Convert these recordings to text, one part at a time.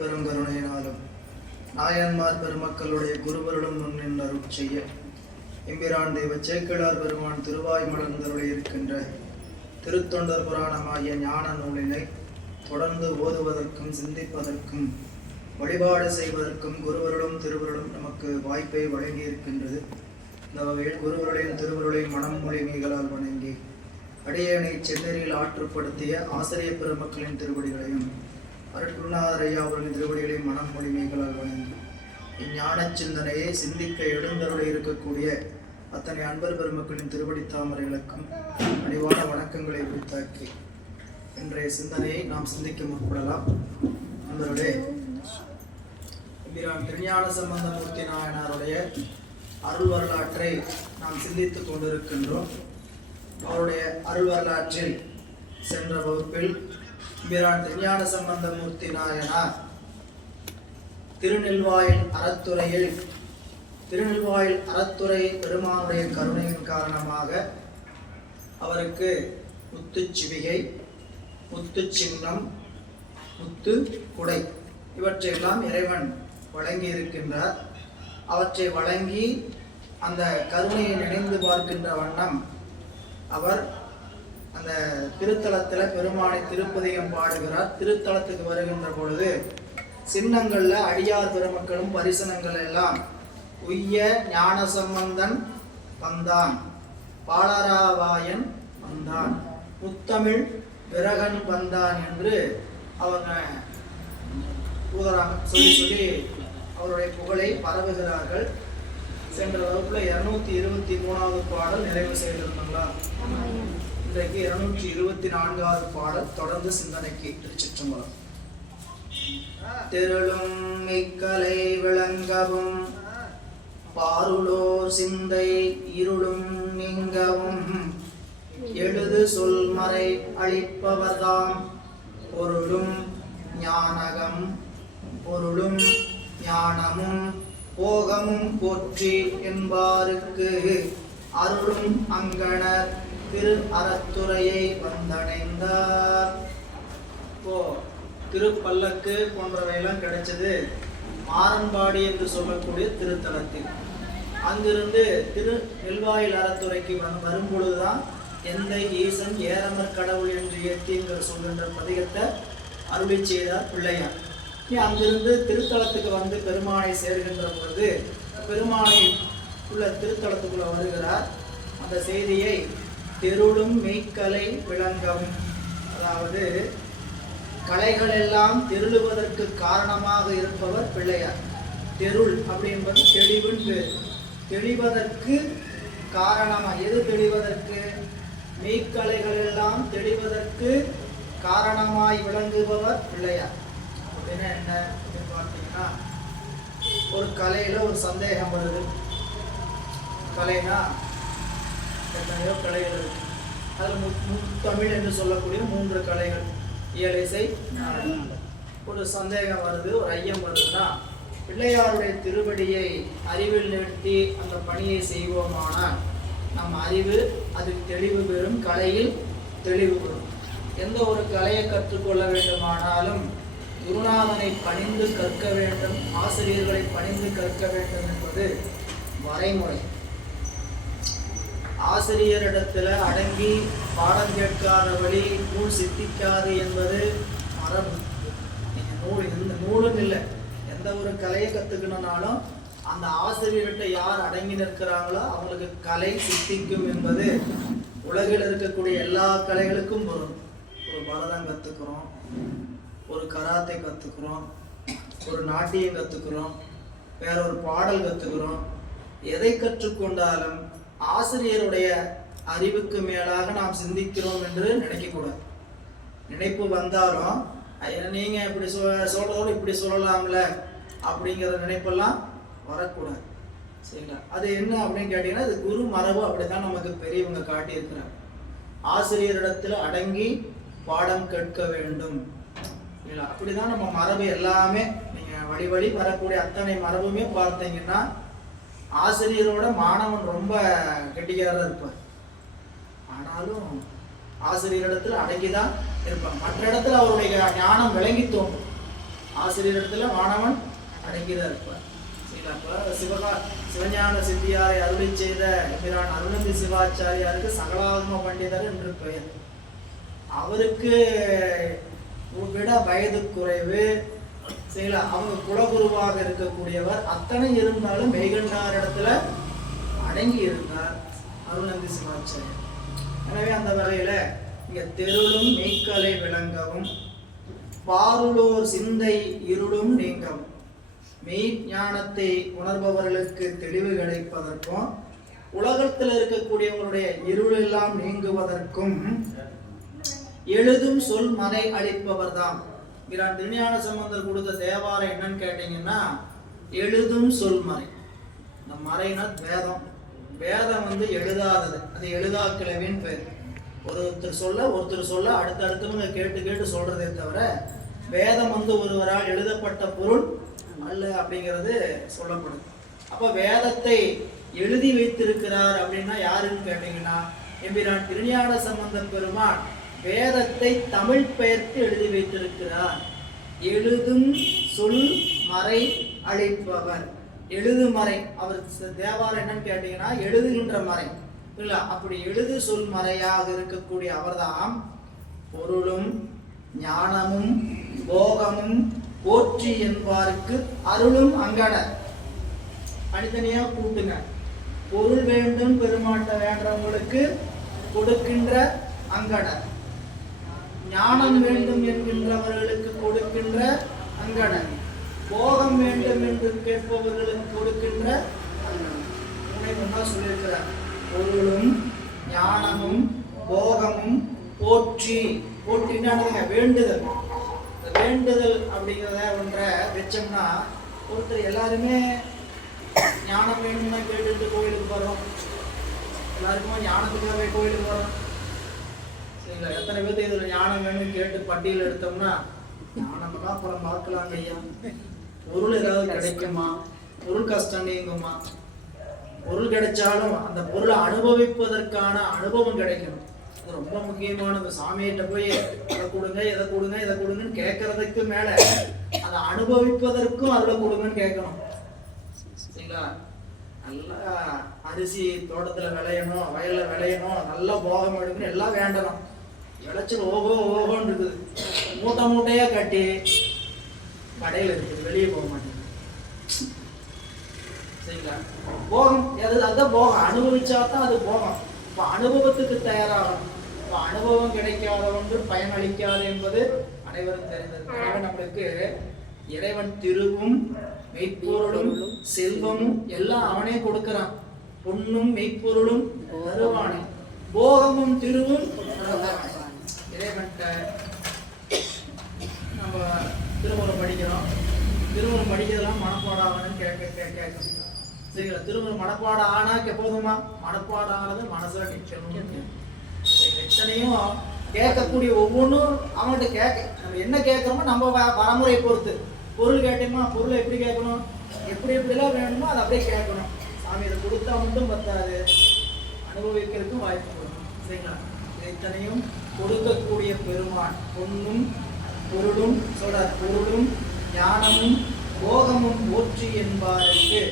பெருங்கருணையினாலும் நாயன்மார் பெருமக்களுடைய குருவருடன் முன்னின்று அருள் செய்ய எம்பிரான் தெய்வ சேக்கிழார் பெருமான் திருவாய் மலர்ந்தருடைய இருக்கின்ற திருத்தொண்டர் புராணமாகிய ஞான நூலினை தொடர்ந்து ஓதுவதற்கும் சிந்திப்பதற்கும் வழிபாடு செய்வதற்கும் குருவருடும் திருவருடும் நமக்கு வாய்ப்பை வழங்கி இருக்கின்றது. இந்த வகையில் குருவருடையும் திருவருளையும் மனம் மொழிமைகளால் வணங்கி அடியேனை சென்னறியில் ஆற்றுப்படுத்திய ஆசிரியர் பெருமக்களின் திருவடிகளையும் அருட்குருநாதர் ஐயா அவர்களின் திருவடிகளையும் மனம் மொழிமைகளால் வணங்கி இஞ்ஞான சிந்தனையை சிந்திக்க எழுந்தருளை இருக்கக்கூடிய அத்தனை அன்பர் பெருமக்களின் திருவடி தாமரைகளுக்கும் அணிவான வணக்கங்களை உரித்தாக்கி இன்றைய சிந்தனையை நாம் சிந்திக்க முற்படலாம். நண்பர்களே, திருஞான சம்பந்தமூர்த்தி நாயனாருடைய அருள் வரலாற்றை நாம் சிந்தித்துக் கொண்டிருக்கின்றோம். அவருடைய அருள் வரலாற்றில் சென்ற வகுப்பில் திருஞான சம்பந்தமூர்த்தி நாயனார் திருநெல்வாயில் அறத்துறை பெருமானுடைய கருணையின் காரணமாக அவருக்கு முத்து சிவிகை, முத்து சின்னம், முத்து குடை இவற்றையெல்லாம் இறைவன் வழங்கி இருக்கின்றார். அவற்றை வழங்கி அந்த கருணையை நினைந்து பார்க்கின்ற வண்ணம் அவர் அந்த திருத்தலத்தில் பெருமானை திருப்பதிகம் பாடுகிறார். திருத்தலத்துக்கு வருகின்ற பொழுது சின்னங்கள்ல அடியார் பெருமக்களும் பரிசனங்கள் எல்லாம் உய்ய ஞான சம்பந்தன் வந்தான், பாலராவாயன் வந்தான், முத்தமிழ் விரகன் வந்தான் என்று அவங்க சொல்லி அவருடைய புகழை பரவுகிறார்கள். சென்ற வகுப்புல 223வது பாடல் நிறைவு செய்திருந்தாங்களா? இன்றைக்கு 224வது பாடல் தொடர்ந்து சிந்தனைக்கு. திருச்சிற்றம்பலம். திரளும் மிக்கலை விளங்கவும் பாருளோர் சிந்தை இருளும் நீங்கவும் எழுது சொல்மறை அளிப்பவர்தாம் பொருளும் ஞானமும் போகமும் போற்றி என்பாருக்கு அருளும் அங்கணர் திரு அறத்துறையை வந்தடைந்தார். இப்போ திருப்பல்லக்கு போன்றவையெல்லாம் கிடைச்சது மாரன்பாடி என்று சொல்லக்கூடிய திருத்தலத்தில். அங்கிருந்து திரு நெல்வாயில் அறத்துறைக்கு வரும்பொழுதுதான் எந்தை ஈசன் ஏரமர் கடவுள் என்று ஏத்திங்கிற சொல்கின்ற பதிகத்தை அருளி செய்தார் பிள்ளையார். அங்கிருந்து திருத்தலத்துக்கு வந்து பெருமானை சேர்கின்ற பொழுது பெருமானை உள்ள திருத்தலத்துக்குள்ள வருகிறார். அந்த செய்தியை தெருளும் மெய்க்கலை விளங்கவும், அதாவது கலைகள் எல்லாம் தெருளுவதற்கு காரணமாக இருப்பவர் பிள்ளையார். தெருள் அப்படின்பது தெளிவுன்னு பேர். தெளிவதற்கு காரணமாக எது தெளிவதற்கு? மெய்க்கலைகள் எல்லாம் தெளிவதற்கு காரணமாய் விளங்குபவர் பிள்ளையார். அப்படின்னா என்ன அப்படின்னு பார்த்தீங்கன்னா, ஒரு கலையில ஒரு சந்தேகம் வருது. கலைனா எத்தனையோ கலைகள் இருக்கு. அதில் முத்தமிழ் என்று சொல்லக்கூடிய 3 கலைகள், இயல், இசை, நாடகம். ஒரு சந்தேகம் வருது, ஒரு ஐயம் வருதுன்னா பிள்ளையாருடைய திருவடியை அறிவில் நிறுத்தி அந்த பணியை செய்வோமானால் நம் அறிவு அதில் தெளிவு பெறும், கலையில் தெளிவு பெறும். எந்த ஒரு கலையை கற்றுக்கொள்ள வேண்டுமானாலும் குருநாதனை பணிந்து கற்க வேண்டும், ஆசிரியர்களை பணிந்து கற்க வேண்டும் என்பது வரைமுறை. ஆசிரியரிடத்துல அடங்கி பாடம் கேட்காத வழி நூல் சித்திக்காது என்பது மரபு. இந்த நூலும் இல்லை, எந்த ஒரு கலையை கற்றுக்கணும்னாலும் அந்த ஆசிரியர்கிட்ட யார் அடங்கி நிற்கிறாங்களோ அவங்களுக்கு கலை சித்திக்கும் என்பது உலகில் இருக்கக்கூடிய எல்லா கலைகளுக்கும் வரும். ஒரு பரதம் கற்றுக்கிறோம், ஒரு கராத்தை கற்றுக்கிறோம், ஒரு நாட்டியம் கற்றுக்கிறோம், வேற ஒரு பாடல் கற்றுக்கிறோம். எதை கற்றுக்கொண்டாலும் ஆசிரியருடைய அறிவுக்கு மேலாக நாம் சிந்திக்கிறோம் என்று நினைக்கக்கூடாது. நினைப்பு வந்தாலும் நீங்க இப்படி சொல்றதோடு இப்படி சொல்லலாம்ல அப்படிங்கிற நினைப்பெல்லாம் வரக்கூடாது. சரிங்களா? அது என்ன அப்படின்னு கேட்டீங்கன்னா, அது குரு மரபு. அப்படித்தான் நமக்கு பெரியவங்க காட்டி இருக்கிறாங்க. ஆசிரியரிடத்துல அடங்கி பாடம் கேட்க வேண்டும். அப்படிதான் நம்ம மரபு எல்லாமே. நீங்க வழி வரக்கூடிய அத்தனை மரபுமே பார்த்தீங்கன்னா ஆசிரியரோட மாணவன் ரொம்ப கெட்டிக்காரா இருப்பார். ஆனாலும் ஆசிரியரிடத்துல அடங்கிதான் இருப்பாங்க. மற்ற இடத்துல அவருடைய ஞானம் விளங்கி தோன்றும். ஆசிரியரிடத்துல மாணவன் அடங்கிதான் இருப்பார். சிவஞான சித்தியாரை அருளி செய்த எம்பிரான் அருணந்தி சிவாச்சாரியாருக்கு சகலாகம பண்டிதர் என்று பெயர். அவருக்கு விட வயது குறைவு, அவங்க குலகுருவாக இருக்கக்கூடியவர். அத்தனை இருந்தாலும் மெய்கண்டார் இடத்துல அடங்கி இருந்தார் அருணந்தி சிவாச்சாரியர். எனவே அந்த வகையில இங்க தெருளும் மெய்க்கலை விளங்கவும் பாருளோர் சிந்தை இருளும் நீங்கவும், மெய் ஞானத்தை உணர்பவர்களுக்கு தெளிவு கிடைப்பதற்கும் உலகத்தில் இருக்கக்கூடியவங்களுடைய இருள் எல்லாம் நீங்குவதற்கும் எழுதும் சொல் மறை அளிப்பவர் தான். திருஞான சம்பந்தர் கொடுத்த தேவாரம் என்னன்னு கேட்டீங்கன்னா எழுதும் சொல் மறை. இந்த மறைனா வேதம். வேதம் எழுதாதது, அது எழுதாக்கிழவின்னு பேர். ஒருத்தர் சொல்ல அடுத்தவங்க கேட்டு கேட்டு சொல்றதே தவிர வேதம் ஒருவரால் எழுதப்பட்ட பொருள் அல்ல அப்படிங்கிறது சொல்லப்படுது. அப்ப வேதத்தை எழுதி வைத்திருக்கிறார் அப்படின்னா யாருன்னு கேட்டீங்கன்னா எம்பிரான் திருஞான சம்பந்த பெருமான் வேதத்தை தமிழ் பெயர்த்து எழுதி வைத்திருக்கிறார். எழுதும் சொல் மறை அளிப்பவர். எழுதுமறை. அவர் தேவாரம் என்னன்னு கேட்டீங்கன்னா எழுதுகின்ற மறை இல்ல. அப்படி எழுது சொல் மறையாக இருக்கக்கூடிய அவர்தான் பொருளும் ஞானமும் போகமும் போற்றி என்பாருக்கு அருளும் அங்கனர். தனித்தனியா கூட்டுங்க. பொருள் வேண்டும் பெருமாட்ட வேண்டவங்களுக்கு கொடுக்கின்ற அங்கனர், ஞானம் வேண்டும் என்கின்றவர்களுக்கு கொடுக்கின்ற அங்கனர், போகம் வேண்டும் என்று கேட்பவர்களுக்கு கொடுக்கின்ற சொல்லியிருக்கிறார். பொருளும் ஞானமும் போகமும் போற்றி. போற்றின்னு வேண்டுதல். வேண்டுதல் அப்படிங்கிறத ஒன்றை வச்சோம்னா ஒருத்தர் எல்லாருமே ஞானம் வேணும்னா கேட்டுட்டு கோயிலுக்கு போறோம். எல்லாருக்குமே ஞானத்துக்காகவே கோயிலுக்கு போறோம். சரிங்களா? எத்தனை பேர்த்து இதுல ஞானம் வேணும்னு கேட்டு பட்டியல் எடுத்தோம்னா ஞானம்லாம் அப்புறம் பார்க்கலாங்க ஐயா. பொருள் ஏதாவது கிடைக்குமா? பொருள் கஷ்டம் நீங்குமா? பொருள் கிடைச்சாலும் அந்த பொருளை அனுபவிப்பதற்கான அனுபவம் கிடைக்கணும். அது ரொம்ப முக்கியமானது. சாமியிட்ட போய் அதை கொடுங்க இதை கொடுங்க இதை கொடுங்கன்னு கேட்கறதுக்கு மேல அதை அனுபவிப்பதற்கும் அதில் கொடுங்கன்னு கேட்கணும். சரிங்களா? நல்லா அரிசி தோட்டத்துல விளையணும், வயல்ல விளையணும், நல்லா போகம் எடுக்கணும், எல்லாம் வேண்டணும். விளைச்சல் ஓகோன்னு இருக்குது. மூட்டை மூட்டையா கட்டி கடையில் இருக்குது, வெளியே போக மாட்டேங்குது. சரிங்களா? போகம் அதுதான் போகம். அனுபவிச்சா தான் அது போகம். இப்போ அனுபவத்துக்கு தயாராகணும். இப்போ அனுபவம் கிடைக்காத ஒன்று பயனளிக்காது என்பது அனைவரும் தெரிந்தது. நம்மளுக்கு இறைவன் திருவும் மெய்ப்பொருளும் செல்வமும் எல்லாம் அவனே கொடுக்கிறான். பொன்னும் மெய்ப்பொருளும் தருவானே, போகமும் திருவும் இறைவன்கிட்ட. நம்ம திருமுறை படிக்கிறோம். திருமுறை படிக்கிறதெல்லாம் மனப்பாடம் ஆகணும்னு கேட்கணும். சரிங்களா? திருமுறை மனப்பாடம் ஆனா போதுமா? மனப்பாடம் ஆனது மனசுல நிற்கணும். எத்தனையும் கேட்கக்கூடிய ஒவ்வொன்றும் அவங்கள்ட்ட கேட்க, நம்ம என்ன கேட்கறோமோ நம்ம வரமுறையை பொறுத்து. பொருள் கேட்டோமா, பொருளை எப்படி கேட்கணும், எப்படிலாம் வேணுமோ அதை அப்படியே கேட்கணும். சாமி இதை கொடுத்தா மட்டும் பத்தாது, அனுபவிக்கிறதுக்கும் வாய்ப்பு கொடுக்கணும். சரிங்களா? இத்தனையும் கொடுக்கக்கூடிய பெருமான் பொன்னும் பொருளும் பொருளும் ஞானமும் போகமும் போற்றி என்பாருக்கு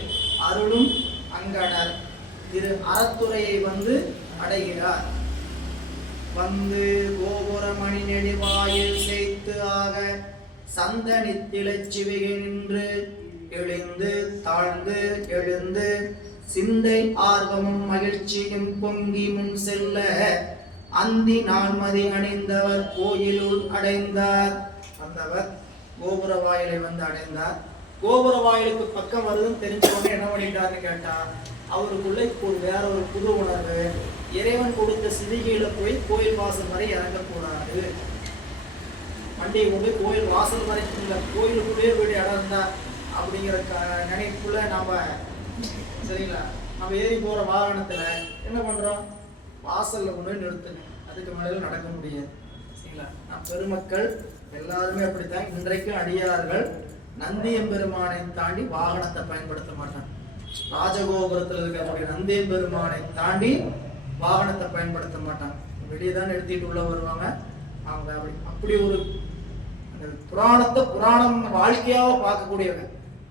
அருளும் அங்கனர். திரு அறத்துறையை அடைகிறார். கோபுர மணி நெடுவாயில் செய்து ஆக சந்தனித்திலச் சிவிகை நின்று எழுந்து தாழ்ந்து எழுந்து சிந்தை ஆர்வமும் மகிழ்ச்சியும் பொங்கி முன் செல்ல அந்தி நான்மதி அணிந்தவர் கோயிலுள் அடைந்தார். வந்தவர் கோபுர வாயிலை அடைந்தார். கோபுர வாயிலுக்கு பக்கம் வருதுன்னு தெரிஞ்சவங்க என்ன பண்ணிட்டாருன்னு கேட்டா அவருக்குள்ள வேற ஒரு புது உணர்வு. இறைவன் கொடுத்த சிவிகையில போய் கோயில் வாசல் வரை இறங்கக்கூடாது. வண்டியை கொண்டு கோயில் வாசல் வரை இல்லை, கோயிலுக்குள்ளே வீடு இடம் இருந்தா அப்படிங்கிற நினைப்புல நாம சரிங்களா நம்ம ஏறி போற வாகனத்துல என்ன பண்றோம்? வாசல்ல கொண்டு போய் நிறுத்துங்க. அதுக்கு மேல நடக்க முடியாது. சரிங்களா? நம் பெருமக்கள் எல்லாருமே அப்படித்தான். இன்றைக்கும் அடியார்கள் நந்தியம்பெருமானை தாண்டி வாகனத்தை பயன்படுத்த மாட்டாங்க. ராஜகோபுரத்தில் இருக்கக்கூடிய நந்தியம்பெருமானை தாண்டி வாகனத்தை பயன்படுத்த மாட்டாங்க. வெளியே தான் நிறுத்திட்டு உள்ள வருவாங்க. அவங்க அப்படி ஒரு புராணத்தை புராணம் வாழ்க்கையாக பார்க்கக்கூடியவங்க.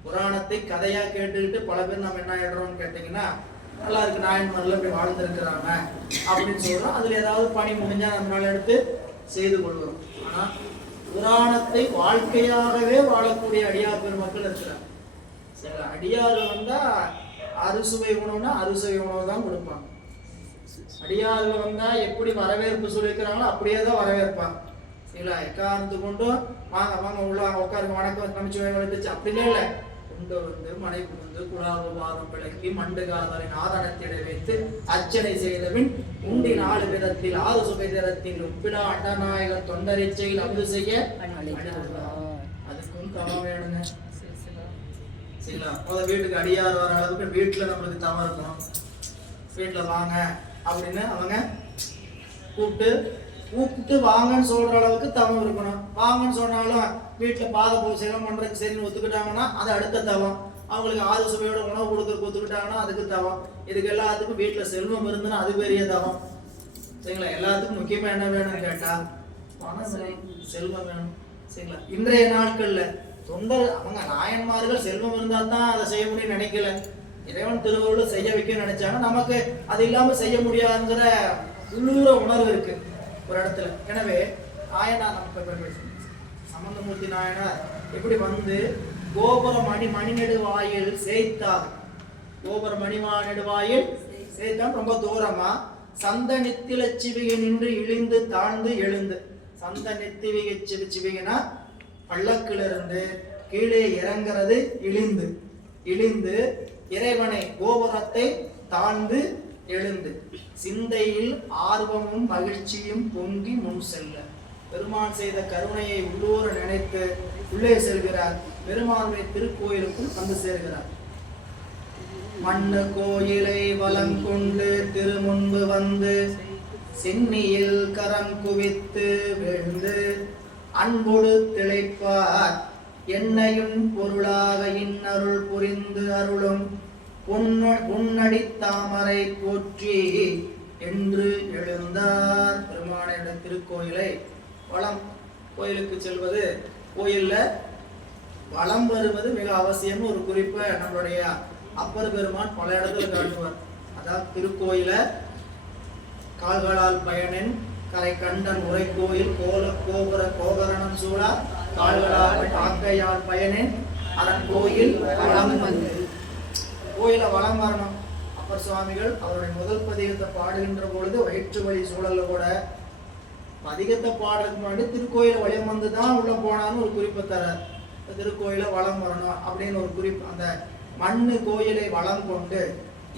புராணத்தை கதையா கேட்டுக்கிட்டு பல பேர் நம்ம என்ன ஆயிடுறோம்னு கேட்டீங்கன்னா, நல்லா இருக்கு நாயன்மார்ல போய் வாழ்ந்துருக்கிறாங்க அப்படின்னு சொல்றோம். அதுல ஏதாவது பணி முடிஞ்சா நம்மளால எடுத்து செய்து கொள்வோம். ஆனா புராணத்தை வாழ்க்கையாகவே வாழக்கூடிய அடியார் பெருமக்கள் இருக்கிறாங்க. சில அடியார் வந்தா அறுசுவை உணவுனா அறுசுவை உணவு தான் கொடுப்பாங்க. அடியார்கள் வந்தா எப்படி வரவேற்பு சொல்லியிருக்கிறாங்களோ அப்படியே தான் வரவேற்பாங்க. சரிங்களா? எக்காரணத்து கொண்டும் வாங்க வாங்க உள்ள உட்காருங்க, வணக்கம் நம்பிச்சு வளர்த்துச்சு அப்படின்னே இல்லை. கொண்டு வந்து மனை புகுந்து குழாவு வாதம் விளக்கி மண்டு காதலின் ஆதனத்திட வைத்து அர்ச்சனை செய்தபின் உண்டி 4 விதத்தில் 6 சுவை தரத்தில் உப்பிடா அண்டநாயகர் தொண்டரிச்சையில் அமுது செய்ய அதுக்கும் தவம் வேணுங்க. சரிங்களா? வீட்டுக்கு அடியார் வர அளவுக்கு வீட்டுல நம்மளுக்கு தவம் இருக்கணும். வீட்டுல வாங்க அப்படின்னு அவங்க கூப்பிட்டு வாங்கன்னு சொல்ற அளவுக்கு தவம் இருக்கணும். வாங்கன்னு சொன்னாலும் வீட்டுல பாத பூசைகள் பண்றதுக்கு சரின்னு ஒத்துக்கிட்டாங்கன்னா அது அடுத்த தவம். அவங்களுக்கு 6 சுவையோட உணவு கொடுக்கறதுக்கு ஒத்துக்கிட்டாங்கன்னா அதுக்கு தவம். இதுக்கு எல்லாத்துக்கும் வீட்டுல செல்வம் இருந்துன்னா அது பெரிய தவம். சரிங்களா? எல்லாத்துக்கும் முக்கியமா என்ன வேணும்னு கேட்டா பணம் செல்வம் வேணும். சரிங்களா? இன்றைய நாட்கள்ல தொண்டர் அவங்க நாயன்மார்கள் செல்வம் இருந்தா தான் அதை செய்ய முடியும்னு நினைக்கல. இறைவன் திருவருள் செய்ய வைக்க நினைச்சாங்கன்னா நமக்கு அது இல்லாம செய்ய முடியாதுங்கிற உள்ளூர உணர்வு இருக்கு ஒரு இடத்துல. எனவே நாயனார் நம்ம சம்பந்தமூர்த்தி நாயனார் எப்படி வந்து கோபுர மணிநெடுவாயில் சேர்த்தார். கோபுர மணிநெடுவாயில் சேர்த்தா ரொம்ப தூரமா சந்த நித்தில சிவிகை நின்று இழிந்து தாழ்ந்து எழுந்து. சந்த நித்திவிகை சிவிகைனா பள்ளக்குல இருந்து கீழே இறங்குறது இழிந்து இறைவனை கோபுரத்தை தாழ்ந்து எழுந்து சிந்தையில் ஆர்வமும் மகிழ்ச்சியும் பொங்கி முன் செல்ல. பெருமான் செய்த கருணையை உள்ளூர நினைத்து உள்ளே செல்கிறார். பெருமானுடைய திருக்கோயிலுக்குள் வந்து சேர்கிறார். மண்ணு கோயிலை வலம் கொண்டு திருமுன்பு வந்து சென்னியில் கரம் குவித்து விழுந்து அன்பொடு திளைப்பார். என்னையும் பொருளாக இன்னருள் புரிந்து அருளும் பொன்னடி தாமரை போற்றி என்று எழுந்தார். பெருமானுடைய திருக்கோயிலை வலம் கோயிலுக்கு செல்வது, கோயில்ல வலம் வருவது மிக அவசியம்னு ஒரு குறிப்பை நம்மளுடைய அப்பர் பெருமான் பல இடத்துல காட்டுவார். அதாவது திருக்கோயில கால்களால் பயனின் கரை கண்டன் உரை கோயில் கோபுர கோகரணம் சூழா கால்களால் காக்கையால் பயனின் அரண் கோயில் வலம் வந்து. கோயில வலம் வரணும். அப்பர் சுவாமிகள் அவருடைய முதல் பதிகத்தை பாடுகின்ற பொழுது வயிற்று வழி சூழல்ல கூட பதிகத்தை பாடுறதுக்கு முன்னாடி திருக்கோயில வலம் வந்து தான் உள்ள போனான்னு ஒரு குறிப்பை தரார். திருக்கோயில வலம் வரணும் அப்படின்னு ஒரு குறிப்பு. அந்த மண்ணு கோயிலை வலம் கொண்டு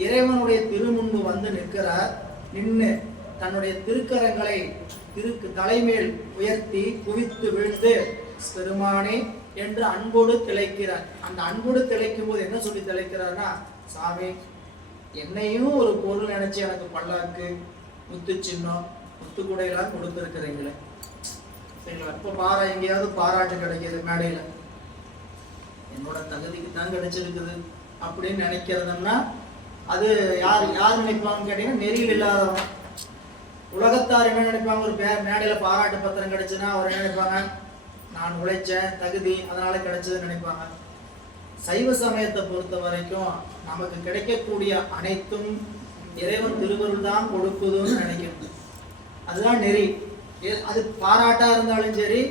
இறைவனுடைய திருமுன்பு வந்து நிற்கிறார். நின்று தன்னுடைய திருக்கரங்களை தலைமேல் உயர்த்தி குவித்து விழுந்து பெருமானே என்று அன்போடு திளைக்கிறார். அந்த அன்போடு திளைக்கும் போது என்ன சொல்லி திளைக்கிறார்னா, சாமி என்னையும் ஒரு பொருள் நினைச்சு எனக்கு பல்லாக்கு முத்து சின்னம் முத்துக்குடையெல்லாம் கொடுத்துருக்கிறீங்களே. சரிங்களா? இப்ப எங்கேயாவது பாராட்டு கிடைக்கிது மேடையில, என்னோட தகுதிக்கு தான் கிடைச்சிருக்குது அப்படின்னு நினைக்கிறதுனா அது யார் நினைப்பாங்கன்னு கேட்டீங்கன்னா நெறியில் இல்லாதவன். உலகத்தார் என்ன நினைப்பாங்க? ஒரு மேடையில பாராட்டு பத்திரம் கிடைச்சுன்னா அவர் என்ன நினைப்பாங்க? நான் உழைச்சேன், தகுதி அதனால கிடைச்சதுன்னு நினைப்பாங்க. சைவ சமயத்தை பொறுத்த வரைக்கும் நமக்கு கிடைக்கக்கூடிய அனைத்தும் இறைவன் திருவருள் தான் கொடுக்குதுன்னு நினைக்கணும். அதுதான் நெறி. அது பாராட்டா இருந்தாலும் சரி,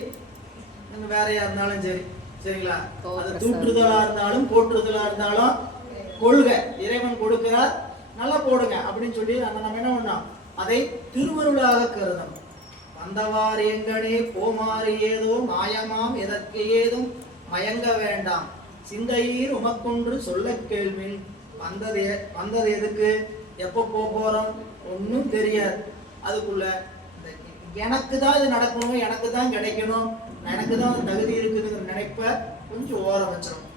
வேறையா இருந்தாலும் சரி. சரிங்களா? அது தூற்றுதலா இருந்தாலும் போற்றுதலா இருந்தாலும் கொள்கை இறைவன் கொடுக்கிறார், நல்லா போடுங்க அப்படின்னு சொல்லி நம்ம என்ன பண்ணோம்? அதை திருவருளாக கருதணும். வந்தவாறு எங்கனே போமாறு ஏதோ மாயமாம் எதற்கு ஏதும் மயங்க வேண்டாம் சிந்தையீர் உமக்கொன்று சொல்ல கேள்வின். வந்தது எதுக்கு, எப்போ போறோம் ஒன்றும் தெரியாது. அதுக்குள்ள எனக்கு தான் இது நடக்கணும், எனக்கு தான் கிடைக்கணும், எனக்கு தான் தகுதி இருக்குதுங்கிற நினைப்ப கொஞ்சம் ஓர வச்சிடும்.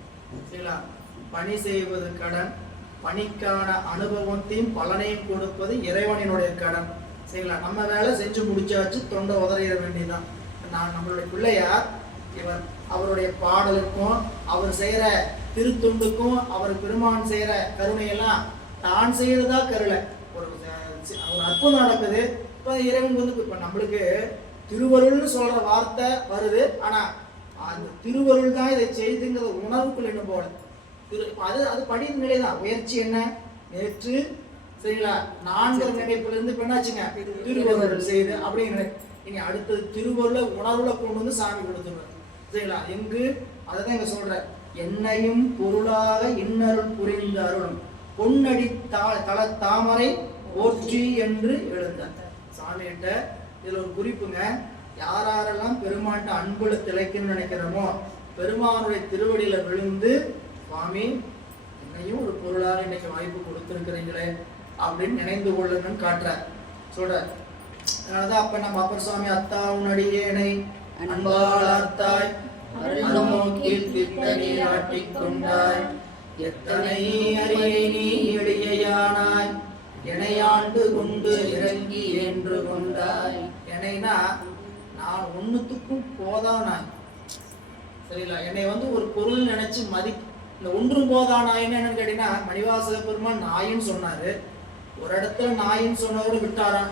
சரிங்களா? பணி செய்வது கடன், பணிக்கான அனுபவத்தையும் பலனையும் கொடுப்பது இறைவனினுடைய கடன். சரிங்களா? நம்ம வேலை செஞ்சு முடிச்சாச்சு, தொண்டை உதறிட வேண்டியதுதான். நம்மளுடைய பிள்ளையார் இவர் அவருடைய பாடலுக்கும் அவர் செய்யற திருத்துண்டுக்கும் அவர் பெருமான் செய்யற கருணையெல்லாம் தான் செய்யறதா கருளை. ஒரு அற்புதம் நடக்குது. இப்ப இறைவன் வந்து இப்ப நம்மளுக்கு திருவருள்னு சொல்ற வார்த்தை வருது, ஆனா அந்த திருவருள் தான் இதை செய்துங்கிற உணர்வுக்குள் என்ன போல அது படித்த நிலை தான். முயற்சி என்ன? நேற்று சரிங்களா 4 நினைப்புல இருந்து இப்ப என்னாச்சுங்க திருவருள் செய்து அப்படிங்கிற. இனி அடுத்தது திருவருளை உணர்வுல கொண்டு வந்து சாமி கொடுத்துருவார் சரிங்களா. எங்கு அதான் இங்க சொல்ற, என்னையும் பொருளாக இன்னருள் புரிந்த அருளும் பொன்னடி தல தாமரை போற்றி என்று எழுந்தார் சாமிகிட்ட. இதுல ஒரு குறிப்புங்க, யாரெல்லாம் பெருமாண்ட அன்புல திளைக்குன்னு நினைக்கிறோமோ பெருமானுடைய திருவடியில விழுந்து சுவாமி என்னையும் ஒரு பொருளாக இன்னைக்கு வாய்ப்பு கொடுத்திருக்கிறீங்களே அப்படின்னு நினைந்து கொள்ளுங்கன்னு காட்டுறார் சொல்ற. அதனாலதான் அப்ப நம்ம அப்பர் சுவாமி அத்தா உன்னடியேனை அன்பாளார்த்தாய் அருநோக்கில் தித்தனீர் ஆட்டிக் கொண்டாய் எத்தனை அறியை நீ எளியானாய் எனையாண்டு கொண்டு இறங்கி என்று கொண்டாய். எனைனா நான் ஒன்னுத்துக்கும் போதானாய் சரிங்களா. என்னை ஒரு பொருள் நினைச்சு இந்த ஒன்றும் போதானாயின்னு என்னன்னு கேட்டீங்கன்னா, மணிவாசக பெருமான் நாயின்னு சொன்னாரு. ஒரு இடத்துல நாயின்னு சொன்னதோட விட்டாரான்.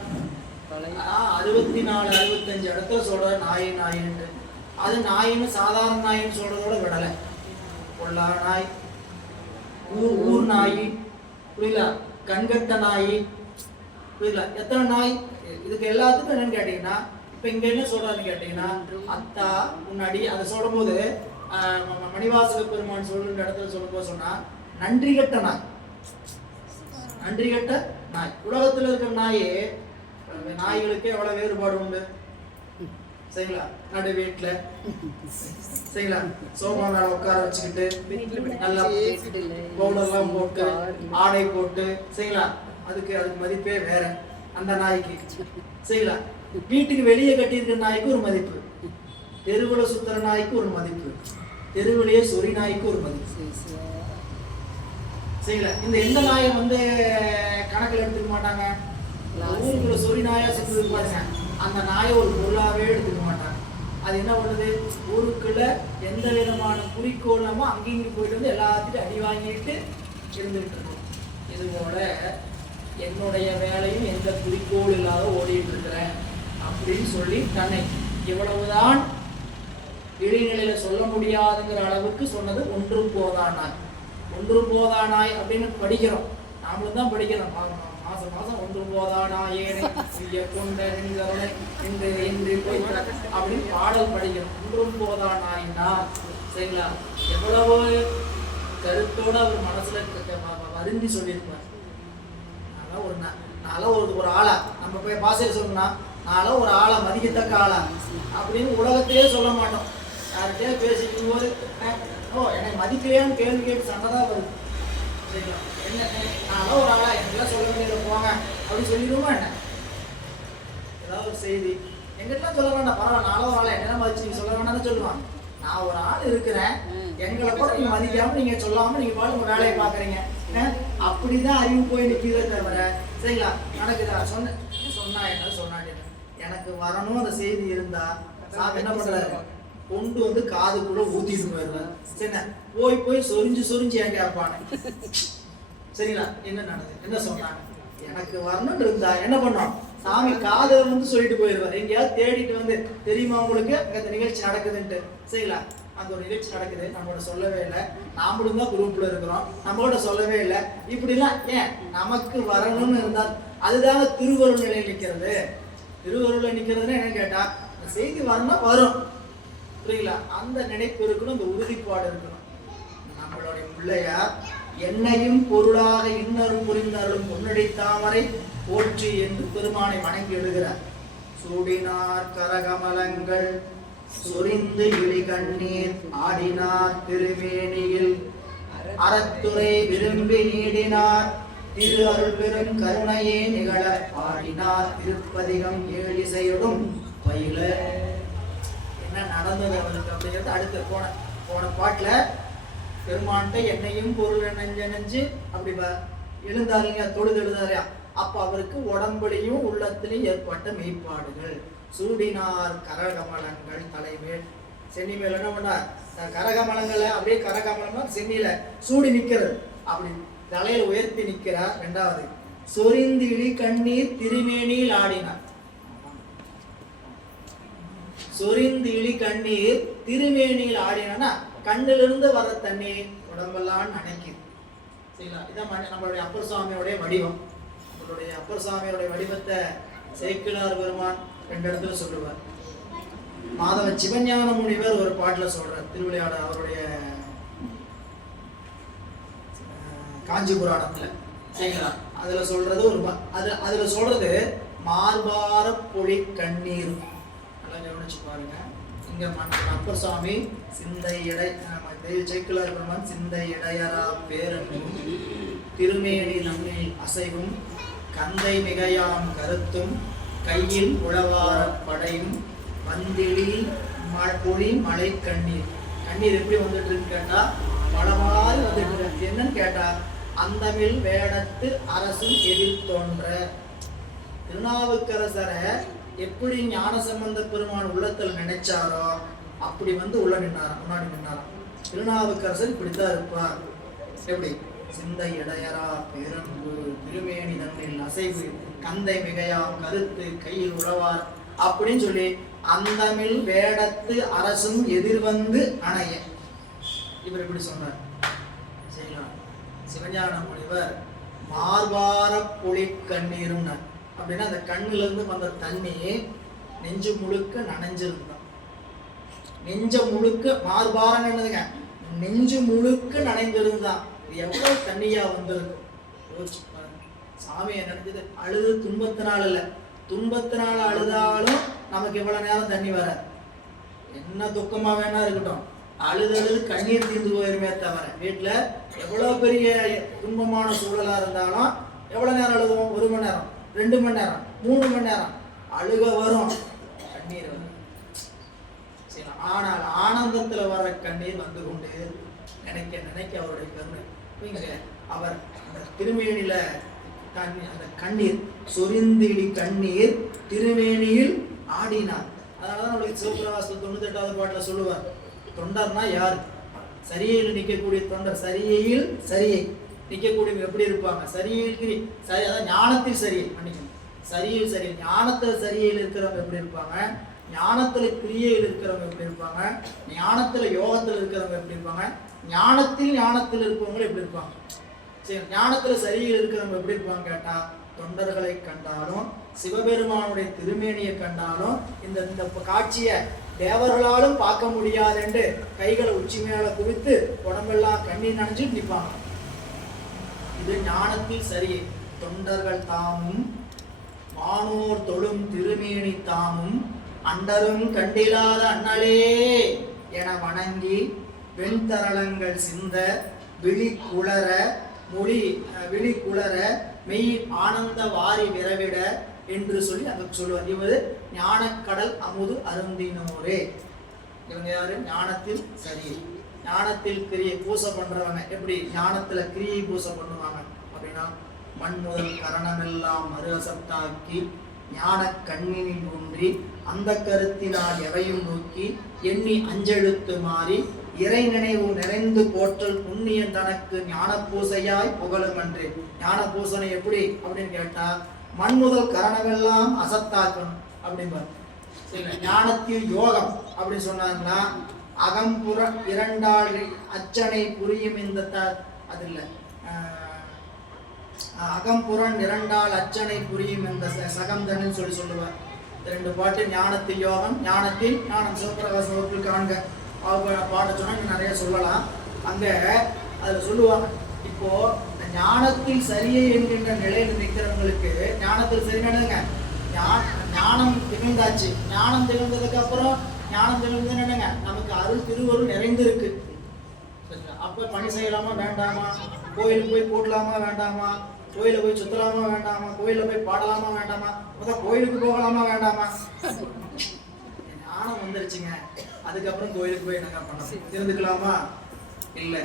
64 65 இடத்துல சொல்ற நாயின்னு. அது நாயின்னு சாதாரண நாயின்னு சொல்றதோட விடலை. பொல்லா நாய், ஊர் நாய், புரியல, கண்கட்ட நாய், புரியல, எத்தனை நாய். இதுக்கு எல்லாத்துக்கும் என்னன்னு கேட்டீங்கன்னா, இப்ப இங்க என்ன சொல்றாருன்னு கேட்டீங்கன்னா, அத்தா முன்னாடி அதை சொல்லும் போது மணிவாசக பெருமான் சொல்ற இடத்துல சொல்லும்போது சொன்னா நன்றி கட்ட நாய். நன்றி கட்ட நாய். உலகத்துல இருக்கிற நாயே நாய்களுக்கு எவ்வளவு வேறுபாடு உண்டு சரிங்களா. நடு வீட்டுல சரிங்களா சோபா மேல உட்கார வச்சுக்கிட்டு நல்லா பவுடர்லாம் போட்டு ஆடை போட்டு சரிங்களா, அதுக்கு மதிப்பே வேற அந்த நாய்க்கு சரிங்களா. வீட்டுக்கு வெளியே கட்டியிருக்கிற நாய்க்கு ஒரு மதிப்பு, தெருவுல சுத்துற நாய்க்கு ஒரு மதிப்பு, தெருவிலேயே சொறி நாய்க்கு ஒரு மதிப்பு சரிங்களா. இந்த எந்த நாயை கணக்கில் எடுத்துக்க மாட்டாங்க. ஊருக்குள்ள சொறி நாயா சுத்தி பாருங்க, அந்த நாயை ஒரு பொருளாவே எடுத்துக்க மாட்டாங்க. அது என்ன பண்ணுது, ஊருக்குள்ள எந்த விதமான குறிக்கோள் இல்லாம அங்கேயும் போயிட்டு எல்லாத்தையும் அடி வாங்கிட்டு இருந்துகிட்டு இருக்கும். இது போல என்னுடைய வேலையும் எந்த குறிக்கோள் இல்லாத ஓடிட்டு இருக்கிறேன் அப்படின்னு சொல்லி தன்னை இவ்வளவுதான் இடைநிலையில சொல்ல முடியாதுங்கிற அளவுக்கு சொன்னது ஒன்றும் போதானாய். ஒன்றும் போதானாய் அப்படின்னு படிக்கிறோம், நாமளும் தான் படிக்கிறோம். மாசம் மாசம் ஒன்றும் போதானாயே கொண்ட அப்படின்னு பாடல் படிக்கிறோம். ஒன்றும் போதானாய்னா சரிங்களா, எவ்வளவு கருத்தோட அவர் மனசுல வருந்தி சொல்லியிருப்பார். ஒரு ஆளா நம்ம போய் பாசையை சொல்லணும்னா, நானும் ஒரு ஆளை மதிக்கத்தக்க ஆளா அப்படின்னு உலகத்தையே சொல்ல மாட்டோம். யார்கிட்டயே பேசிக்கும் போது என்னை மதிக்கலையான்னு கேள்வி கேட்டு சண்டை தான் வருது சரிங்களா. என்ன நானும் ஒரு ஆளா எங்கெல்லாம் சொல்ல வேண்டியது போங்க அப்படின்னு சொல்லிடுவோமா என்ன. ஏதாவது ஒரு செய்தி எங்கிட்டலாம் சொல்ல வேண்டாம், பரவாயில்ல நானும் ஒரு ஆளை என்னெல்லாம் மதிச்சு நீங்க சொல்ல வேண்டாம்னு சொல்லுவான். நான் ஒரு ஆள் இருக்கிறேன், எங்களை கூட நீங்க மதிக்காம நீங்க சொல்லாம நீங்க பாட்டு உங்க வேலையை பாக்குறீங்க. அப்படிதான் அறிவு போய் நிற்கிறதே தவிர சரிங்களா நடக்குதா. சொன்னா என்ன சொன்னாங்க, எனக்கு வரணும் அந்த செய்தி இருந்தா சாமி என்ன பண்றாரு, கொண்டு காதுக்குள்ள ஊத்திட்டு போயிடுறாரு. சரி, போய் சொரிஞ்சு ஏன் கேட்பானு சரிங்களா. என்ன நடக்குது, என்ன சொன்னாங்க, எனக்கு வரணும் இருந்தா என்ன பண்ணோம், சாமி காதை சொல்லிட்டு போயிடுவார். எங்கேயாவது தேடிட்டு தெரியுமா உங்களுக்கு அந்த நிகழ்ச்சி நடக்குதுன்ட்டு சரிங்களா. அந்த ஒரு நிகழ்ச்சி நடக்குது, நம்மளோட சொல்லவே இல்லை, நாமளும் தான் குரூப்ல இருக்கிறோம், நம்மளோட சொல்லவே இல்லை. இப்படிலாம் ஏன் நமக்கு வரணும்னு இருந்தா அதுதாங்க திருவருள் நிலையில் நிற்கிறது. திருவருள்ல நிற்கிறதுன்னு என்ன கேட்டா, இந்த செய்தி வரணும் வரும் புரியுங்களா. அந்த நினைப்பு இருக்கணும், இந்த உறுதிப்பாடு இருக்கணும். நம்மளுடைய பிள்ளையார் என்னையும் பொருளாக இன்னரும் புரிந்தாலும் பொன்னடி தாமரை போற்றி என்று பெருமானை வணங்கி எழுகிறார். சூடினார் கரகமலங்கள் சொரிந்து இழி கண்ணீர் ஆடினார் திருமேனியில் அறத்துறை விரும்பி நீடினார் திரு அருள் பெரும் கருணையே நிகழ பாடினார் திருப்பதிகம் ஏழிசையோடும் பயில. என்ன நடந்தது அவருக்கு அப்படிங்கிறது அடுத்து போன பாட்டுல பெருமான்ட்ட என்னையும் பொருள் நெஞ்சு அப்படி எழுந்தாருங்க, தொழுது எழுதாரியா. அப்ப அவருக்கு உடம்புலையும் உள்ளத்திலையும் ஏற்பட்ட மெய்ப்பாடுகள். சூடினார் கரகமலங்கள் தலைமேல், சென்னி மேல என்ன பண்ணார், கரகமலங்களை அப்படியே கரகமலமா சென்னியில சூடி நிக்கிறது, அப்படி தலையில உயர்த்தி நிக்கிறார். ரெண்டாவது சொரிந்து இழி கண்ணீர் திருமேனியில் ஆடினார். சொரிந்து இழி கண்ணீர் திருமேனியில் ஆடினா கண்ணிலிருந்து வர தண்ணீர் உடம்பெல்லாம் நனைக்குது. சரிங்களா? இதான் நம்மளுடைய அப்பர் சுவாமியோடைய வடிவம். நம்மளுடைய அப்பர் சுவாமியோடைய வடிவத்தை சேக்கிழார் பெருமான் 2 இடத்துல சொல்லுவார். மாதவ சிவஞான முனிவர் ஒரு பாட்டுல சொல்றார். திருவிளையாட அவருடைய காஞ்சி புராணத்துல. சரிங்களா? அதுல சொல்றது அதுல சொல்றது மார்பார பொழி கண்ணீர். நல்லா கவனிச்சு பாருங்க. இங்க அப்பர் சுவாமி சிந்தை இடை சேக்கிழார் பெருமான் சிந்தை இடையரா பேரன்பும் திருமேனி நம்மில் அசைவும் கந்தை மிகையாம் கருத்தும் கையில் உழவார படையும் வந்திழி பொழி மழை கண்ணீர். கண்ணீர் எப்படி வந்துட்டு இருக்குன்னு கேட்டா மழை மாதிரி வந்துட்டு இருக்கு. என்னன்னு கேட்டா அந்தமிழ் வேடத்து அரசும் எதிர் தோன்ற. திருநாவுக்கரசரை எப்படி ஞானசம்பந்த பெருமான் உள்ளத்தில் நினைச்சாரோ அப்படி வந்து உள்ள நின்னாராம், முன்னாடி நின்னாராம். திருநாவுக்கரசர் இப்படித்தான் இருப்பார். எப்படி? சிந்தை இடையரா பேரன்பு திருமேனி தன்னில் அசைவு கந்தை மிகையாம் கருத்து கையில் உழவார் அப்படின்னு சொல்லி அந்தமிழ் வேடத்து அரசும் எதிர்வந்து அணைய இவர் இப்படி சொன்னார். சரிங்களா? சிவஞான முனிவர் மார்பார பொழி கண்ணீரும் அப்படின்னா அந்த கண்ணுல இருந்து வந்த தண்ணி நெஞ்சு முழுக்க நனைஞ்சிருந்தான். நெஞ்ச முழுக்க மார்பாரம் என்னதுங்க, நெஞ்சு முழுக்க நனைந்திருந்தான். இது எவ்வளவு தண்ணியா வந்திருக்கும் யோசிச்சு பாருங்க. சாமியை நடந்தது அழுது துன்பத்தினால் இல்ல, துன்பத்தினால அழுதாலும் நமக்கு எவ்வளவு நேரம் தண்ணி வர, என்ன துக்கமா வேணா இருக்கட்டும், அழுது கண்ணீர் தீர்ந்து போயிருமே தவிர வீட்டுல எவ்வளவு பெரிய துன்பமான சூழலா இருந்தாலும் எவ்வளவு நேரம் அழுதுவோம்? 1 மணி நேரம், 2 மணி நேரம், 3 மணி நேரம் அழுக வரும், கண்ணீர் வரும். சரி, ஆனால் ஆனந்தத்துல வர கண்ணீர் வந்து கொண்டு நினைக்க நினைக்க அவருடைய கருணை. இங்க அவர் அந்த திருமேனியில அந்த கண்ணீர் சொரிந்திழி கண்ணீர் திருமேனியில் ஆடினார். அதனாலதான் நம்மளுக்கு சிவபிரகாசம் 98வது பாட்டுல சொல்லுவார், தொண்டர்னா யாரு? சரியையில் நிற்கக்கூடிய தொண்டர். சரியையில் சரியை நிற்கக்கூடிய எப்படி இருப்பாங்க? சரியையில் சரி, அதாவது ஞானத்தில் சரியை மன்னிக்கணும், சரியில் சரி, ஞானத்துல சரியையில் இருக்கிறவங்க எப்படி இருப்பாங்க? ஞானத்துல கிரியையில் இருக்கிறவங்க எப்படி இருப்பாங்க? ஞானத்துல யோகத்துல இருக்கிறவங்க எப்படி இருப்பாங்க? ஞானத்தில் இருப்பவங்க எப்படி இருப்பாங்க? சரி, ஞானத்துல சரியில் இருக்கிறவங்க எப்படி இருப்பாங்க கேட்டா தொண்டர்களை கண்டாலும் சிவபெருமானுடைய திருமேனியை கண்டாலும் இந்த காட்சியை தேவர்களாலும் பார்க்க முடியாது என்று கைகளை உச்சி மேல குவித்து உடம்பெல்லாம் கண்ணீர் நனைஞ்சு நிற்பாங்க. இது ஞானத்தில் சரியே. தொண்டர்கள் தாமும் வானோர் தொழும் திருமேனி தாமும் அண்டரும் கண்டிலாத அண்ணலே என வணங்கி வெண்தரளங்கள் சிந்த விழி குளர மெய் ஆனந்த வாரி விரவிட என்று சொல்லி அங்க சொல்லுவார். இவர் ஞானக்கடல் அமுது அருந்தினோரே. இவங்க யாரு? ஞானத்தில் சரி, ஞானத்தில் கிரியை பூசை பண்றவங்க. எப்படி ஞானத்துல கிரியை பூசை பண்ணுவாங்க அப்படின்னா மண் முதல் கரணமெல்லாம் மறு அசத்தாக்கி ஞான கண்ணினில் ஒன்றி அந்த கருத்தினால் எவையும் நோக்கி எண்ணி அஞ்செழுத்து மாறி இறை நினைவு நிறைந்து போற்றல் புண்ணியன் தனக்கு ஞான பூசையாய் புகழும் அன்று. ஞான பூசனை எப்படி அப்படின்னு கேட்டா மண் முதல் கரணமெல்லாம் அசத்தாக்கணும் அப்படிம்பார். சரி, ஞானத்தில் யோகம் அப்படின்னு சொன்னாங்கன்னா அகம்புற 2 அச்சனை புரியும் இந்த அது இல்லை, அகம்புறன் 2 அச்சனை புரியும் இந்த சகந்தன்னு சொல்லுவார். 2 பாட்டு ஞானத்தில் யோகம், ஞானத்தில் ஞானம். சிவபிரகாச வகுப்பில் காண்க பாட்ட சொன்னா நிறைய சொல்லலாம். அங்க அதுல சொல்லுவாங்க, இப்போ ஞானத்தில் சரியை என்கின்ற நிலையில் நிற்கிறவங்களுக்கு ஞானத்தில் சரியானதுங்க. ஞானம் திகழ்ந்தாச்சு. ஞானம் திகழ்ந்ததுக்கு அப்புறம் ஞானம் திகழ்ந்து என்னங்க நமக்கு அருள் திருவருள் நிறைந்திருக்கு. அப்ப பணி செய்யலாமா வேண்டாமா? கோயிலுக்கு போய் போடலாமா வேண்டாமா? கோயில போய் சுத்தலாமா வேண்டாமா? கோயில போய் பாடலாமா வேண்டாமா? கோயிலுக்கு போகலாமா வேண்டாமா? ஞானம் வந்துருச்சுங்க, அதுக்கப்புறம் கோயிலுக்கு போய் என்னங்க பண்ணணும்? தெரிந்துக்கலாமா? இல்ல,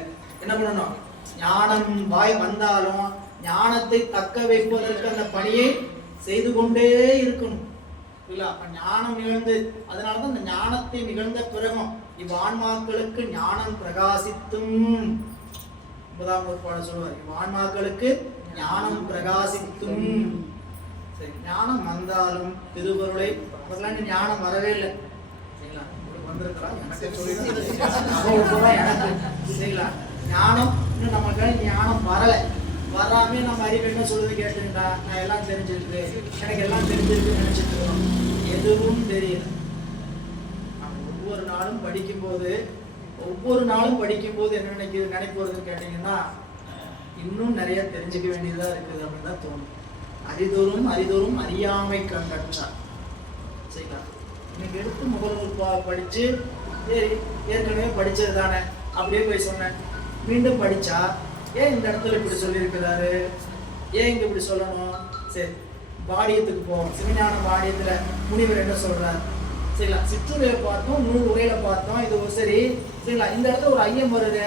என்ன பண்ணணும்? ஞானம் வாய் வந்தாலும் ஞானத்தை தக்க வைப்பதற்கு அந்த பணியை செய்து கொண்டே இருக்கணும். இல்ல, அப்ப ஞானம் நிகழ்ந்து, அதனாலதான் இந்த ஞானத்தை நிகழ்ந்த பிறகும் இவ்வான்மாக்களுக்கு ஞானம் பிரகாசித்தும் 9ஆம் பாடல் சொல்லுவார், இவ்வான்மாக்களுக்கு ஞானம் பிரகாசித்தும். சரி, ஞானம் வந்தாலும் திருவருளை ஞானம் வரவே இல்லை. வந்திருக்கிறான், எனக்கு சொல்லிட்டு எனக்கு சரிங்களா. ஞானம் இன்னும் நமக்கு ஞானம் வரலை. வராமே நம்ம அறிவு என்ன சொல்லுது கேட்டுக்கிட்டா, நான் எல்லாம் தெரிஞ்சிருக்கு, எனக்கு எல்லாம் தெரிஞ்சிருக்குன்னு நினைச்சிட்டு இருக்கோம். எதுவும் தெரியல. ஒவ்வொரு நாளும் படிக்கும்போது என்ன நினைப்போறதுன்னு கேட்டீங்கன்னா, இன்னும் நிறைய தெரிஞ்சுக்க வேண்டியதா இருக்குது அப்படின்னு தான் தோணும். அரிதோறும் அறியாமை கண்டார். சரிங்களா. இன்னைக்கு எடுத்து முதல் படிச்சு சரி ஏற்கனவே படிச்சது தானே அப்படியே போய் சொன்னேன். மீண்டும் படிச்சா ஏன் இந்த இடத்துல இப்படி சொல்லியிருக்கிறாரு, ஏன் இங்க இப்படி சொல்லணும். சரி, பாடியத்துக்கு போவோம். சிவஞான பாடியத்துல முனிவர் என்ன சொல்றார். சரிங்களா. சிற்றுரையில பார்த்தோம், நூல் உரையில பார்த்தோம். இது சரி சரிங்களா. இந்த இடத்துல ஒரு ஐயம் வருது.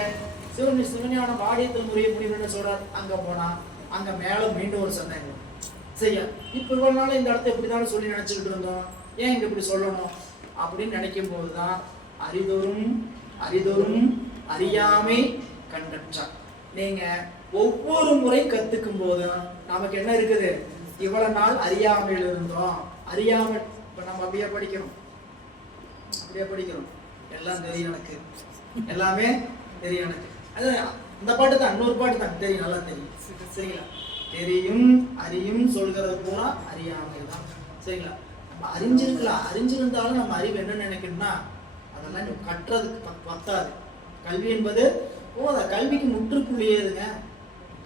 சிவஞான பாடியத்தில் முனிவர் என்ன சொல்றார். அங்க போனா அங்க மேல மீண்டும் ஒரு சந்தேகம். சரியா, இப்ப இவ்வளவு நாள் இந்த இடத்த இப்படிதான் சொல்லி நினைச்சுக்கிட்டு இருந்தோம், ஏன் இங்க இப்படி சொல்லணும் அப்படின்னு நினைக்கும் போதுதான் அரிதோறும் அறியாமை கண்டற்றார். நீங்க ஒவ்வொரு முறை கத்துக்கும் போதும் நமக்கு என்ன இருக்குது, இவ்வளவு நாள் அறியாமையில் இருந்தோம். அறியாமல் இப்ப நம்ம அப்படியே படிக்கிறோம், எல்லாம் தெரியும் எனக்கு, எல்லாமே தெரியும் எனக்கு. அது இந்த பாட்டு தான், இன்னொரு பாட்டு தான் தெரியும், நல்லா தெரியும். சரிங்களா. தெரியும் அறியும் சொல்கிறது பூரா அறியாமை தான். சரிங்களா. நம்ம அறிஞ்சிருந்தாலும் நம்ம அறிவு என்ன நினைக்கணும்னா, அதெல்லாம் கட்டுறதுக்கு பத்தாது. கல்வி என்பது கல்விக்கு முற்றுப்புள்ளியேதுங்க.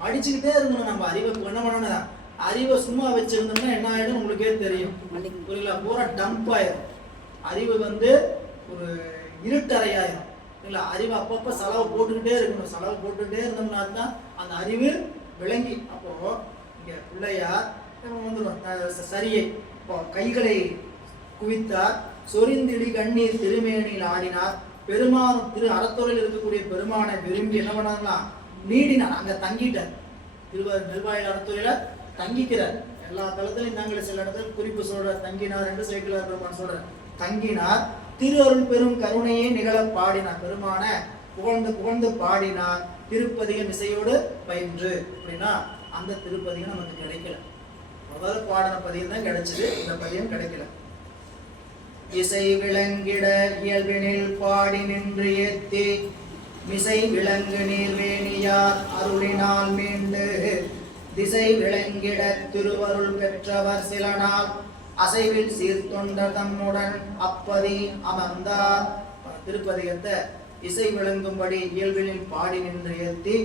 படிச்சுக்கிட்டே இருக்கணும். நம்ம அறிவை என்ன பண்ணணும், அறிவை சும்மா வச்சிருந்தோம்னா என்ன ஆயிடும் உங்களுக்கே தெரியும். புரியல, பூரா டம்ப் ஆயிடும். அறிவு ஒரு இருட்டறையாயிரும். இல்லை, அறிவு அப்பப்போ செலவு போட்டுக்கிட்டே இருக்கணும். செலவு போட்டுக்கிட்டே இருந்தோம்னா தான் அந்த அறிவு விளங்கி. அப்போ இங்க பிள்ளையார் வந்துடும். சரியை இப்போ கைகளை குவித்தார், சொரிந்திடி கண்ணீர் திருமேனியில் ஆடினார். பெருமான் அறத்துறையில் இருக்கக்கூடிய பெருமானை விரும்பி என்ன பண்ணாங்களா, நீடினார். அங்க தங்கிட்டார். நெல்வாயில் அறத்துறையில தங்கிக்கிறார். எல்லா தளத்திலையும் தங்களை சில இடத்துல குறிப்பு சொல்ற தங்கினார் என்று சேக்கிழார் பெருமான் சொல்ற. தங்கினார். திருஅருள் பெரும் கருணையை நிகழ பாடினார். பெருமான புகழ்ந்து பாடினார். திருப்பதிகம் இசையோடு பயின்று. அப்படின்னா அந்த திருப்பதிகம் நமக்கு கிடைக்கல. முதல்ல பாடின பதியம் தான் கிடைச்சது, இந்த பதியம் கிடைக்கல. இசை விளங்கிட இயல்பினில் பாடி நின்று ஏத்தி மிசை விளங்கு நீர்வேணியார் அருளினால் மீண்டு திசை விளங்கிட திருவருள் பெற்றவர் சில நாள் அசைவில் சீர்தொண்டர் தம்முடன் அப்பதி அமர்ந்தார். திருப்பதிகத்தை இசை விளங்கும்படி இயல்பினில் பாடி நின்று ஏத்தி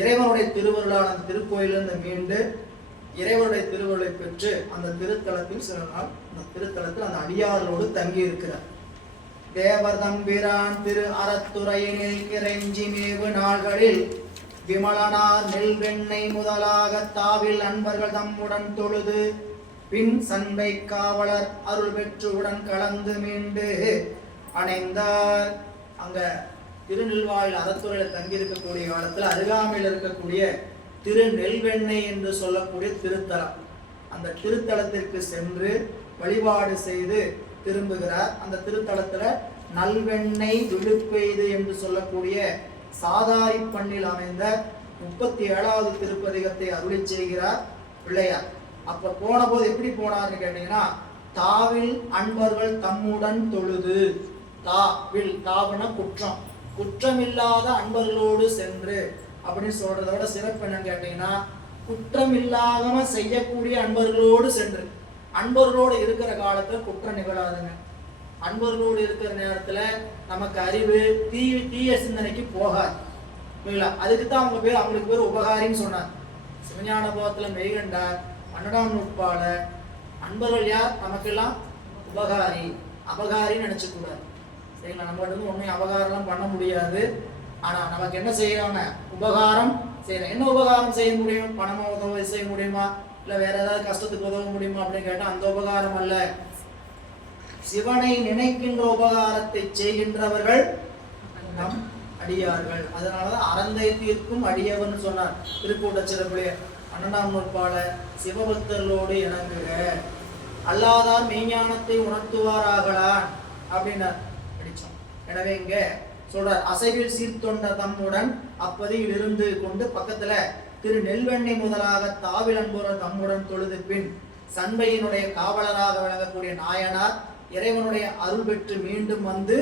இறைவனுடைய திருவருளான அந்த திருக்கோயிலிருந்து மீண்டு இறைவனுடைய திருவருளை பெற்று அந்த திருத்தலத்தில் சில நாள் அந்த திருத்தலத்தில் அந்த அடியாரோடு தங்கி இருக்கிறார். தேவர் தம்பிரான் திரு அறத்துறையினில் இறைஞ்சி மேவு நாள்களில் விமலனார் நெல் வெண்ணெய் முதலாக தாவில் அன்பர்கள் தம்முடன் தொழுது பின் சண்பை காவலர் அருள் பெற்று உடன் கலந்து மீண்டு அணைந்தார். அங்க திருநெல்வாயில் அறத்துறையில தங்கி இருக்கக்கூடிய காலத்துல அருகாமையில் இருக்கக்கூடிய திருநெல்வெண்ணெய் என்று சொல்லக்கூடிய திருத்தலம், அந்த திருத்தலத்திற்கு சென்று வழிபாடு செய்து திரும்புகிறார். அந்த திருத்தலத்துல நல்வெண்ணெய் விழுப்பெய்து என்று சொல்லக்கூடிய சாதாரி பண்ணில் அமைந்த 37வது திருப்பதிகத்தை அருளி செய்கிறார் பிள்ளையார். அப்ப போன போது எப்படி போனார்னு கேட்டீங்கன்னா, தாவில் அன்பர்கள் தம்முடன் தொழுது. தாவுன குற்றம், குற்றமில்லாத அன்பர்களோடு சென்று அப்படின்னு சொல்றதோட சிறப்பு என்னன்னு கேட்டீங்கன்னா, குற்றம் இல்லாம செய்யக்கூடிய அன்பர்களோடு சென்று. அன்பர்களோடு இருக்கிற காலத்துல குற்றம் நிகழாதுங்க. அன்பர்களோடு இருக்கிற நேரத்துல நமக்கு அறிவு தீய சிந்தனைக்கு போகாது. அதுக்குத்தான் அவங்க பேர், அவங்களுக்கு பேர் உபகாரின்னு சொன்னார். சிவஞான போகத்துல மெய்கண்டார் 12ஆம் நூற்பால அன்பர்கள் யார், நமக்கெல்லாம் உபகாரி அபகாரின்னு நினைச்சு கூடாது. சரிங்களா. நம்ம ஒன்றும் அபகாரம்லாம் பண்ண முடியாது. ஆனா நமக்கு என்ன செய்யறாங்க, உபகாரம் செய்யணும். என்ன உபகாரம் செய்ய முடியும், பணமா உதவி செய்ய முடியுமா, இல்ல வேற ஏதாவது கஷ்டத்துக்கு உதவ முடியுமா அப்படின்னு கேட்டா அந்த உபகாரம் அல்ல. சிவனை நினைக்கின்ற உபகாரத்தை செய்கின்றவர்கள் நம் அடியார்கள். அதனாலதான் அறந்தை தீர்க்கும் அடியவன் சொன்னார் திருக்கூட்ட சிறப்புலே 12ஆம் நூற்பால. சிவபக்தர்களோடு இணங்குக, அல்லாதார் மெய்ஞானத்தை உணர்த்துவாராகலான் அப்படின்னார் படிச்சோம். எனவே இங்க சொல்றார், அசைவில் சீர்தொண்ட தம்முடன் அப்பதியில் இருந்து கொண்டு பக்கத்துல திரு நெல்வெண்ணெய் முதலாக தாவில் அன்புற தம்முடன் தொழுது பின் சண்பையினுடைய காவலராக விளங்கக்கூடிய நாயனார் இறைவனுடைய அருள் பெற்று மீண்டும் வந்து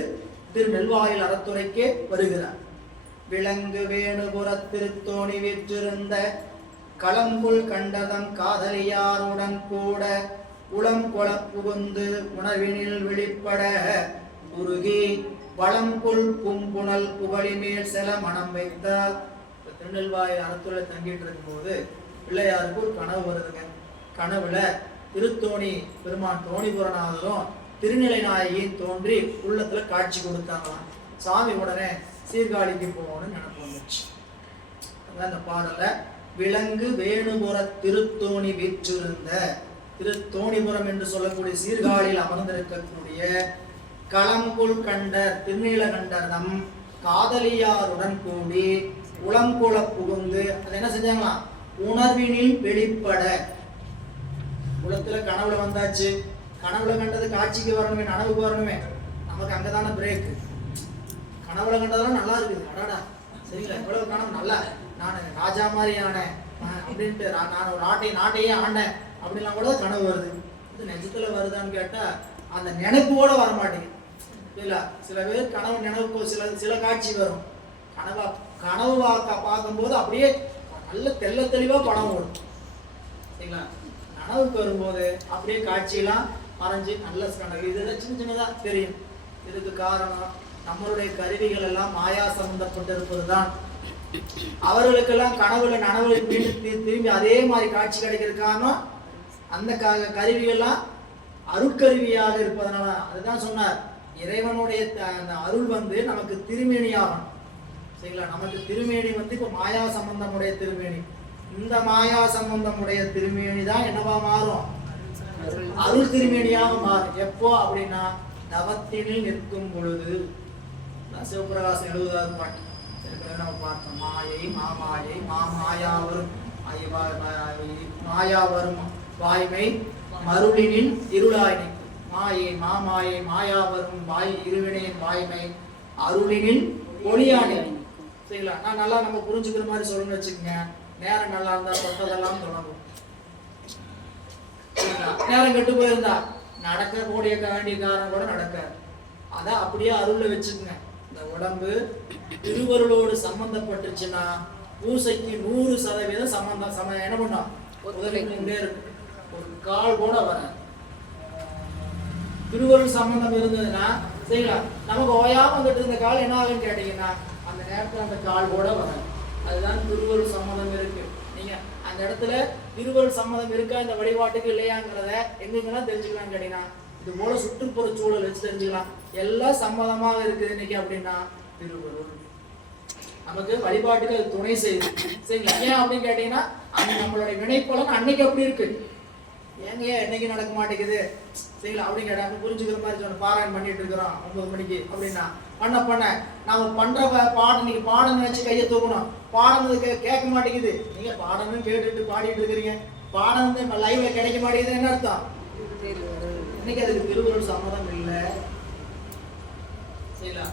திருநெல்வாயில் அறத்துறைக்கே வருகிறார். விலங்கு வேணுபுற திருத்தோணி வீற்றிருந்த களம்புல் கண்டதம் காதலியாருடன் கூட உளம் கொள புகுந்து உணர்வினில் வெளிப்பட உருகி வளம்புல் பும்புணல் புகழி மேல் செல மனம் வைத்தார். திருநெல்வாயில் அறத்துறை தங்கிட்டு இருக்கும் போது பிள்ளையாருக்கு ஒரு கனவு வருதுங்க. கனவுல திருத்தோணி பெருமான் தோணிபுரநாதரும் திருநிலை நாயகியும் தோன்றி உள்ளத்துல காட்சி கொடுத்தாங்களாம். சாமி உடனே சீர்காழிக்கு போகணும்னு நினைப்பு வந்துச்சு. அந்த பாடல விலங்கு வேணுபுற திருத்தோணி வீற்றிருந்த, திருத்தோணிபுரம் என்று சொல்லக்கூடிய சீர்காழியில் அமர்ந்திருக்கக்கூடிய களம்புல் கண்டர் திருநீலகண்டர் நம் காதலியாருடன் கூடி உளங்குள புகுந்து அது என்ன செஞ்சாங்களாம், உணர்வினில் வெளிப்பட. உலகத்துல கனவுல வந்தாச்சு, கனவுல கண்டது காட்சிக்கு வரணுமே, நனவுக்கு வரணுமே. நமக்கு அங்கதான பிரேக். கனவுல கண்டதெல்லாம் நல்லா இருக்குது, அடாடா சரிங்களா, எவ்வளவு கனவு நல்லா, நான் ராஜா மாதிரி ஆனேன் அப்படின்ட்டு, நான் ஒரு நாட்டையே ஆண்டேன் அப்படின்லாம் கூட கனவு வருது. இது நெஜத்துல வருதான்னு கேட்டா அந்த நினைப்போட வர மாட்டேங்குது இல்ல. சில பேர் கனவு நினைவு சில காட்சி வரும், கனவு பார்க்கும்போது அப்படியே நல்ல தெள்ள தெளிவா படம் ஓடும் சரிங்களா. கனவுக்கு வரும்போது அப்படியே காட்சியெல்லாம் மறைஞ்சு நல்ல கனவு இதெல்லாம் சின்ன சின்னதா தெரியும். இதுக்கு காரணம் நம்மளுடைய கருவிகள் எல்லாம் மாயா சம்பந்தப்பட்டிருப்பது தான். அவர்களுக்கெல்லாம் கனவுல நனவுல திரும்பி அதே மாதிரி காட்சி கிடைக்கிறதுக்கான அந்த கருவிகள்லாம் அருட்கருவியாக இருப்பதனால. அதுதான் சொன்னார், இறைவனுடைய அந்த அருள் வந்து நமக்கு திருமேனியாகும் சரிங்களா. நமக்கு திருமேனி வந்து இப்போ மாயா சம்பந்தமுடைய திருமேனி. இந்த மாயா சம்பந்தமுடைய திருமேனி தான் என்னவா மாறும், அருள் திருமேனியாக மாறும். எப்போ அப்படின்னா தவத்தினில் நிற்கும் பொழுது. சிவபிரகாசம் 70வது பாட்டு நம்ம பார்த்தோம். மாயை மாமாயை மாமாயா வரும் மாயா வரும் வாய்மை மருளினில் இருளாய் நிற்கும். மாயை மாமாயை மாயா வரும் வாய் இருவினையின் வாய்மை அருளினில் ஒளியானி சரிங்களா. நான் நல்லா நம்ம புரிஞ்சுக்கிற மாதிரி சொல்லணும்னு வச்சுக்கோங்க. நேரம் நல்லா இருந்தா தொட்டதெல்லாம் தொடங்கும். நேரம் கெட்டு போயிருந்தா நடக்க கூடிய வேண்டிய காரணம் கூட நடக்க. அதான் அப்படியே அருள்ல வச்சுக்கோங்க. இந்த உடம்பு திருவருளோடு சம்பந்தப்பட்டுச்சுன்னா பூசைக்கு 100% சம்பந்தம் என்ன பண்ணோம், உதவிக்கிட்டே இருக்கும். ஒரு கால் கூட வர திருவருள் சம்பந்தம் இருந்ததுன்னா சரிங்களா, நமக்கு ஓயாம வந்துட்டு இருந்த கால் என்ன ஆகுன்னு கேட்டீங்கன்னா அந்த நேரத்துல அந்த கால் கூட வர. அதுதான் திருவருள் சம்பந்தம் இருக்கு. நீங்க அந்த இடத்துல திருவருள் சம்பந்தம் இருக்கா இந்த வழிபாட்டுக்கு இல்லையாங்கிறத எங்கெங்கெல்லாம் தெரிஞ்சுக்கலாம்னு கேட்டீங்கன்னா இது போல சுற்றுப்புற சூழல் வச்சு தெரிஞ்சுக்கலாம். எல்லாம் சம்மதமாக இருக்குது இன்னைக்கு அப்படின்னா திருவருள் நமக்கு வழிபாட்டுக்கு அது துணை செய்யுது சரிங்களா. ஏன் அப்படின்னு கேட்டீங்கன்னா அந்த நம்மளுடைய வினைப்பலன் அன்னைக்கு அப்படி இருக்கு. ஏங்க என்னைக்கு நடக்க மாட்டேங்குது சரிங்களா அப்படின்னு கேட்டாங்க. புரிஞ்சுக்கிற மாதிரி சொன்ன பாராயணம் பண்ணிட்டு இருக்கிறோம் 9 மணிக்கு அப்படின்னா பண்ண நாம பண்ற பாடம் இன்னைக்கு பாடம் நினைச்சு கையை தூக்கணும். பாடம் கேட்க மாட்டேங்குது. நீங்க பாடமும் கேட்டுட்டு பாடிட்டு இருக்கிறீங்க, பாடம் வந்து லைவ்ல கிடைக்க மாட்டேங்குது. என்ன அர்த்தம், இன்னைக்கு அதுக்கு திருவருள் சம்மதம் இல்லை சரிங்களா.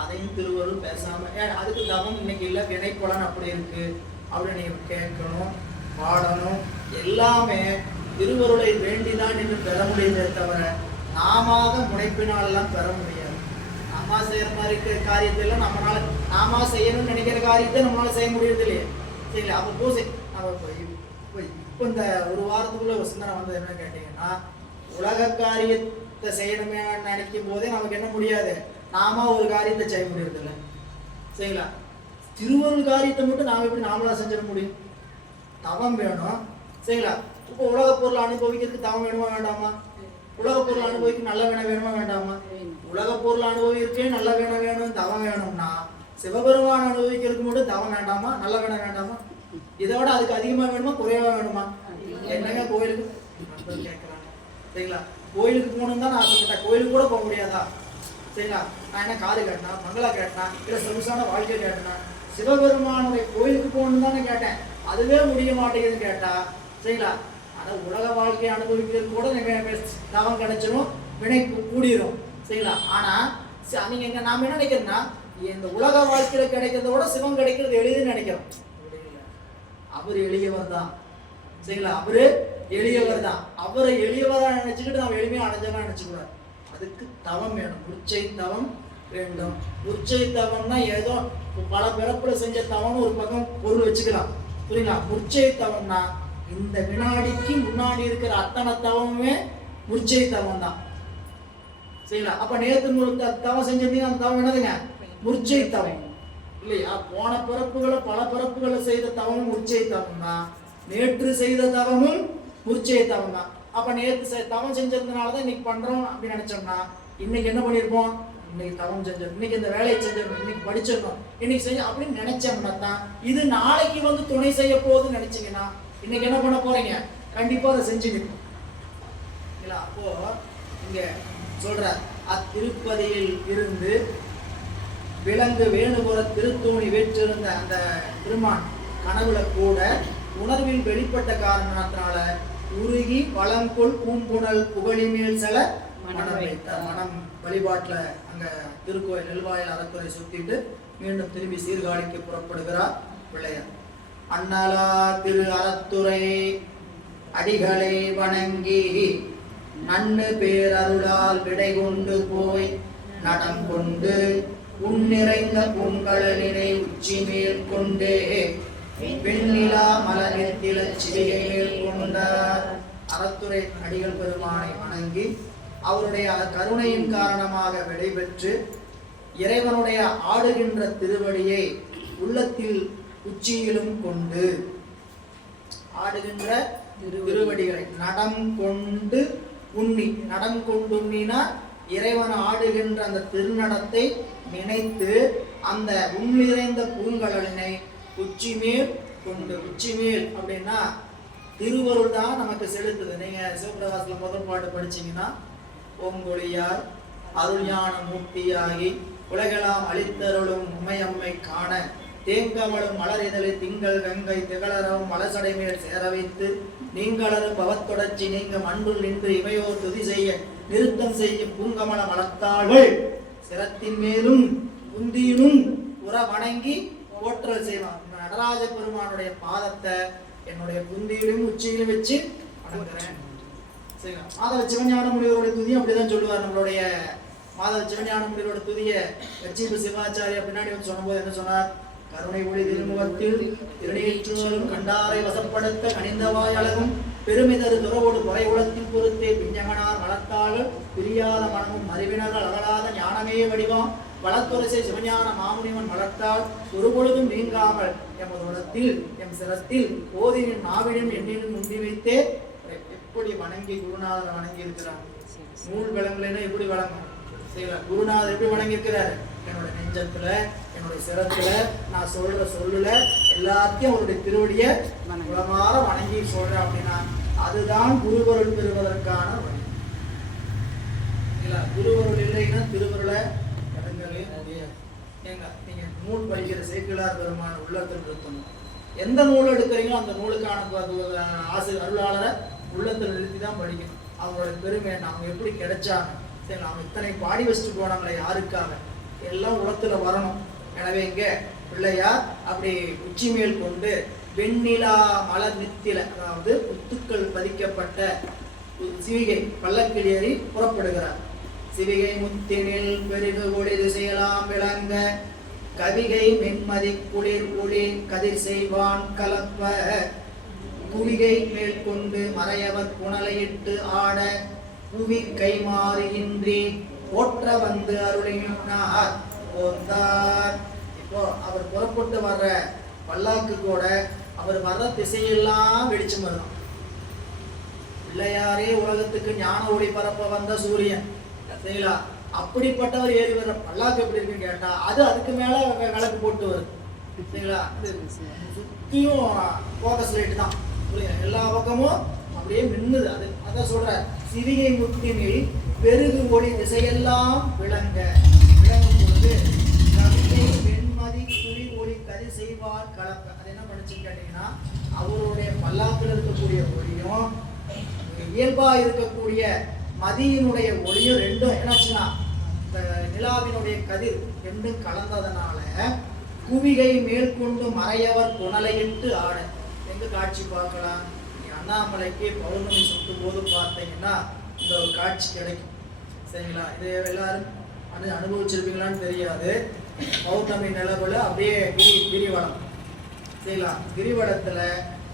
அதையும் திருவருள் பேசாம அதுக்கு தவம் இன்னைக்கு இல்லை, வினைப்பலன் அப்படி இருக்கு அப்படின்னு நீங்க கேட்கணும், பாடணும். எல்லாமே திருவருளை வேண்டிதான் என்று பெற முடியுதே தவிர நாம முனைப்பினாலெல்லாம் பெற முடியாது. நாம செய்யற மாதிரி காரியத்தை எல்லாம் நாம செய்யணும்னு நினைக்கிற காரியத்தை நம்மளால செய்ய முடியறது இல்லையே சரிங்களா. அப்போ பூசை இப்போ இந்த ஒரு வாரத்துக்குள்ள ஒரு சிந்தனை வந்து என்ன கேட்டீங்கன்னா, உலக காரியத்தை செய்யணுமே நினைக்கும் போதே நமக்கு என்ன முடியாது, நாம ஒரு காரியத்தை செய்ய முடியறது இல்லை சரிங்களா. திருவருள் காரியத்தை மட்டும் நாம எப்படி நாமளா செஞ்சிட முடியும், தவம் வேணும் சரிங்களா. இப்போ உலக பொருளை அனுபவிக்கிறதுக்கு தவம் வேணுமா வேண்டாமா, உலக பொருளை அனுபவிக்க நல்ல வேணுமா வேண்டாமா. உலக பொருளை அனுபவிக்கிறதுக்கே நல்ல வேணும் தவம் வேணும்னா சிவபெருமான் அனுபவிக்கிறதுக்கு மட்டும் தவம் வேண்டாமா, நல்ல வேண்டாமா. இதோட அதுக்கு அதிகமா வேணுமா குறைவா வேணுமா. என்னங்க கோயிலுக்கு கேட்கறாங்க சரிங்களா, கோயிலுக்கு போகணும்னு தான் நான் ஆசைப்பட்டேன், கோயிலுக்கு கூட போக முடியாதா சரிங்களா. நான் என்ன காது கேட்டேனா, மங்களா கேட்டேனா, இல்லை சொகுசான வாழ்க்கை கேட்டேனா, சிவபெருமானுடைய கோயிலுக்கு போகணும்னு தானே கேட்டேன். அதுவே முடிய மாட்டேங்குதுன்னு கேட்டா சரிங்களா. ஆனால் உலக வாழ்க்கையை அனுபவிக்கிறது கூட தவம் கிடைச்சிடும், வினை கூடிரும் சரிங்களா. ஆனா நீங்க நாம என்ன நினைக்கிறோம்னா இந்த உலக வாழ்க்கையில கிடைக்கிறத விட சிவம் கிடைக்கிறது எளிதுன்னு நினைக்கிறோம். அவர் எளியவர் தான் சரிங்களா, அவரு எளியவர் தான். அவரை எளியவரா நினைச்சுக்கிட்டு நம்ம எளிமையா அடைஞ்சவனா நினைச்சுக்கூடாது. அதுக்கு தவம் வேணும், உச்சை தவம் வேண்டும். உச்சை தவம்னா ஏதோ பல பிறப்புல செஞ்ச தவம்னு ஒரு பக்கம் பொருள் வச்சுக்கலாம், புரியுங்களா? முர்ச்சை தவம்னா இந்த வினாடிக்கு முன்னாடி இருக்கிற அத்தனை தவமுமே முர்ச்சை தவம் தான், சரிங்களா? அப்ப நேற்று தவம் செஞ்சிருந்தீங்க, அந்த தவம் என்னதுங்க? முர்ச்சை தவம் இல்லையா? போன பிறப்புகளை பல பிறப்புகளை செய்த தவமும் முர்ச்சை தவம் தான், நேற்று செய்த தவமும் முர்ச்சை தவம் தான். அப்ப நேற்று தவம் செஞ்சதுனாலதான் இன்னைக்கு பண்றோம் அப்படின்னு நினைச்சோம்னா இன்னைக்கு என்ன பண்ணிருப்போம்? இன்னைக்கு தவம் செஞ்சோம், இன்னைக்கு இந்த வேலையை செஞ்சிடணும், இன்னைக்கு படிச்சிடணும், இன்னைக்கு செஞ்ச அப்படின்னு நினைச்சோம்னா தான் இது நாளைக்கு வந்து துணை செய்ய போகுதுன்னு நினைச்சீங்கன்னா இன்னைக்கு என்ன பண்ண போறீங்க? கண்டிப்பா அதை செஞ்சுக்கணும். அப்போ இங்க சொல்ற அத்திருப்பதியில் இருந்து விலங்கு வேணுபுற திருத்தூணி வேற்றிருந்த அந்த பெருமான் கனவுல கூட உணர்வில் வெளிப்பட்ட காரணத்தினால உருகி வளங்கொள் பூம்புணல் புகழிமேல் செல மனம் வைத்தார். மனம் வழிபாட்டுல அங்க திருக்கோயில் நெல்வாயில் அறத்துறை சுத்திட்டு மீண்டும் திரும்பி சீர்காழிக்கு புறப்படுகிறார் பிள்ளையார். அண்ணலா திரு அறத்துறை அடிகளை வணங்கி நன்னு பேரருளால் விடை கொண்டு போய் நடம் கொண்டு உன்னிறைந்த பூங்கடலினை உச்சி மேல் கொண்டே வெண்ணிலா மலரில் சிவிகை மேல் கொண்டார். அறத்துறை அடிகள் பெருமானை வணங்கி அவருடைய கருணையின் காரணமாக விடைபெற்று இறைவனுடைய ஆடுகின்ற திருவடியை உள்ளத்தில் உச்சியிலும் கொண்டு ஆடுகின்ற திருவடிகளை நடம் கொண்டு உண்ணி, நடம் கொண்டு உண்ணினா இறைவன் ஆடுகின்ற அந்த திருநடத்தை நினைத்து அந்த உன்னிறைந்த பூங்கடலினை உச்சி மேல் கொண்டு. உச்சி மேல் அப்படின்னா திருவருள் தான் நமக்கு செலுத்துது. நீங்க சிவபிரகாசத்துல முதல் பாட்டு படிச்சீங்கன்னா ஓங்கொழியார் அருள்ஞான மூர்த்தியாகி உலகெல்லாம் அளித்தருளும் உமையம்மை காண தேங்கமலும் மலரிதழை திங்கள் கங்கை திகழறவும் மலசடை மேல் சேர வைத்து நீங்களரும் பவத்தொடர்ச்சி நீங்க மண்புள் நின்று இவையோர் துதி செய்ய நிறுத்தம் செய்யும் பூங்கமல மலத்தாள்கள் சிரத்தின் மேலும் குந்தியிலும் உற வணங்கி போற்றல் செய்வான். நடராஜ பெருமானுடைய பாதத்தை என்னுடைய குந்தியிலும் உச்சியிலும் வச்சு வணங்குறேன். சரிங்களா? மாதவ சிவஞான முனிவருடைய துதி அப்படிதான் சொல்லுவார். நம்மளுடைய மாதவ சிவஞான முனிவரோட துதிய கச்சிபு சிவாச்சாரியா பின்னாடி வந்து சொன்னபோது என்ன சொன்னார்? கருணை ஒளி திருமுகத்தில் திருநீற்றுவரும் கண்டாரை வசப்படுத்த கனிந்தவாய் அழகும் பெருமிதரு துறவோடு குறை உலத்தின் பொறுத்தே பிஞ்சங்கனார் வளர்த்தாளர் பிரியாத மனமும் அறிவினர்கள் அகலாத ஞானமே வடிவம் வளத்துரசை சிவஞான மாமுனிவன் வளர்த்தால் ஒரு பொழுதும் நீங்காமல் எமது உலகத்தில் எம் சிரத்தில் போதினின் நாவிடும் எண்ணிலும் முந்தி வைத்தே எப்படி வணங்கி குருநாதர் வணங்கி இருக்கிறார். நூல் விளங்கலைன்னா எப்படி வழங்கும்? குருநாதர் எப்படி வணங்கி இருக்கிறார்? என்னோட நெஞ்சத்துல என்னுடைய சிரத்துல நான் சொல்ற சொல்லுல எல்லாத்தையும் அவருடைய திருவடிய உலமாற வணங்கி சொல்றேன் அப்படின்னா அதுதான் குருவருள் பெறுவதற்கான வழி. குருவருள் இல்லைன்னா திருவருளை இறங்கவே முடியாது. ஏங்க நீங்க நூல் படிக்கிற சேக்கிழார் பெருமான உள்ளத்தில் நிறுத்தணும். எந்த நூல் எடுக்கிறீங்களோ அந்த நூலுக்கான ஆசிரியர் அருளாளரை உள்ளத்தில் நிறுத்தி தான் படிக்கணும். அவங்களோட பெருமை அவங்க எப்படி கிடைச்சாங்க, சரி அவங்க இத்தனை பாடி வச்சுட்டு போனாங்களே யாருக்காக, எல்லாம் உலகத்துல வரணும். எனவே இங்க பிள்ளையார் அப்படி உச்சி மேல் கொண்டு வெண்ணிலா மலர் நித்தில, அதாவது முத்துக்கள் பதிக்கப்பட்ட சிவிகை பல்லக்கில் ஏறி புறப்படுகிறார். சிவிகை முத்தினில் பெருகு ஒளி திசையெல்லாம் விளங்க கவிகை மென்மதி குளிர் ஒளி கதிர் செய்வான் கலப்ப குவிகை மேல் கொண்டு மறையவர் புனலையிட்டு ஆட புவி கைமாறுகின்றி போற்ற வந்து அருளினார் போந்தார். இப்போ அவர் புறப்பட்டு வர்ற பல்லாக்கு கூட அவர் வர்ற திசையெல்லாம் வெடிச்சு வரணும். பிள்ளையாரே உலகத்துக்கு ஞான ஒளி பரப்ப வந்த சூரியன், சரிங்களா? அப்படிப்பட்டவர் ஏறி வர்ற பல்லாக்கு எப்படி இருக்குன்னு கேட்டா அது அதுக்கு மேல விளக்கு போட்டு வருது, சரிங்களா? சுத்தியும் போக்கஸ் லைட் தான், எல்லா பக்கமும் அப்படியே மின்னுது. அது அதான் சொல்ற சிவிகை முத்தினில் பெருகு ஒளி திசையெல்லாம் விளங்க, விளங்கும் பொழுது கவிதை வெண்மதி துளி ஒளி கதி செய்வார் கலப்ப. அது என்ன பண்ணுச்சுன்னு கேட்டீங்கன்னா அவருடைய பல்லாக்கில் இருக்கக்கூடிய ஒளியும் இயல்பா இருக்கக்கூடிய மதியினுடைய ஒளியும் ரெண்டும் என்னாச்சுன்னா இந்த நிலாவினுடைய கதிர் ரெண்டும் கலந்ததனால குவிகை மேற்கொண்டு மறையவர் புனலையிட்டு ஆட. எங்க காட்சி பார்க்கலாம்? அண்ணாமலைக்கு பௌர்ணமி சுட்டும் போது பார்த்தீங்கன்னா இந்த ஒரு காட்சி கிடைக்கும். சரிங்களா? இது எல்லாரும் அனுபவிச்சிருப்பீங்களான்னு தெரியாது. பௌர்ணமி நிலவுல அப்படியே கிரிவலம், சரிங்களா? கிரிவலத்துல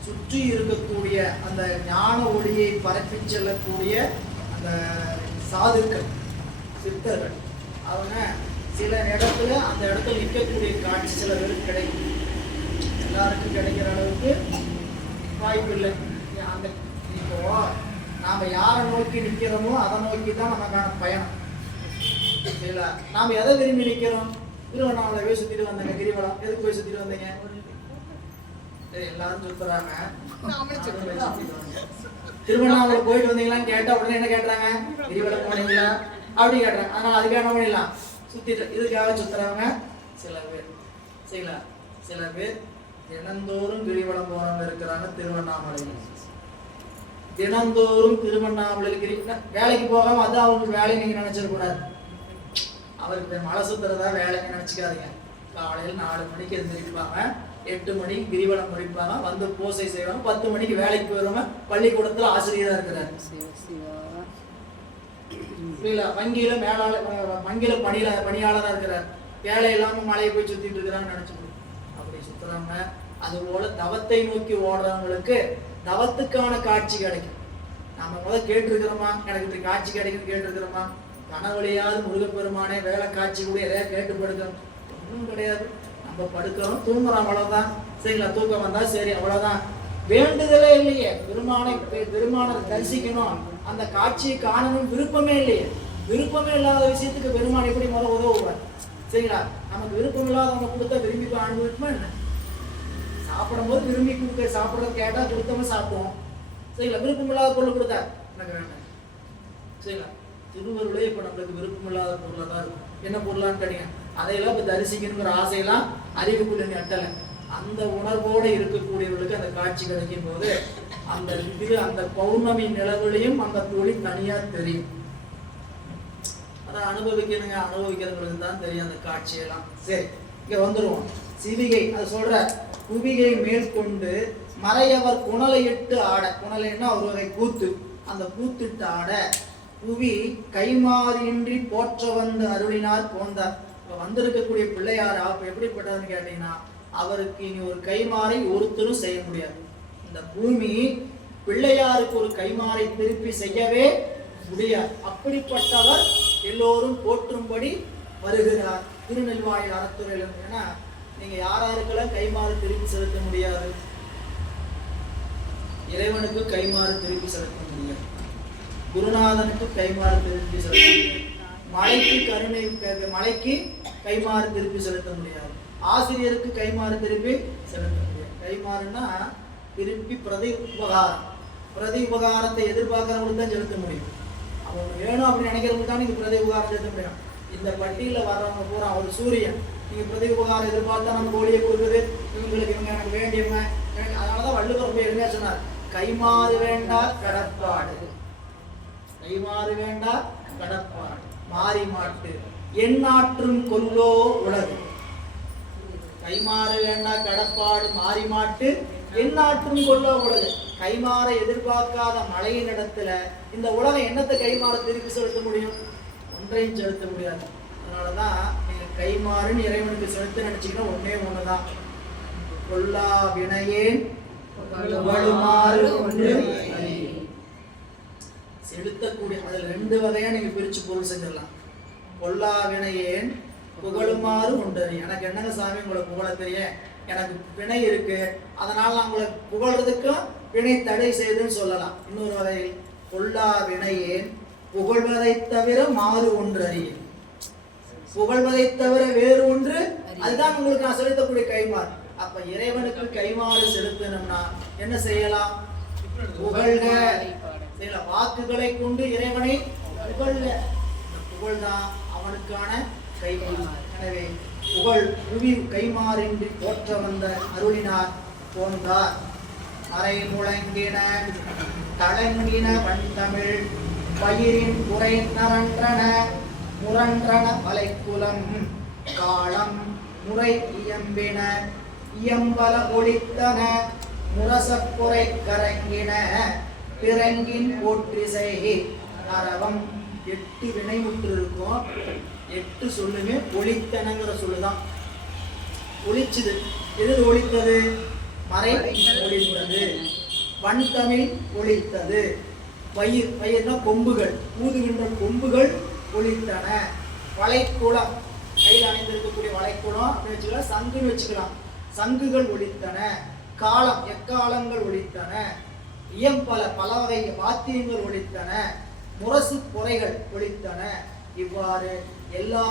சுற்றி இருக்கக்கூடிய அந்த ஞான ஒளியை பரப்பி செல்லக்கூடிய அந்த சாதுக்கள், சித்தர்கள், அவங்க சில இடத்துல அந்த இடத்துல நிற்கக்கூடிய காட்சி சில பேருக்கு கிடைக்கும். எல்லாருக்கும் கிடைக்கிற அளவுக்கு வாய்ப்பு இல்லை. அந்த இப்போ நாம யாரை நோக்கி நிற்கிறோமோ அதை நோக்கி தான் நமக்கான பயணம். சரிங்களா? நாம எதை விரும்பி நிற்கிறோம்? திருவண்ணாமலை போய் சுத்திட்டு வந்தேங்க. கிரிவலம் எதுக்கு போய் சுத்திட்டு வந்தீங்க? எல்லாரும் சுத்துறாங்க. திருவண்ணாமலை போயிட்டு வந்தீங்களான்னு கேட்டா உடனே என்ன கேட்டாங்க? கிரிவலம் போனீங்களா அப்படி கேட்டாங்க. அதனால அதுக்காக என்ன பண்ணிடலாம், சுத்திட்டு இதுக்காக சுத்துறவங்க சில பேர். சரிங்களா? சில பேர் தினந்தோறும் கிரிவலம் போறவங்க இருக்கிறாங்க. திருவண்ணாமலை தினந்தோறும் திருவண்ணாமலையில் வேலைக்கு போகாம அது அவங்களுக்கு வேலை நீங்க நினைச்சிடக்கூடாது. அவருக்கு மலை சுத்துறதா வேலைங்க நினைச்சுக்காதீங்க. காலையில் 4 மணிக்கு எழுந்திருப்பாங்க, 8 மணிக்கு கிரிவலம் முடிப்பாங்க, வந்து பூசை செய்வாங்க, 10 மணிக்கு வேலைக்கு போயிடுவாங்க. பள்ளிக்கூடத்துல ஆசிரியரா இருக்கிறாரு, வங்கியில மேலாளர், வங்கியில பணியாளராக இருக்கிறார். வேலை இல்லாம மலையை போய் சுத்திட்டு இருக்கிறான்னு நினைச்சுக்கணும். அப்படி சுத்துறாங்க. அது போல தவத்தை நோக்கி ஓடுறவங்களுக்கு தவத்துக்கான காட்சி கிடைக்கும். நம்ம முதல் கேட்டிருக்கிறோமா, எனக்கு இப்படி காட்சி கிடைக்கும் கேட்டிருக்கிறோமா? கனவுலையாவது முருகப்பெருமானே வேலை காட்சி கூட எதையா கேட்டு படுக்கிறோம்? ஒன்றும் கிடையாது. நம்ம படுக்கிறோம், தூங்குறோம், அவ்வளவுதான். சரிங்களா? தூக்கம் வந்தா சரி, அவ்வளவுதான். வேண்டுதலே இல்லையே. பெருமானை தரிசிக்கணும், அந்த காட்சியை காணணும் விருப்பமே இல்லையே. விருப்பமே இல்லாத விஷயத்துக்கு பெருமான் எப்படி முதல் உதவுவார்? சரிங்களா? நமக்கு விருப்பம் இல்லாதவங்க கொடுத்தா விரும்பி அனுபவிக்குமா என்ன? சாப்பிடும் போது விரும்பி கொடுக்க சாப்பிட்றது கேட்டா கொடுத்தவங்க சாப்பிடுவோம். சரிங்களா? விருப்பம் இல்லாத பொருள் கொடுத்தா எனக்கு வேண்டாம். சரிங்களா? திருவருளே இப்ப நம்மளுக்கு விருப்பம் இல்லாத பொருளா தான் இருக்கும். என்ன பொருளான்னு கேட்டீங்க, அதையெல்லாம் இப்ப தரிசிக்கணுங்கிற ஆசையெல்லாம் அறிவுக்குள்ள அட்டலை. அந்த உணர்வோடு இருக்கக்கூடியவர்களுக்கு அந்த காட்சி கிடைக்கும் போது அந்த பௌர்ணமி நிலவுலையும் அந்த ஒளி தனியா தெரியும். அதை அனுபவிக்கணுங்க. அனுபவிக்கிறவங்களுக்கு தான் தெரியும் அந்த காட்சியெல்லாம். சரி, இங்க வந்துருவோம். சிவிகை அது சொல்ற, குவிகை மேற்கொண்டு மறையவர் குணலையிட்டு ஆட. குணலைன்னா ஒரு வகை கூத்து. அந்த கூத்துட்டு ஆட புவி கைமாறின்றி போற்ற வந்து அருளினார் போந்தார். இப்ப வந்திருக்கக்கூடிய பிள்ளையார் அப்ப எப்படிப்பட்டதுன்னு கேட்டீங்கன்னா, அவருக்கு இனி ஒரு கைமாறை ஒருத்தரும் செய்ய முடியாது. இந்த பூமி பிள்ளையாருக்கு ஒரு கைமாறை திருப்பி செய்யவே முடியாது. அப்படிப்பட்டவர் எல்லோரும் போற்றும்படி வருகிறார் திருநெல்வாயில் அறத்துறையிலும். ஏன்னா நீங்க யாராருக்கெல்லாம் கைமாறு திருப்பி செலுத்த முடியாது? இறைவனுக்கு கைமாறு திருப்பி செலுத்த முடியாது, குருநாதனுக்கு கைமாறு திருப்பி செலுத்த முடியாது, மலைக்கு கைமாறு திருப்பி செலுத்த முடியாது, ஆசிரியருக்கு கைமாறு திருப்பி செலுத்த முடியாது. கைமாறுன்னா திருப்பி பிரதி உபகாரத்தை எதிர்பார்க்கிறவங்களுக்கு தான் செலுத்த முடியும். அவங்க வேணும் அப்படின்னு நினைக்கிறவங்களுக்கு தான் நீங்க பிரதி உபகாரம் செலுத்த முடியும். இந்த பட்டியல வர்றவங்க பூரா ஒரு சூரியன், நீங்க பிரதி உபகாரம் எதிர்பார்த்தா நம்ம கோழியை கொடுக்குது, இவங்களுக்கு இவங்க எனக்கு வேண்டியவங்க. அதனாலதான் வள்ளுவர் ரொம்ப எளிமையா சொன்னார், கைமாறு வேண்டா கடப்பாடு, கைமாறு வேண்டா கடப்பாடு, மாறி மாட்டு எந்நாற்றும் கொல்லோ உலகு. கைமாறு வேண்டா கடப்பாடு மாறி மாட்டு எந்நாற்றும் கொல்லோ உலகு. கைமாற எதிர்பார்க்காத மழையின் இடத்துல இந்த உலகம் என்னத்தை கைமாற திருப்பி செலுத்த முடியும்? ஒன்றையும் செலுத்த முடியாது. அதனாலதான் நீங்க கைமாறுன்னு இறைவனுக்கு செலுத்த நினைச்சீங்கன்னா ஒன்னே ஒண்ணுதான், கொல்லா வினையேன் செலுத்தக்கூடிய. அதுல 2 வகையா நீங்க பிரிச்சு பொருள் செஞ்சிடலாம். கொல்லா வினையேன் புகழுமாறு உண்டறி. எனக்கு என்னங்க சாமி உங்களை புகழ தெரியும், எனக்கு வினை இருக்கு, அதனால நான் உங்களை புகழ்றதுக்கும் வினை தடை செய்துன்னு சொல்லலாம். இன்னொரு வகையில் கொல்லா வினையேன் புகழ்வதை தவிர மாறு ஒன்று அறியேன். புகழ்வதை தவிர வேறு ஒன்று, அதுதான் உங்களுக்கு நான் செலுத்தக்கூடிய கைமாறு. அப்ப இறைவனுக்கு கைமாறு செலுத்தணும்னா என்ன செய்யலாம்? புகழ்க செய்யலாம். வாக்குகளை கொண்டு இறைவனை புகழ்க. புகழ்தான் அவனுக்கான கைமாறு. எனவே புகழ் புவி கைமாறின்றி போற்ற வந்த அருளினார் போன்றார். மறை முழங்கின தளங்கின வண்தமிழ் பயிரின் குறை நரன்றன முரன்றன வலைக்குலம் காலம் முறை இயம்பின இயம்பல ஒளித்தன முரசப்புரை கரங்கின பிறங்கின் போற்றிசை அரவம் 8 வினைமுற்று இருக்கும். 8 சொல்லுமே ஒளித்தனங்கிற சொல்லுதான். ஒளிச்சுது. எது ஒளித்தது? மறை ஒளித்தது, வன்தமிழ் ஒளித்தது, வயிறுனா கொம்புகள், ஊதுகின்ற கொம்புகள் ஒளித்தன, வளைக்குளம் கையில் அணிந்திருக்கக்கூடிய வளைக்குளம் அப்படின்னு வச்சுக்கலாம், சங்குன்னு வச்சுக்கலாம், சங்குகள் ஒளித்தன, காலம் எக்காலங்கள் ஒளித்தன, இயம்பல பல வகை வாத்தியங்கள் ஒளித்தன, முரசு பொறைகள் ஒளித்தன. இவ்வாறு எல்லா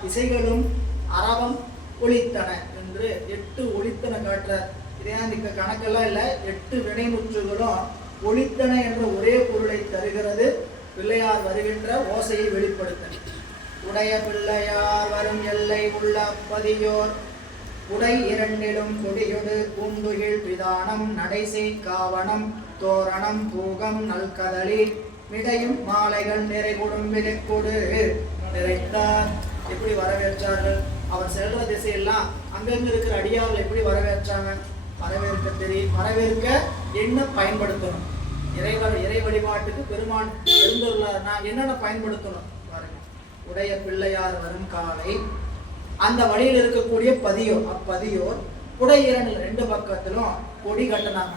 திசைகளும் அரவம் ஒளித்தன என்று 8 ஒளித்தன காட்டுறார். இதே இந்த கணக்கெல்லாம் இல்லை, 8 வினைமுற்றுகளும் ஒளித்தன என்ற ஒரே பொருளை தருகிறது. பிள்ளையார் வருகின்ற ஓசையை வெளிப்படுத்த உடைய பிள்ளையார் வரும் எல்லை உள்ள பதியோர் உடை இரண்டிலும் கொடியொடு பூந்துகில் பிதானம் நடைசை காவணம் தோரணம் பூகம் நல்கதலி மிடையும் மாலைகள் நிறைகொடும் விலைக்கொடு நிறைத்தார். எப்படி வரவேற்றார்கள்? அவர் செல்ற திசையெல்லாம் அங்கங்க இருக்கிற அடியார்கள் எப்படி வரவேற்றாங்க? வரவேற்க தெரியும். வரவேற்க என்ன பயன்படுத்தணும்? இறை வழிபாட்டுக்கு பெருமான் எழுந்துள்ளார்னா என்னென்ன பயன்படுத்தணும் பாருங்க. உடைய பிள்ளையார் வரும் காலை, அந்த வழியில் இருக்கக்கூடிய பதியோர், அப்பதியோர் உடை இரண்டு 2 பக்கத்திலும் கொடி கட்டினாங்க.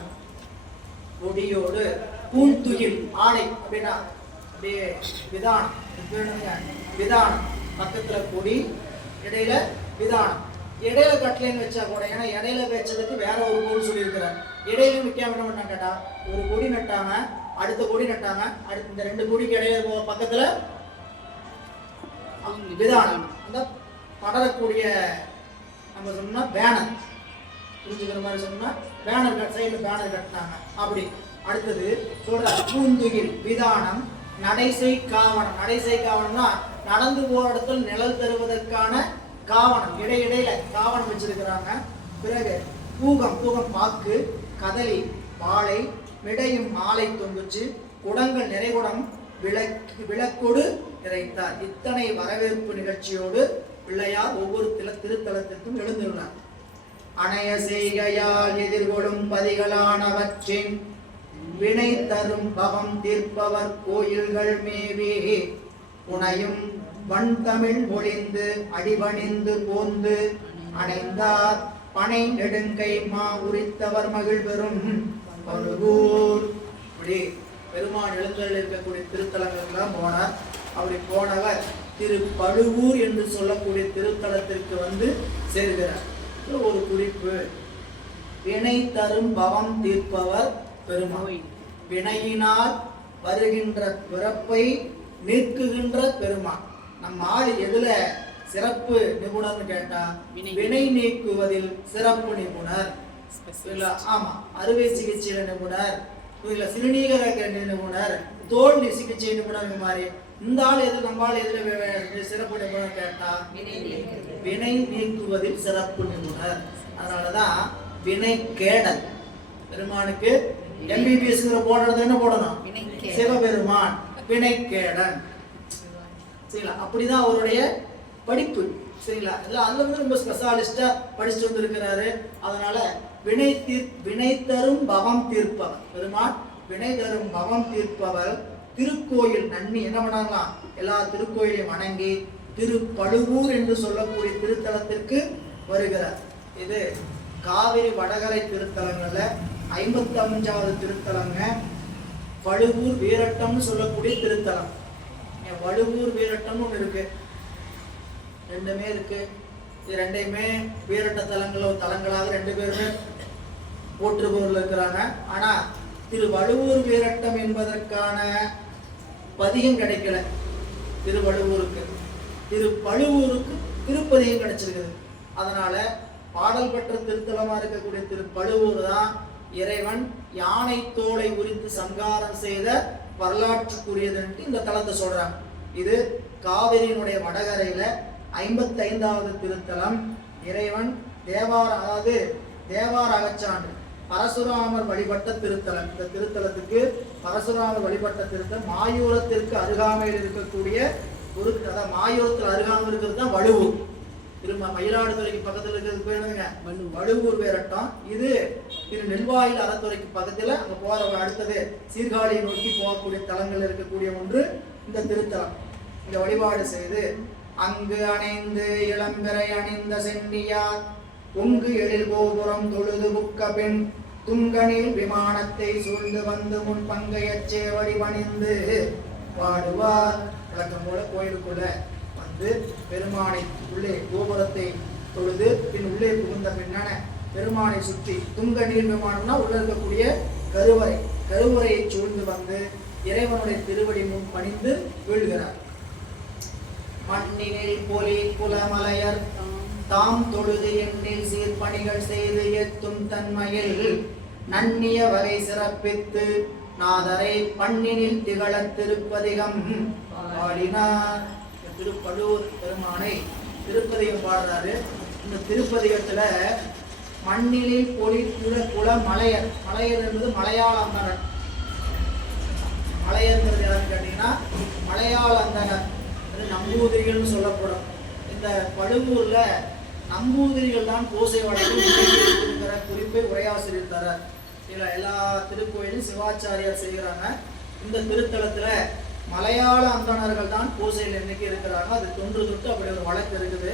கொடியோடு பூந்துகில் ஆடை அப்படின்னா அப்படியே விதானம், விதானம் பக்கத்துல கொடி, இடையில விதானம். இடையில கட்டலைன்னு வச்சா கூட, ஏன்னா இடையில வச்சதுக்கு வேற ஒரு பொருள் சொல்லியிருக்கிறார். இடையில விற்காம என்ன பண்ணாங்க கேட்டா, ஒரு கொடி நட்டாங்க, அடுத்த கொடி நட்டாங்க, அடுத்த இந்த 2 கொடிக்கு இடையில பக்கத்துல விதானம், அந்த படரக்கூடிய நம்ம சொன்னா பேனர், புரிஞ்சுக்கிற மாதிரி சொன்னா பேனர் சைடுல பேனர் கட்டினாங்க. அப்படி அடுத்தது சொல்ற பூந்துகில் விதானம் நடைசை காவணம். நடைசை காவணம்னா நடந்து போற இடத்துல நிழல் தருவதற்கான காவணம், இடையிடையில காவணம் வச்சிருக்கிறாங்க. பிறகு பூகம், பூகம் பாக்கு, கதலி வாழை, மிடையும் மாலை தொங்குச்சு, குடங்கள் நிறைகுடம் விளக்கொடு நிறைத்தார். இத்தனை வரவேற்பு நிகழ்ச்சியோடு பிள்ளையார் ஒவ்வொரு திருத்தலத்திற்கும் எழுந்துள்ளார். அணைய செய்கையால் எதிர்கொடும் பதிகளானவற்றின் வினை தரும் பவம் தீர்ப்பவர் கோயில்கள் மேவி புனையும் வன்தமிழ் மொழிந்து அடிபணிந்து போந்து அணைந்தார் பனை நெடுங்கை மா உரித்தவர் மகிழ் பெறும் பழுவூர். இப்படி பெருமான் எழுந்தருள் இருக்கக்கூடிய திருத்தலங்களுக்கெல்லாம் போனார். அப்படி போனவர் திருப்பழுவூர் என்று சொல்லக்கூடிய திருத்தலத்திற்கு வந்து சேர்கிறார். ஒரு குறிப்பு, வினை தரும் பவம் தீர்ப்பவர் பெருமாள். வினையினால் வருகின்ற பிறப்பை நீக்குகின்ற பெருமாள். நம்ம ஆள் எதுல சிறப்பு நிபுணர்னு கேட்டா, வினை நீக்குவதில் சிறப்பு நிபுணர். ஆமா, அறுவை சிகிச்சை நிபுணர், சிறுநீரக நிபுணர், தோல் சிகிச்சை நிபுணர். மாதிரி இந்த ஆள் எது, நம்ம ஆள் எதுல சிறப்பு நிபுணர் கேட்டா, வினை நீக்குவதில் சிறப்பு நிபுணர். அதனாலதான் வினை கேடல். பெருமானுக்கு MBBS போடுறது என்ன போடணும்? சிவபெருமான் வினை கேடன். சரிங்களா? அப்படிதான் அவருடைய படிப்பு. சரிங்களா? அதுல இருந்து ரொம்ப ஸ்பெஷாலிஸ்டா படிச்சுட்டு வந்திருக்கிறாரு. அதனால வினை தரும் பவம் தீர்ப்பவர் பெருமான். வினை தரும் பவம் தீர்ப்பவர். திருக்கோயில் நன்னி என்ன பண்ணாங்களாம்? எல்லா திருக்கோயிலையும் வணங்கி திருப்பழுவூர் என்று சொல்லக்கூடிய திருத்தலத்திற்கு வருகிறார். இது காவிரி வடகரை திருத்தலங்கள்ல 55வது திருத்தலங்க. பழுவூர் வீரட்டம்னு சொல்லக்கூடிய திருத்தலம். வழுவூர் வீரட்டம்னு ஒன்று இருக்கு, 2மே இருக்கு. இது 2மே வீரட்ட தலங்களாக 2 பேருமே போற்றுபவர்கள் இருக்கிறாங்க. ஆனா திருவழுவூர் வீரட்டம் என்பதற்கான பதிகம் கிடைக்கல திருவழுவூருக்கு. திருப்பழுவூருக்கு திருப்பதிகம் கிடைச்சிருக்குது. அதனால பாடல் பெற்ற திருத்தலமா இருக்கக்கூடிய திருப்பழுவூர் தான் இறைவன் யானை தோலை உரித்து சங்காரம் செய்த வரலாற்றுக்குரியதுன்ட்டு இந்த தலத்தை சொல்றாங்க. இது காவிரியினுடைய வடகரையில 55வது திருத்தலம். இறைவன் தேவார அகச்சான்று பரசுராமர் வழிபட்ட திருத்தலம். இந்த திருத்தலத்துக்கு பரசுராமர் வழிபட்ட திருத்தலம் மாயூரத்திற்கு அருகாமையில் இருக்கக்கூடிய ஒரு, மாயூரத்தில் அருகாமல் இருக்கிறது தான் வழுவூர். மயிலாடுதுறைக்கு பக்கத்துல இருக்கிறது பேர் என்னதுங்க? வடுவூர் பேரட்டம். இது நெல்வாயில் அறத்துறைக்கு பக்கத்துல அங்க போற அடுத்தது சீர்காழியை நோக்கி போகக்கூடிய தலங்கள் இருக்கக்கூடிய ஒன்று இந்த திருத்தலம். இங்க வழிபாடு செய்து அங்கு அணைந்து இளம்பிறை அணிந்த சென்னியார் பொங்கு எழில் கோபுரம் தொழுது புக்க பெண் துங்கனில் விமானத்தை சூழ்ந்து வந்து முன் பங்கையச் சேவடி பணிந்து பாடுவார். வழக்கம் போல கோயிலுக்குள்ள வந்து பெருமானை உள்ளே கோபுரத்தை தொழுது பின் உள்ளே புகுந்த பின்னான பெருமானை சுற்றி துங்க நீர் விமானம்னா உள்ள இருக்கக்கூடிய கருவறையை சூழ்ந்து வந்து இறைவனுடைய திருவடி முன் பணிந்து வீழ்கிறார். மண்ணினில் பொலி குலமலையர் தாம் தொழுது எண்ணில் சீர்பணிகள் செய்து எத்தும் தன்மையில் நன்னிய வகை சிறப்பித்து நாதரை பண்ணினில் திகழ திருப்பதிகம் பாடினார். திருப்படூர் பெருமானை திருப்பதிகம் பாடுறாரு. இந்த திருப்பதிகத்துல மண்ணிலில் பொலி குல மலையர் என்பது மலையாள அந்தனர். மலையர்ங்கிறது யாருன்னு கேட்டீங்கன்னா மலையாள அந்தனர், நம்பூதிரிகள்னு சொல்லப்படும். இந்த பழுவூர்ல நம்பூதிரிகள் தான் பூசை வழங்கிற குறிப்பை உரையாசிரியர் தரார். எல்லா திருக்கோயிலும் சிவாச்சாரியார் செய்கிறாங்க. இந்த திருத்தலத்துல மலையாள அந்தணர்கள் தான் பூசையில் இன்னைக்கு இருக்கிறாங்க. அது தொன்று தொட்டு அப்படி ஒரு வழக்கு இருக்குது.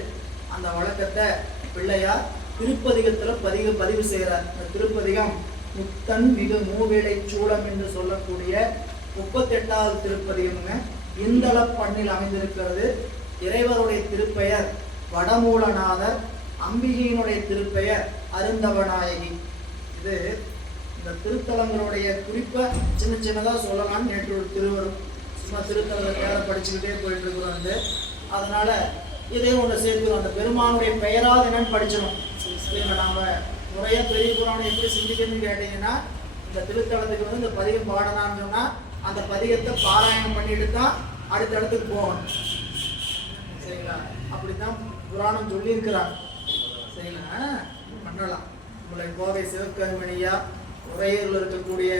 அந்த வழக்கத்தை பிள்ளையார் திருப்பதிகத்துல பதிவு செய்கிறார். இந்த திருப்பதிகம் முத்தன் மிகு மூவேளை சூடம் என்று சொல்லக்கூடிய 38வது திருப்பதிகம்ங்க. இந்தள பண்ணில் அமைந்திருக்கிறது. இறைவருடைய திருப்பெயர் வடமூலநாதர், அம்பிகையினுடைய திருப்பெயர் அருந்தவநாயகி. இது இந்த திருத்தலங்களுடைய குறிப்பை சின்னதா சொல்லலாம்னு நேற்று ஒரு திருவரும் சும்மா திருத்தலத்தை படிச்சுக்கிட்டே போயிட்டு இருக்கிறோம். அதனால இதே ஒன்று சேர்க்கிறோம். அந்த பெருமானுடைய பெயரால் என்னன்னு படிச்சிடும். நாம முறையா பெரிய புராணம் எப்படி சிந்திக்கணும்னு கேட்டீங்கன்னா, இந்த திருத்தலத்துக்கு வந்து இந்த பதிகம் பாடலாம்னு சொன்னா அந்த பதிகத்தை பாராயணம் பண்ணிட்டு தான் அடுத்த இடத்துக்கு போகணும். சரிங்களா? அப்படித்தான் புராணம் சொல்லி இருக்கிறாங்க. சரிங்களா? பண்ணலாம். உங்களை கோவை சிவகர்மணியா, உரையூரில் இருக்கக்கூடிய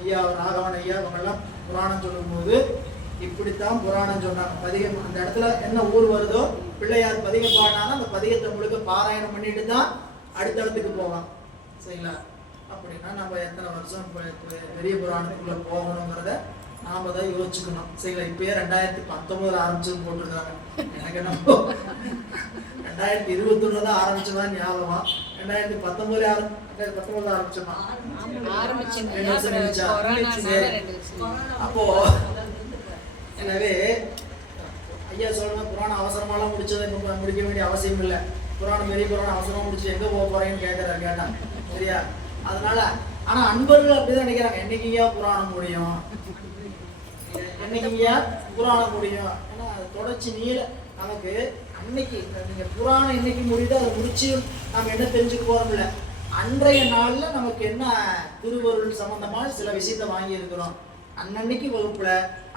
ஐயா ராகவன் ஐயா அவங்கெல்லாம் புராணம் சொல்லும்போது இப்படித்தான் புராணம் சொன்னாங்க. பதிகம் அந்த இடத்துல என்ன ஊர் வருதோ பிள்ளையார் பதிகம் பாடினாலும் அந்த பதிகத்தை முழுக்க பாராயணம் பண்ணிட்டு தான் அடுத்த இடத்துக்கு போவான். சரிங்களா? அப்படின்னா நம்ம எத்தனை வருஷம் பெரிய புராணத்துக்குள்ள போகணுங்கிறத நாம தான் யோசிச்சுக்கணும். சரிங்களா? இப்பயே 2019 ஆரம்பிச்சுன்னு போட்டிருக்காங்க. எனக்கு என்ன 2021 தான் ஆரம்பிச்சதான் ஞாபகம். 2019 ஆரம்பிச்சோமா? அப்போ எனவே ஐயா சொல்லுங்க, புராணம் அவசரமாலாம் முடிச்சதை முடிக்க வேண்டிய அவசியம் இல்லை. புராணம் பெரிய புராணம் அவசரமா முடிச்சு எங்க போக போறேன்னு கேட்டான். சரியா? அதனால ஆனா அன்பர்கள் அப்படிதான் நினைக்கிறாங்க, என்னைக்குயா புராணம் முடியும், என்னைக்குயா புராணம் முடியும். ஏன்னா அது தொடர்ச்சி நீள நமக்கு அன்னைக்கு நீங்க புராணம் என்னைக்கு முடியுதோ அதை முடிச்சு நம்ம என்ன தெரிஞ்சுக்க போறோம் இல்லை. அன்றைய நாள்ல நமக்கு என்ன திருவருள் சம்பந்தமா சில விஷயத்த வாங்கி இருக்கிறோம். அன்னன்னைக்கு வகுப்புல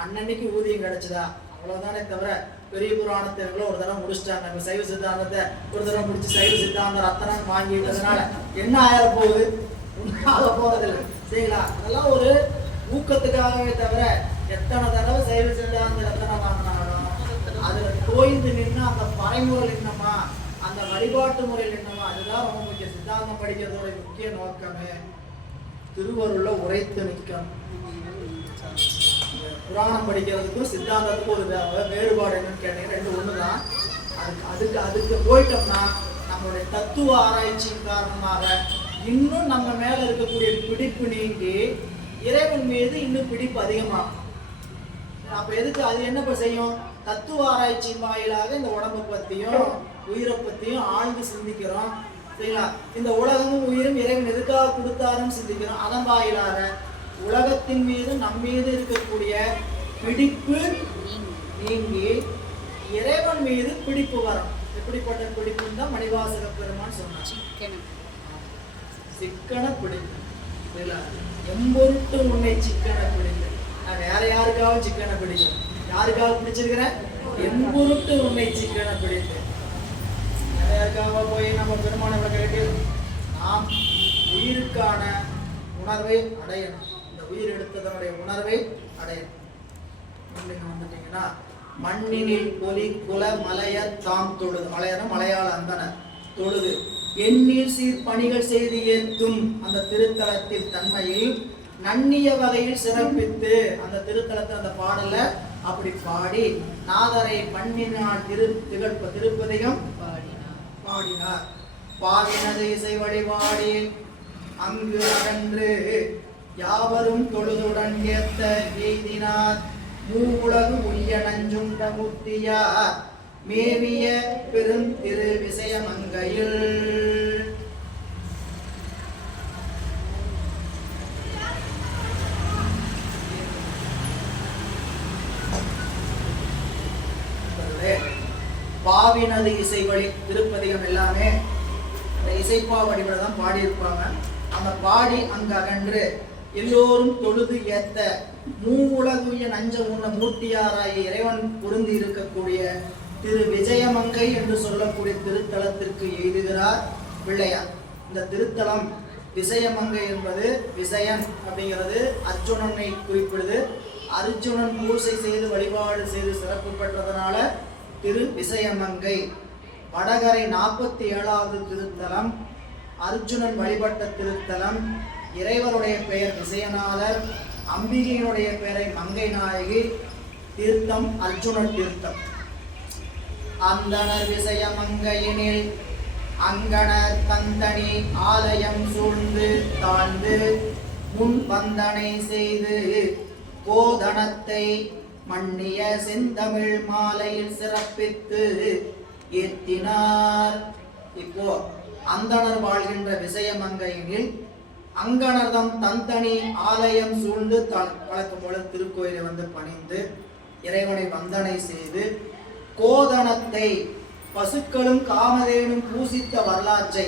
அன்னன்னைக்கு ஊதியம் கிடைச்சதா அவ்வளவுதானே தவிர பெரிய புராணத்திற்குள்ள ஒரு தடவை முடிச்சிட்டாங்க. இப்ப சைவ சித்தாந்தத்தை ஒரு தடவை முடிச்சு சைவ சித்தாந்த ரத்தனம் வாங்கிட்டதுனால என்ன ஆயிர போகுது? ஆக போறதில்லை. சரிங்களா? அதெல்லாம் ஒரு ஊக்கத்துக்காகவே தவிர எத்தனை தடவை சைவ சித்தாந்த ரத்தனம் வாங்கினாலும் அதுல தோய்ந்து நின்று அந்த பறைமுறை நின்னமா, அந்த வழிபாட்டு முறையில் நின்னமா, அதுதான் ரொம்ப முக்கியம். சித்தாந்தம் படிக்கிறதோட முக்கிய நோக்கமே திருவருள்ல உரைத்து நிற்கணும். புராணம் படிக்கிறதுக்கும் சித்தாந்தத்துக்கும் ஒரு வேறுபாடு என்னன்னு கேட்டீங்கன்னா ரெண்டு ஒண்ணுதான். அதுக்கு போயிட்டோம்னா நம்மளுடைய தத்துவ ஆராய்ச்சியின் காரணமாக இன்னும் நம்ம மேல இருக்கக்கூடிய பிடிப்பு நீங்கி இறைவன் மீது இன்னும் பிடிப்பு அதிகமாகும். அப்ப எதுக்கு அது என்ன செய்யும்? தத்துவ ஆராய்ச்சியின் வாயிலாக இந்த உடம்பை பத்தியும் உயிரை பத்தியும் ஆழ்ந்து சிந்திக்கிறோம். சரிங்களா? இந்த உலகமும் உயிரும் இறைவன் எதுக்காக கொடுத்தாருன்னு சிந்திக்கிறோம். அதன் வாயிலாக உலகத்தின் மீது நம் மீது இருக்கக்கூடிய பிடிப்பு நீங்கி இறைவன் மீது பிடிப்பு வரும். எப்படிப்பட்ட பிடிப்புன்னு தான் மணிவாசக பெருமான் சொன்னார். சிக்கன பிடிப்பு. எம்பொருட்டு உன்னை சிக்கன பிடிப்பு. நான் வேற யாருக்காவது சிக்கன பிடிக்கும், யாருக்காக பிடிச்சிருக்கிறேன்? எம்பொருட்டு உன்னை சிக்கன பிடிப்பு. வேற யாருக்காக போய் நம்ம பெருமான கேட்டு நாம் உயிருக்கான உணர்வை அடையணும். இந்த உயிர் எடுத்ததனுடைய உணர்வை அடையணும். நீங்க வந்துட்டீங்கன்னா மண்ணினில் பொலி குல மலைய தாம் தொழுது. மலையன மலையாள அந்தனர் தொழுது எண்ணீர் சீர் பணிகள் செய்து ஏத்தும் அந்த திருத்தலத்தில் தன்மையில் நன்னிய வகையில் சிறப்பித்து அந்த திருத்தலத்தில் அந்த பாடல அப்படி பாடி நாதரை பண்ணினார் திருப்பதிகம் பாடினார். பாவினது இசை வழிபாடி அங்கு அகன்று யாவரும் தொழுதுடன் ஏத்த எய்தினார். மூவுலகு உய்ய நஞ்சுண்ட முத்தியார் மேவிய பெருந்திரு விசயமங்கையில். பாவினது இசை வழி திருப்பதிகம் எல்லாமே இசைப்பா வடிவில் தான் பாடியிருப்பாங்க. அந்த பாடி அங்கு அகன்று எல்லோரும் தொழுது ஏத்த மூவுலகுய நஞ்ச உண்ண மூர்த்தியாராய இறைவன் பொருந்தி இருக்கக்கூடிய திரு விஜயமங்கை என்று சொல்லக்கூடிய திருத்தலத்திற்கு எய்துகிறார் பிள்ளையார். இந்த திருத்தலம் விஜயமங்கை என்பது விஜயன் அப்படிங்கிறது அர்ஜுனனை குறிப்பிடுது. அர்ஜுனன் பூசை செய்து வழிபாடு செய்து சிறப்பு பெற்றதனால திரு விஜயமங்கை. வடகரை 47வது திருத்தலம், அர்ஜுனன் வழிபட்ட திருத்தலம். இறைவருடைய பெயர் விஜயநாதர், அம்பிகையினுடைய பெயரை மங்கை நாயகி. தீர்த்தம் அர்ஜுனன் தீர்த்தம். அந்தனர் விஜயமங்கையினில் அங்கணர் தந்தனி ஆலயம் சூழ்ந்து தாழ்ந்து முன் வந்தனை செய்து கோதனத்தை மன்னிய செந்தமிழ் மாலையில் சிறப்பித்து ஏத்தினார். இப்போ அந்தனர் வாழ்கின்ற விஜயமங்கையினில் அங்கணர்தம் தந்தனி ஆலயம் சூழ்ந்து வழக்கம் போல திருக்கோயிலை வந்து பணிந்து இறைவனை வந்தனை செய்து கோதனத்தை பசுக்களும் காமதேனும் பூசித்த வரலாற்றை.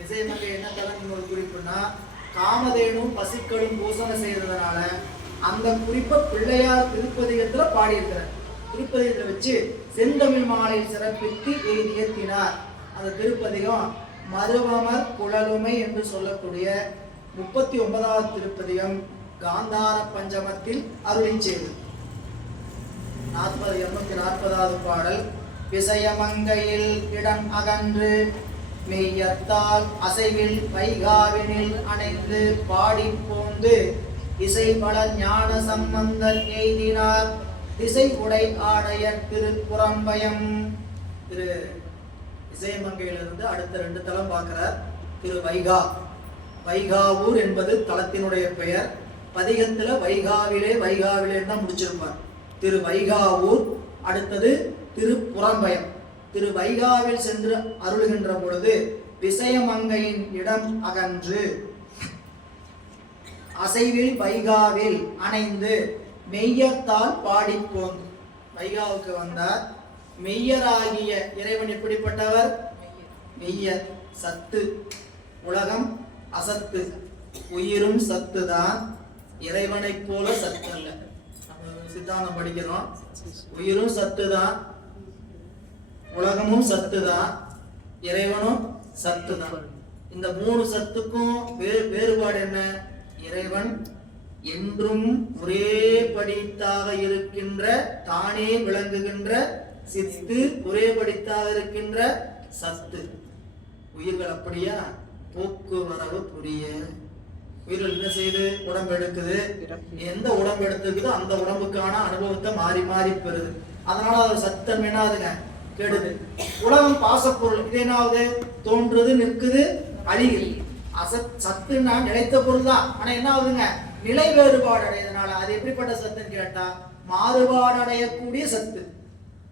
விஜயமங்கை என்ன தலம் ஒரு குறிப்புனா காமதேனும் பசுக்களும் பூசனை செய்ததுனால அந்த குறிப்பை பிள்ளையார் திருப்பதிகத்துல பாடியிருக்கிறார். திருப்பதிகத்தை வச்சு செந்தமிழ் மாலை சிறப்பித்து ஏத்தினார். அந்த திருப்பதிகம் மருவமர் குழலுமை என்று சொல்லக்கூடிய 39வது திருப்பதிகம் காந்தார பஞ்சமத்தில் அருளி செய்து. 240வது பாடல். விசயமங்கையில் இடம் அகன்று மெய்யத்தால் அசைவில் வைகாவினில் அணைந்து பாடி போந்து இசை பல ஞான சம்பந்தர் எய்தினார். திசை உடை ஆடையர் திருப்புறம்பயம். திரு விஜயமங்கையிலிருந்து அடுத்த 2 தலம் பார்க்கிறார். திரு வைகா. வைகாவூர் என்பது தலத்தினுடைய பெயர். பதிகத்துல வைகாவிலே தான் முடிச்சிருப்பார். திரு வைகாவூர். அடுத்தது திருப்புறம்பயம். திரு வைகாவில் சென்று அருளுகின்ற பொழுது விசயமங்கையின் இடம் அகன்று அசைவில் வைகாவில் அணைந்து மெய்யத்தால் பாடி போந்து. வைகாவுக்கு வந்தார். மெய்யராகிய இறைவன் எப்படிப்பட்டவர்? மெய்யர், சத்து. உலகம் அசத்து, உயிரும் சத்து தான். இறைவனை போல சத்து அல்ல. நம்ம சித்தாந்தம் படிக்கிறோம். உயிரும் சத்து தான், உலகமும் சத்து தான், இறைவனும் சத்து தான். இந்த 3 சத்துக்கும் வேறுபாடு என்ன? இறைவன் என்றும் ஒரே படித்தாக இருக்கின்ற, தானே விளங்குகின்ற சித்து, ஒரே படித்தாக இருக்கின்ற சத்து. உயிர்கள் அப்படியா? போக்குவரவு புரிய. உயிர்கள் என்ன செய்து உடம்பு எடுக்குது. எந்த உடம்பு எடுத்துக்குதோ அந்த உடம்புக்கான அனுபவத்தை மாறி மாறி பெறுது. அதனால அது சத்தம் என்னாதுங்க? கெடுது. உலகம் பாசப்பொருள். இது என்னாவது? தோன்றுது, நிற்குது, அழியுது. சத்துன்னா நிலைத்த பொருள் தான். ஆனா என்ன ஆகுதுங்க? நிலை வேறுபாடு அடையதுனால அது எப்படிப்பட்ட சத்துன்னு கேட்டா மாறுபாடு அடையக்கூடிய சத்து.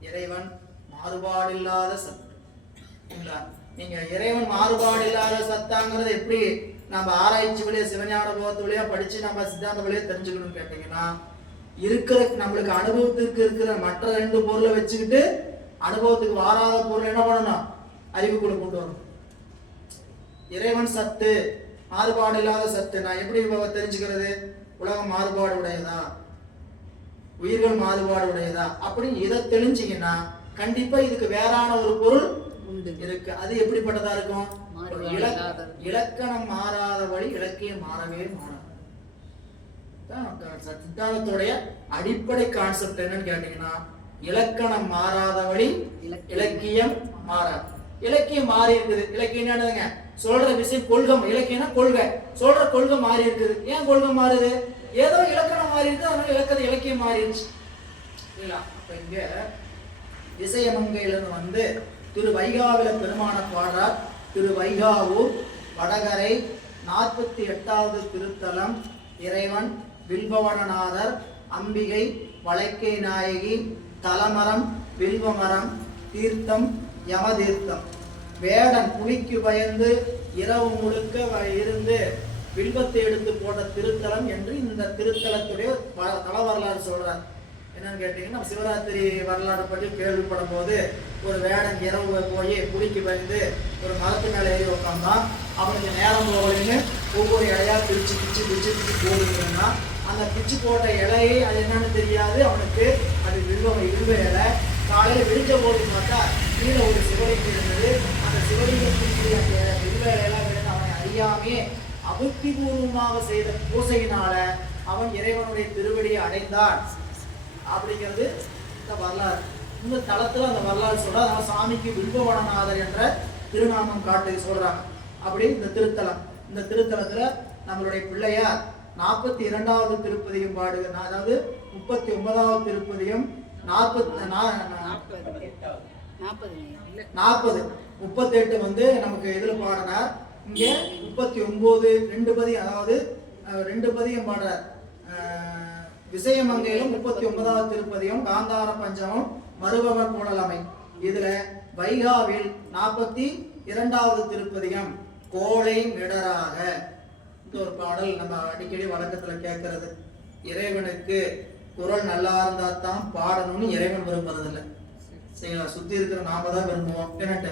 இறைவன் மாறுபாடு இல்லாத சத்து. நீங்க இறைவன் மாறுபாடு இல்லாத சத்தாங்கிறது எப்படி நம்ம ஆராய்ச்சி வழியா சிவஞான போகத்து வழியா படிச்சு நம்ம சித்தாந்த வழியா தெரிஞ்சுக்கணும்னு கேட்டீங்கன்னா, இருக்கிற நம்மளுக்கு அனுபவத்துக்கு இருக்கிற மற்ற 2 பொருளை வச்சுக்கிட்டு அனுபவத்துக்கு வாராத பொருள் என்ன பண்ணணும்? அறிவுக்குள்ள கொண்டு வரணும். இறைவன் சத்து, மாறுபாடு இல்லாத சத்து. நான் எப்படி தெரிஞ்சுக்கிறது? உலகம் மாறுபாடு உடையதா, உயிர்கள் மாறுபாடு உடையதா அப்படின்னு இதை தெரிஞ்சிங்கன்னா கண்டிப்பா இதுக்கு வேறான ஒரு பொருள் இருக்கு. அது எப்படிப்பட்டதா இருக்கும்? இலக்கணம் மாறாத வழி இலக்கியம் மாறவே மாறாது. சித்தாந்தத்துடைய அடிப்படை கான்செப்ட் என்னன்னு கேட்டீங்கன்னா, இலக்கணம் மாறாதபடி இலக்கியம் மாறாது. இலக்கியம் மாறி இருக்குது. இலக்கியம் என்னதுங்க? சொல்ற விஷயம் கொள்கை. இலக்கியம்னா கொள்கை. சொல்ற கொள்கை மாறி இருக்குது. ஏன் கொள்கை மாறுது? ஏதோ இலக்கணம் மாறி இருக்கு, அதனால இலக்கியம் மாறிடுச்சு. அப்ப இங்க விசயமங்கையிலிருந்து வந்து திரு வைகாவில பெருமான பாடுறார். திரு வைகாவூர் வடகரை 48வது திருத்தலம். இறைவன் வில்பவனநாதர், அம்பிகை வளைக்கை நாயகி, தலமரம் வில்வமரம், தீர்த்தம் யமதீர்த்தம். வேடன் புலிக்கு பயந்து இரவு முழுக்க இருந்து வில்வத்தை எடுத்து போட்ட திருத்தலம் என்று இந்த திருத்தலத்துடைய தல வரலாறு சொல்றார். என்னன்னு கேட்டீங்கன்னா, நம்ம சிவராத்திரி வரலாறு பற்றி கேள்விப்படும் போது ஒரு வேடன் இரவு போய் புலிக்கு பயந்து ஒரு மரத்து மேலே ஏறி உட்காந்தான். அவனுக்கு நேரம் போகலன்னு ஒவ்வொரு இலையா பிரிச்சு பிச்சு பிச்சு பிச்சு போடுங்கன்னா, அந்த பிச்சு போட்ட இலையை அது என்னன்னு தெரியாது அவனுக்கு. அது வில்வ இலை. காலையில் விழிஞ்ச போது பார்த்தா கீழே ஒரு சிவலிங்கம் இருந்தது. அந்த சிவலிங்கத்தினுடைய அந்த வில்வ இலையெல்லாம் விழுந்து அவனை அறியாமே அபக்தி பூர்வமாக செய்த பூசையினால அவன் இறைவனுடைய திருவடியை அடைந்தான் அப்படிங்கிறது இந்த வரலாறு. இந்த தளத்துல அந்த வரலாறு சொல்ற. அதனால சாமிக்கு வில்வவனநாதர் என்ற திருநாமம் காட்டு சொல்றாங்க. அப்படி இந்த திருத்தலம், இந்த திருத்தலத்துல நம்மளுடைய பிள்ளையார் 42வது திருப்பதியும் பாடுக, அதாவது 39வது திருப்பதியும் 38 வந்து நமக்கு இதுல பாடினார். இங்க 39 2 பதி, அதாவது 2 பதியும் பாடுறார். விசயமங்கையிலும் 39வது திருப்பதியும் காந்தார பஞ்சமும் மறுபவர் போடலமை. இதுல வைகாவில் 42வது திருப்பதியும் கோளை மிடராக. இது ஒரு பாடல் நம்ம அடிக்கடி வழக்கத்துல கேட்கறது. இறைவனுக்கு குரல் நல்லா இருந்தா தான் பாடணும்னு இறைவன் விரும்புறது இல்லை. சரிங்களா? சுத்தி இருக்கிற நாம தான் விரும்புவோம். என்னட்டு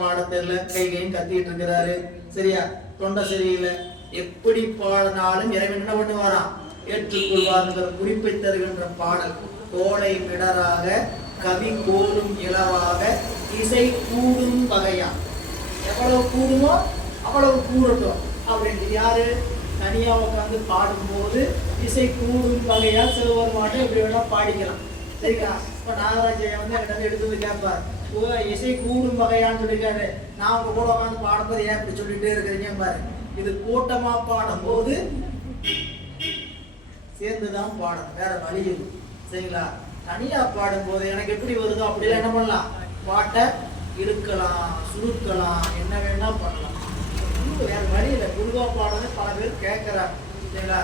பாட தெரியல, கைகையும் கத்திட்டு இருக்கிறாரு, சரியா, தொண்டை சரியில்லை, எப்படி பாடினாலும் இறைவன் என்ன பண்ணுவாராம்? ஏற்றுக்கொள்வார்ங்கிற குறிப்பை தருகின்ற பாடல். கோளை மிடராக கவி கோடும் இளவாக இசை கூடும் வகையா. எவ்வளவு கூடுமோ அவ்வளவு கூடட்டும் அப்படின்ட்டு யாரு தனியா உட்காந்து பாடும்போது இசை கூடும் வகையா சிவபெருமானை இப்படி வேணா பாடிக்கலாம். சரிங்களா? இப்ப நாகராஜன் வந்து என்கிட்ட எடுத்து வந்து கேட்பார், இசை கூடும் வகையான்னு சொல்லிருக்காரு. நான் உங்க கூட உட்காந்து பாடும்போது ஏன் இப்படி சொல்லிட்டே இருக்கிறீங்க பாரு. இது கூட்டமா பாடும் போது சேர்ந்துதான் பாடணும், வேற வழி இல்லை. சரிங்களா? தனியா பாடும்போது எனக்கு எப்படி வருதோ அப்படிலாம் என்ன பண்ணலாம்? பாட்டை இழுக்கலாம், சுருக்கலாம், என்ன வேணா பண்ணலாம். வேற வழி இல்லை. குருவா பாடுறது பல பேர் கேட்கறாங்க. சரிங்களா?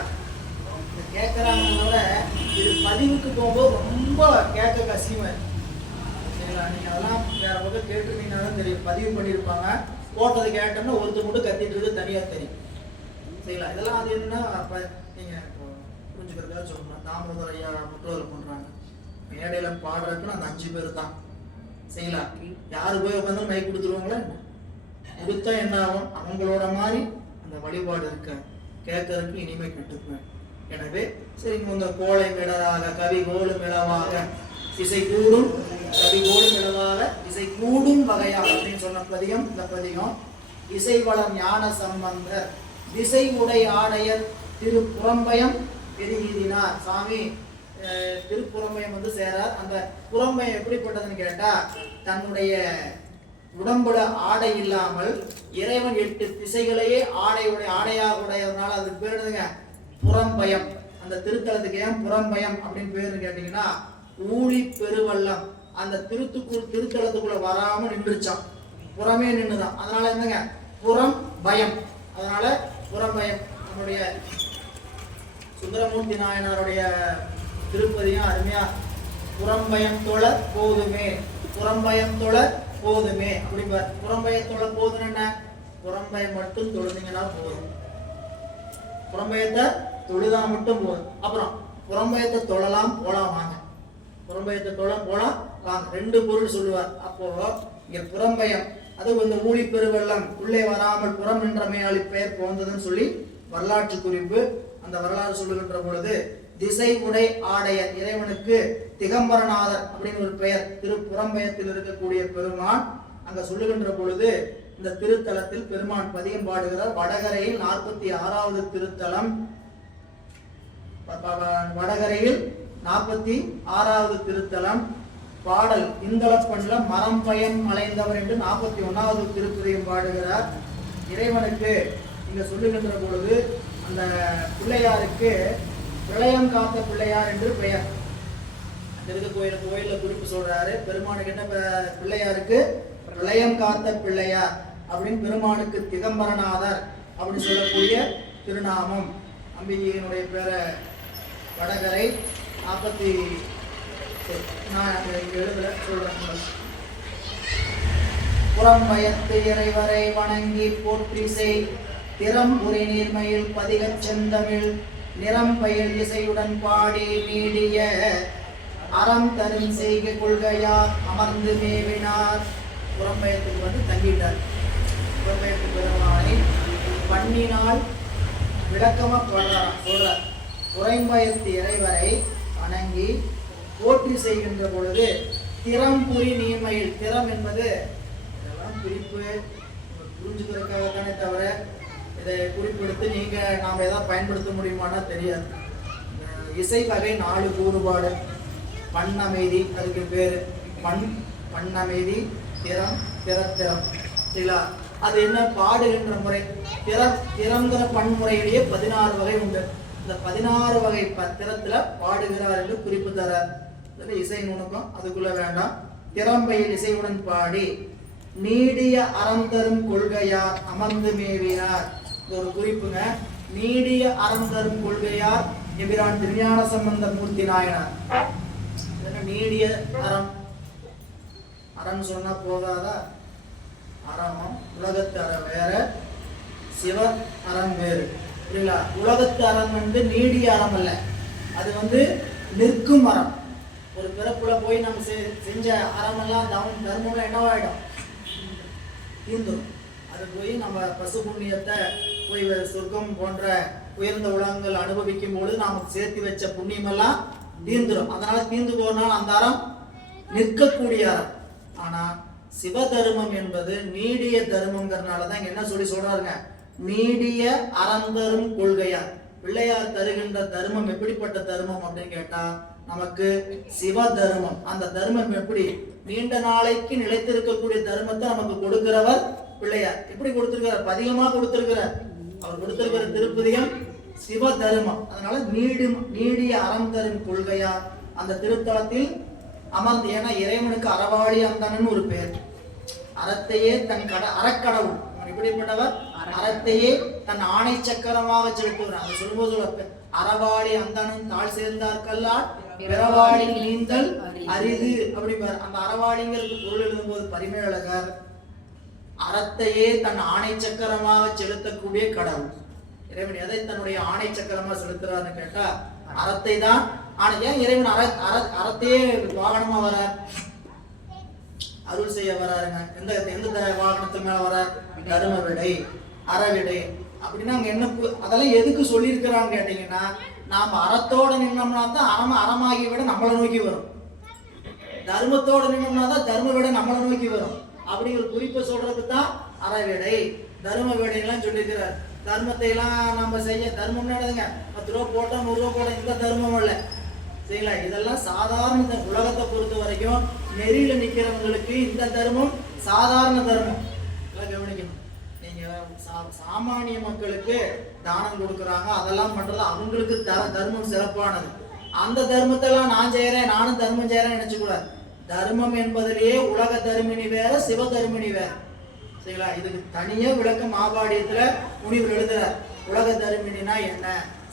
கேட்கறாங்கன்னோட இது பதிவுக்கு போகும்போது ரொம்ப கேட்க கசியமா இருக்கு. சரிங்களா? நீங்க அதெல்லாம் வேற பக்கம் கேட்டுருந்தீங்கன்னா தெரியும். பதிவு பண்ணியிருப்பாங்க, போட்டதை கேட்டோம்னா ஒருத்தர் மட்டும் கத்திட்டு இருக்கு, தனியா தெரியும். சரிங்களா? இதெல்லாம் அது என்னன்னா நீங்க புரிஞ்சுக்கிறதுக்காக சொல்லணும். தாமோதர் ஐயா முற்றோதல் பண்றாங்க. மேடையில பாடுறதுக்குன்னு அந்த 5 பேர் தான். சரிங்களா? யாரு போய் உட்காந்து மைக் கொடுத்துருவாங்களா? கொடுத்தா என்ன ஆகும்? அவங்களோட மாதிரி அந்த வழிபாடு இருக்க கேட்கறதுக்கு இனிமை கட்டுக்குவேன். எனவே சரி, இந்த கோளை மிடராக கவி கோலும் இளவாக இசை கூடும், கவி கோலும் இளவாக இசை கூடும் வகையாக அப்படின்னு சொன்ன பதியம் இந்த பதியம். இசை வளம் ஞான சம்பந்தர் திசை உடை ஆடையர் திரு புறம்பயம் பெருகினார். சாமி திருப்புறம்பயம் வந்து சேரார். அந்த புறம்பயம் எப்படிப்பட்டதுன்னு கேட்டா, தன்னுடைய உடம்புல ஆடை இல்லாமல் இறைவன் 8 திசைகளையே ஆடையாக உடையதுனால அதுக்கு பேர் என்னதுங்க? புறம்பயம். அந்த திருத்தலத்துக்கு ஏன் புறம்பயம் அப்படின்னு பேருன்னு கேட்டீங்கன்னா, ஊழி பெருவல்லம் அந்த திருத்தலத்துக்குள்ள வராம நின்றுச்சான், புறமே நின்றுதான். அதனால என்னங்க? புறம் பயம். அதனால புறம்பயம். நம்முடைய சுந்தரமூர்த்தி நாயனாருடைய திருப்பதியும் அருமையா புறம்பயம் தொழ போதுமே, புறம்பயம் தொழ போதுமே அப்படிம்பார். புறம்பயத்தோட போதுன்னு என்ன? புறம்பயம் மட்டும் தொழுதீங்கன்னா போதும். புறம்பயத்தை தொழுதா மட்டும் போதும். அப்புறம் புறம்பயத்தை தொழலாம் போலாம் வாங்க, புறம்பயத்தை தொழ போலாம் வாங்க, 2 பொருள் சொல்லுவார். அப்போ இங்க புறம்பயம் அது இந்த ஊழி பெருவெள்ளம் உள்ளே வராமல் புறம் நின்றமையாளி பெயர் போந்ததுன்னு சொல்லி வரலாற்று குறிப்பு. அந்த வரலாறு சொல்லுகின்ற பொழுது திசை உடை ஆடையர் இறைவனுக்கு திகம்பரநாதர் அப்படின்னு ஒரு பெயர். திருப்புறம்பயத்தில் இருக்கக்கூடிய பெருமான் அங்க சொல்லுகின்ற பொழுது இந்த திருத்தலத்தில் பெருமான் பதியம் பாடுகிறார். வடகரையில் 46வது திருத்தலம். வடகரையில் 46வது திருத்தலம். பாடல் இந்தளப்பண்ல மரம் பயம் அலைந்தவர் என்று 41வது திருப்பதியும் பாடுகிறார். இறைவனுக்கு இங்க சொல்லுகின்ற பொழுது அந்த பிள்ளையாருக்கு பிரளயம் காத்த பிள்ளையார் என்று பெயர். கோயில குறிப்பு சொல்றாரு. பெருமானுக்கு என்ன பிள்ளையாருக்கு பிரளயம் காத்த பிள்ளையார் அப்படின்னு, பெருமானுக்கு திகம்பரநாதர் அப்படின்னு சொல்லக்கூடிய திருநாமம். அம்பிகையினுடைய பேர வடகரை 40 நான் எழுதுல சொல்றேன். புறம்பயத்து இறைவரை வணங்கி போற்றி செய் திறம்புரி நீர்மையில் பதிகச் செந்தமிழ் நிறம்பயல் இசையுடன் பாடி நீடிய அறம் தரும் செய்கை கொள்கையார் அமர்ந்து மேவினார். புறம்பயத்துக்கு தங்கிட்டார். புறம்பயத்து பெருமானை பண்ணினால் விளக்கமா சொல்றார். புறம்பயத்து இறைவரை வணங்கி போற்றி செய்கின்ற பொழுது திறம்புரி நீர்மையில், திறம் என்பது இதெல்லாம் குறிப்பு புரிஞ்சுக்கிறதுக்காக தானே தவிர இதை குறிப்பெடுத்து நீங்க நாம ஏதாவது பயன்படுத்த முடியுமானா தெரியாது. இசை வகை 4 கூறுபாடு. பண்ணமைதி அதுக்கு பேரு. பண்ணமைதி, திறம், திறத்திறம். சரிங்களா? அது என்ன பாடுகின்ற முறை. திறங்கிற பன்முறையிலேயே 16 வகை உண்டு. இந்த 16 வகை திறத்துல பாடுகிறார் என்று குறிப்பு தரார். இசை நுணுக்கம் அதுக்குள்ள வேண்டாம். திறம்பையில் இசையுடன் பாடி நீடிய அறம் தரும் கொள்கையார் அமர்ந்து மேவினார். இது ஒரு குறிப்புங்க. நீடிய அறம் தரும் கொள்கையார் எபிரான் திருஞான சம்பந்த மூர்த்தி நாயனார். நீடிய அறம், அறம் சொன்னா போதாதா? அறமும் உலகத்து அறம் வேற, சிவ அறம் வேறு. புரியல? உலகத்து அறம் நீடிய அறம் அல்ல, அது நிற்கும் அறம். ஒரு பிறப்புல போய் நம்ம செஞ்ச அறமெல்லாம் தர்மம்லாம் என்னவாயிடும்? தீர்ந்துடும். அது போய் நம்ம பசு புண்ணியத்தை போய் சொர்க்கம் போன்ற உயர்ந்த உலகங்கள் அனுபவிக்கும் பொழுது நாம சேர்த்து வச்ச புண்ணியம் எல்லாம் தீர்ந்துடும். அதனால தீர்ந்து போனால் அந்த அறம் நிற்கக்கூடிய அறம். ஆனா சிவ தர்மம் என்பது நீடிய தர்மம்ங்கிறதுனாலதான் என்ன சொல்றாருங்க, நீடிய அறந்தரும் கொள்கையார். பிள்ளையார் தருகின்ற தர்மம் எப்படிப்பட்ட தர்மம் அப்படின்னு கேட்டா நமக்கு சிவ தர்மம். அந்த தர்மம் எப்படி நீண்ட நாளைக்கு நிலைத்திருக்கக்கூடிய தர்மத்தை நமக்கு கொடுக்கிறவர் பிள்ளையார். எப்படி கொடுத்திருக்கிறார்? அதிகமா கொடுத்திருக்கிறார். அவர் கொடுத்திருக்கிற திருப்பதிகம் சிவ தர்மம். அதனால நீடிய அறம் தரும் கொள்கையார் அந்த திருத்தலத்தில் அமர்ந்து. ஏன்னா இறைவனுக்கு அறவாளி அந்தனன் ஒரு பேர். அறத்தையே தன் அறக்கடவுள். எப்படிப்பட்டவர்? அறத்தையே தன் ஆணை சக்கரமாக செலுத்துவார். அதை சொல்லும்போது அறவாளி அந்தனன் தாழ் சேர்ந்தார்கல்லால் பிறவாளி நீந்தல் அரிது அப்படிப்பார். அந்த அறவாளிங்கிறது பொருள் எழுதும் போது பரிமேலழகர் அறத்தையே தன் ஆணை சக்கரமாக செலுத்தக்கூடிய கடவுள். இறைவன் எதை தன்னுடைய ஆணை சக்கரமா செலுத்துறாருன்னு கேட்டா அறத்தை தான். ஆனா ஏன் இறைவன் அறத்தையே வாகனமா வரார்? அருள் செய்ய வராருங்க. எந்த வாகனத்து மேல வரார்? தர்ம விடை, அறவிடை. அப்படின்னா அங்க என்ன அதெல்லாம் எதுக்கு சொல்லியிருக்கிறான்னு கேட்டீங்கன்னா, நாம அறத்தோட நின்னோம்னா தான் அறமாகி விட நம்மளை நோக்கி வரும். தர்மத்தோட நின்னோம்னா தான் தர்ம விட நம்மளை நோக்கி வரும். அப்படி ஒரு குறிப்பை சொல்றதுக்கு தான் அறவிடை தர்ம விடையெல்லாம் சொல்லியிருக்கிறார். தர்மத்தை எல்லாம் நம்ம செய்ய தர்மம் என்னதுங்க? 10 ரூபா போட்டோம் 100 ரூபா போட்டோம், இந்த தர்மம் இல்லை. சரிங்களா? இதெல்லாம் சாதாரண இந்த உலகத்தை பொறுத்த வரைக்கும் நெறியில நிக்கிறவங்களுக்கு இந்த தர்மம் சாதாரண தர்மம். கவனிக்கணும். நீங்க சாமானிய மக்களுக்கு தானம் கொடுக்குறாங்க, அதெல்லாம் பண்றது அவங்களுக்கு தர்மம் சிறப்பானது. அந்த தர்மத்தை எல்லாம் நான் செய்யறேன் நானும் தர்மம் செய்யறேன் நினைச்சு கூடாது. தர்மம் என்பதிலேயே உலக தர்மினி வேற, சிவ தர்மினி வேற. சரிங்களா? இதுக்கு தனியா விளக்கம் மாபாடியத்துல முனிவர் எழுதுறார். உலக தர்மினா என்ன,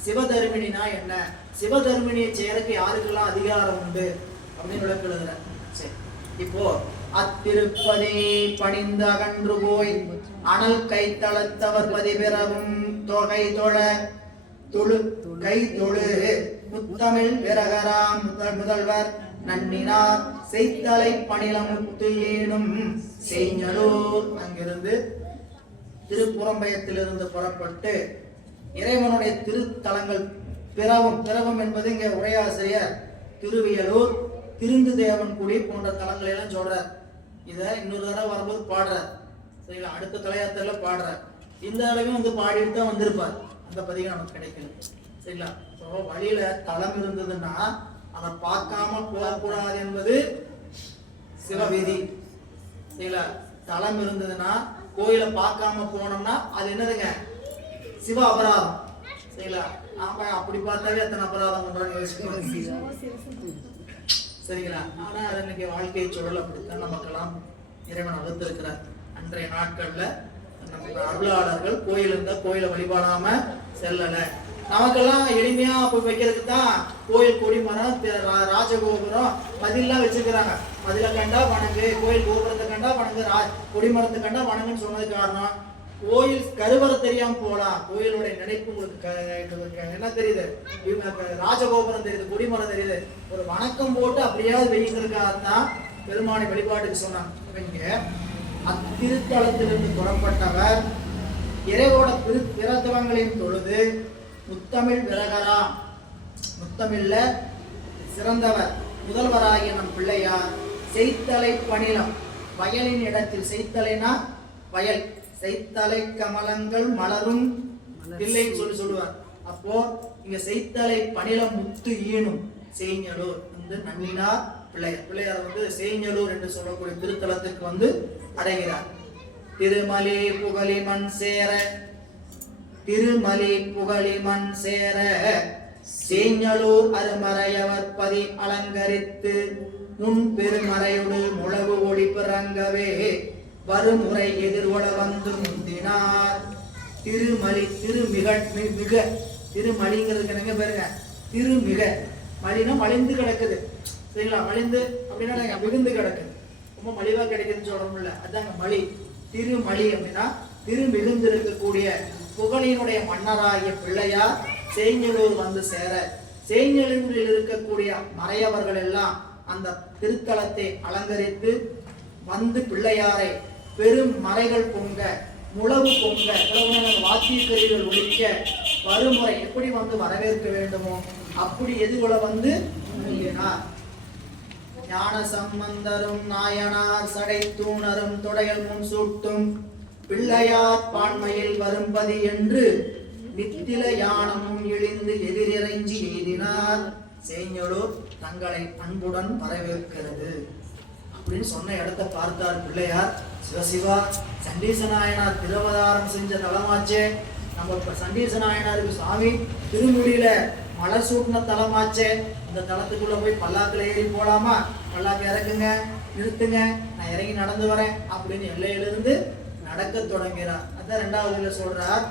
சிவ தர்மினா என்ன, சிவ தர்மினியை செய்யறதுக்கு யாருக்கெல்லாம் அதிகாரம் உண்டு அப்படின்னு விளக்கம் எழுதுறார். சரி, இப்போ அத்திருப்பதி பணிந்து அகன்று போய் அனல் கைத்தளத்தவர் பதிபெறவும் தொகை தொழ தொழு கை தொழு முத்தமிழ் விரகராம் முதல்வர் நன்னினார் செய்தலை பணிலமுத்து ஏனும் செய்ஞலூர். அங்கிருந்து திருப்புறம்பயத்திலிருந்து புறப்பட்டு இறைவனுடைய திருத்தலங்கள் பிறவும் என்பது இங்க உரையாசிரியர் திருவியலூர், திருந்து தேவன் குடி போன்ற தலங்களை எல்லாம் சொல்றார். இதை இன்னொரு தடவை வரும்போது பாடுறார். சரிங்களா? அடுத்த தலையாத்திரல பாடுறார். இந்த அளவையும் பாடிட்டு தான் வந்திருப்பார். அந்த பதிவு நமக்கு கிடைக்கல. சரிங்களா? வழியில தலம் இருந்ததுன்னா அதை பார்க்காம போகக்கூடாது என்பது சிவவிதி. சரிங்களா? தலம் இருந்ததுன்னா கோயிலை பார்க்காம போனோம்னா அது என்னதுங்க? சிவ அபராதம். சரிங்களா? நாம அப்படி பார்த்தாவே அத்தனை அபராதம் பண்றோம்னு யோசிக்கணும். சரிங்களா? ஆனா இன்னைக்கு வாழ்க்கை சூழல் அப்படித்தான் நமக்கெல்லாம் இறைவன் வகுத்திருக்கிறார். அன்றைய நாட்கள்ல நம்ம அருளாளர்கள் கோயில் இருந்தா கோயிலை வழிபாடாம செல்லல. நமக்கெல்லாம் எளிமையா போய் வைக்கிறதுக்கு தான் கோயில் கொடிமரம், ராஜகோபுரம், மதிலாம் வச்சிருக்கிறாங்க. மதில கண்டா வணங்கு, கோயில் கோபுரத்தை கண்டா வணங்கு, கொடிமரத்தை கண்டா வணங்குன்னு சொன்னதுக்கு காரணம் கோயில் கருவறை தெரியாம போலாம். கோயிலுடைய நினைப்பு உங்களுக்கு என்ன தெரியுது? ராஜகோபுரம் தெரியுது, கொடிமரம் தெரியுது, ஒரு வணக்கம் போட்டு அப்படியாவது வெளிங்கிறதுக்காகத்தான் பெருமானை வழிபாட்டுக்கு சொன்னாங்க. இங்க அத்திருத்தலத்திலிருந்து புறப்பட்டவர் இறைவோட பிறத்தவங்களின் தொழுது முத்தமிழ் விரகரா, முத்தமிழ்ல சிறந்தவர் முதல்வராகிய நம் பிள்ளையார் செய்தலை பணிலம், வயலின் இடத்தில், செய்தலைனா வயல், செய்தலை கமலங்கள் மலரும் பிள்ளைன்னு சொல்லுவார். அப்போ இங்க செய்தலை பணிலம் முத்து ஈனும் செய்ஞலூர் வந்து நன்னினார் பிள்ளையார். பிள்ளையார் செய்ஞலூர் என்று சொல்லக்கூடிய திருத்தலத்திற்கு அடைகிறார். திருமலி புகழி மண் சேர, திருமலி புகழி மண் சேர செய்ஞலூர் அருமறையவர் பதி அலங்கரித்து முன் பெருமறையுடு முழவு ஒளி பிறங்கவே வருமுறை எதிர்வட வந்து முந்தினார். திருமலி மிக திருமலிங்கிறதுக்கு என்னங்க பாருங்க, திருமிக, மலினா மலிந்து கிடக்குது. சரிங்களா? மலிந்து அப்படின்னா மிகுந்து கிடக்குது, ரொம்ப மலிவா கிடைக்குதுன்னு சொல்றோம்ல, அதாங்க மலி. திருமலி அப்படின்னா திருமிகுந்து இருக்கக்கூடிய புகழினுடைய மன்னராகிய பிள்ளையார் செய்ஞலூர் சேர, செய்ஞலூரில் இருக்கக்கூடிய மறையவர்கள் எல்லாம் அந்த திருத்தலத்தை அலங்கரித்து பிள்ளையாரை பெரும் மறைகள் பொங்க, முழவு பொங்க, வாத்திய கருவிகள் ஒழிக்க வருமுறை எப்படி வரவேற்க வேண்டுமோ அப்படி எதுகுல முந்தினார். ஞான சம்பந்தரும் நாயனார் சடை தூணரும் தொடையல் முன் சூட்டும் பிள்ளையார் பான்மையில் வரும்பதி என்று நித்தில யானமும் இழிந்து எதிரிறைஞ்சி எய்தினார். செய்ஞலூர் தங்களை அன்புடன் வரவேற்கிறது அப்படின்னு சொன்ன இடத்தை பார்த்தார் பிள்ளையார். சிவசிவா, சண்டீச நாயனார் திருவதாரம் செஞ்ச தலமாச்சே, நம்ம இப்ப சண்டீச நாயனாருக்கு சாமி திருமுடியில மலர் சூட்டின தலமாச்சே, இந்த தலத்துக்குள்ள போய் பல்லாக்கில் ஏறி போலாமா? பல்லாக்கு இறக்குங்க, நிறுத்துங்க, நான் இறங்கி நடந்து வரேன் அப்படின்னு எல்லையிலிருந்து நடக்க தொடங்கிறார். அதான் இரண்டாவது சொல்றார்,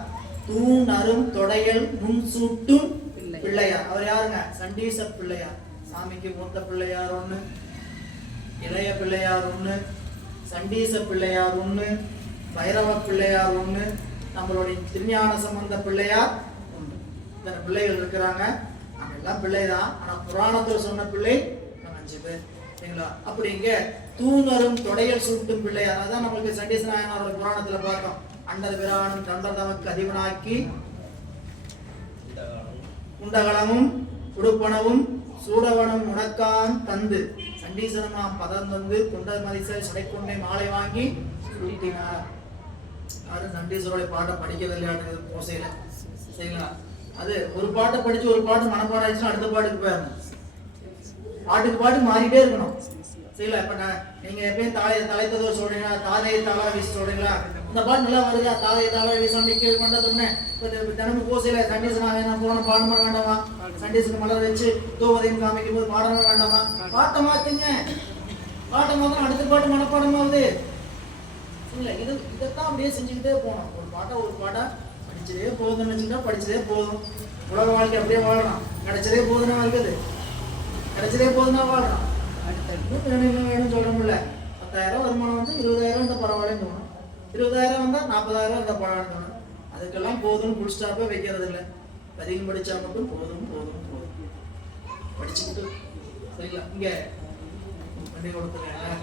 தூண் அரும் தொடையல் முன் சூட்டும் பிள்ளையார். அவர் யாருங்க? சண்டீச பிள்ளையார். சாமிக்கு மூத்த பிள்ளையார் ஒண்ணு, இளைய பிள்ளையார் ஒண்ணு, சண்டீச பிள்ளையார் ஒண்ணு, பைரவ பிள்ளையார் ஒண்ணு, நம்மளுடைய திருஞான சம்பந்த பிள்ளையார் ஒண்ணு. இத்தனை பிள்ளைகள் இருக்கிறாங்க. நம்ம எல்லாம் பிள்ளைதான், ஆனா புராணத்தில் சொன்ன பிள்ளை 5 பேர். சரிங்களா? அப்படி இங்க தூணரும் தொடையல் சூட்டும் பிள்ளையார். அதான் நம்மளுக்கு சண்டீச நாயனாரோட புராணத்துல பார்த்தோம். அண்டர் பிரானும் தொண்டர் தமக்கு அதிபனாக்கி குண்டகலமும் உடுப்பனவும் சூடவனும் உனக்கான் தந்து சண்டீசனமா பதம் தந்து குண்டர் மதிசல் சடைக்கொண்டை மாலை வாங்கி சூட்டினார். யாரும் சண்டீசரோட பாட்டை படிக்கவில்லையாட்டு போசையில. சரிங்களா? அது ஒரு பாட்டை படிச்சு ஒரு பாட்டு மனப்பாடம் ஆயிடுச்சுன்னா அடுத்த பாட்டுக்கு போயிடணும். பாட்டுக்கு பாட்டு மாறிட்டே இருக்கணும். சரிங்களா? இப்ப நீங்க எப்பயும் தலைத்ததோ சொல்றீங்களா, தாதையை தாளா வீசி சொல்றீங்களா, இந்த பாட்டு நல்லா வருதா, தாதையை தாளா வீச நிக்க கொண்டதுன்னு தினமும் கோசையில சண்டீசனாக போன பாடமா வேண்டாமா? சண்டீசன் மலர் வச்சு தோவதையும் காமிக்கும் போது பாடமா வேண்டாமா? பாட்டை மாத்துங்க. பாட்டை மாத்திரம் அடுத்த பாட்டு மனப்பாடமாகுது. இல்லை, இதைத்தான் அப்படியே செஞ்சுக்கிட்டே போகணும். ஒரு பாட்டா படிச்சதே போதும்னு வச்சுக்கிட்டா படிச்சதே போதும். உலக வாழ்க்கை அப்படியே வாழணும். கிடைச்சதே போதுன்னா இருக்குது, கிடைச்சதே போதுன்னா வாழணும். அடுத்த வேணும் வேணும்னு சொல்ல முடியல. 10,000 வருமானம் 20,000 இந்த பரவாயில்லன்னு தோணும். 20,000 வந்தா 40,000 இந்த பரவாயில்ல தோணும். அதுக்கெல்லாம் போதும்னு புல் ஸ்டாப்பே வைக்கிறது இல்லை. அதிகம் படிச்சா மட்டும் போதும் போதும் போதும் படிச்சுக்கிட்டு. சரிங்களா? இங்க பண்ணி கொடுத்துருங்க.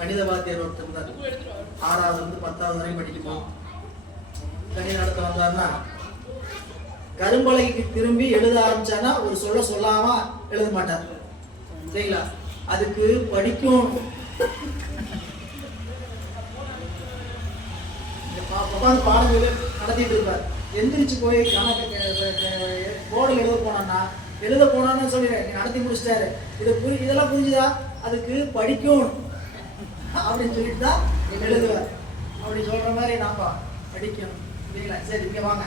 கணித வாத்தியார் ஒருத்தர் தான் 6வது 10வது வரையும் படிக்கணும். கணித நடத்த வந்தாருன்னா கரும்பலைக்கு திரும்பி எழுத ஆரம்பிச்சானா ஒரு சொல்லாம எழுத மாட்டார். சரிங்களா? அதுக்கு படிக்கும் பாடம் நடத்திட்டு இருப்பார். எந்திரிச்சு போய் கணக்கு போர்டில் எழுத போனா எழுத போனான்னு சொல்லிடுறேன், நடத்தி முடிச்சிட்டாரு. இதெல்லாம் புரிஞ்சுதா? அதுக்கு படிக்கணும் அப்படின்னு சொல்லிட்டு தான் எழுதுவார். அப்படி சொல்ற மாதிரி நாம படிக்கணும் இல்லைங்களா? சரி, இங்க வாங்க.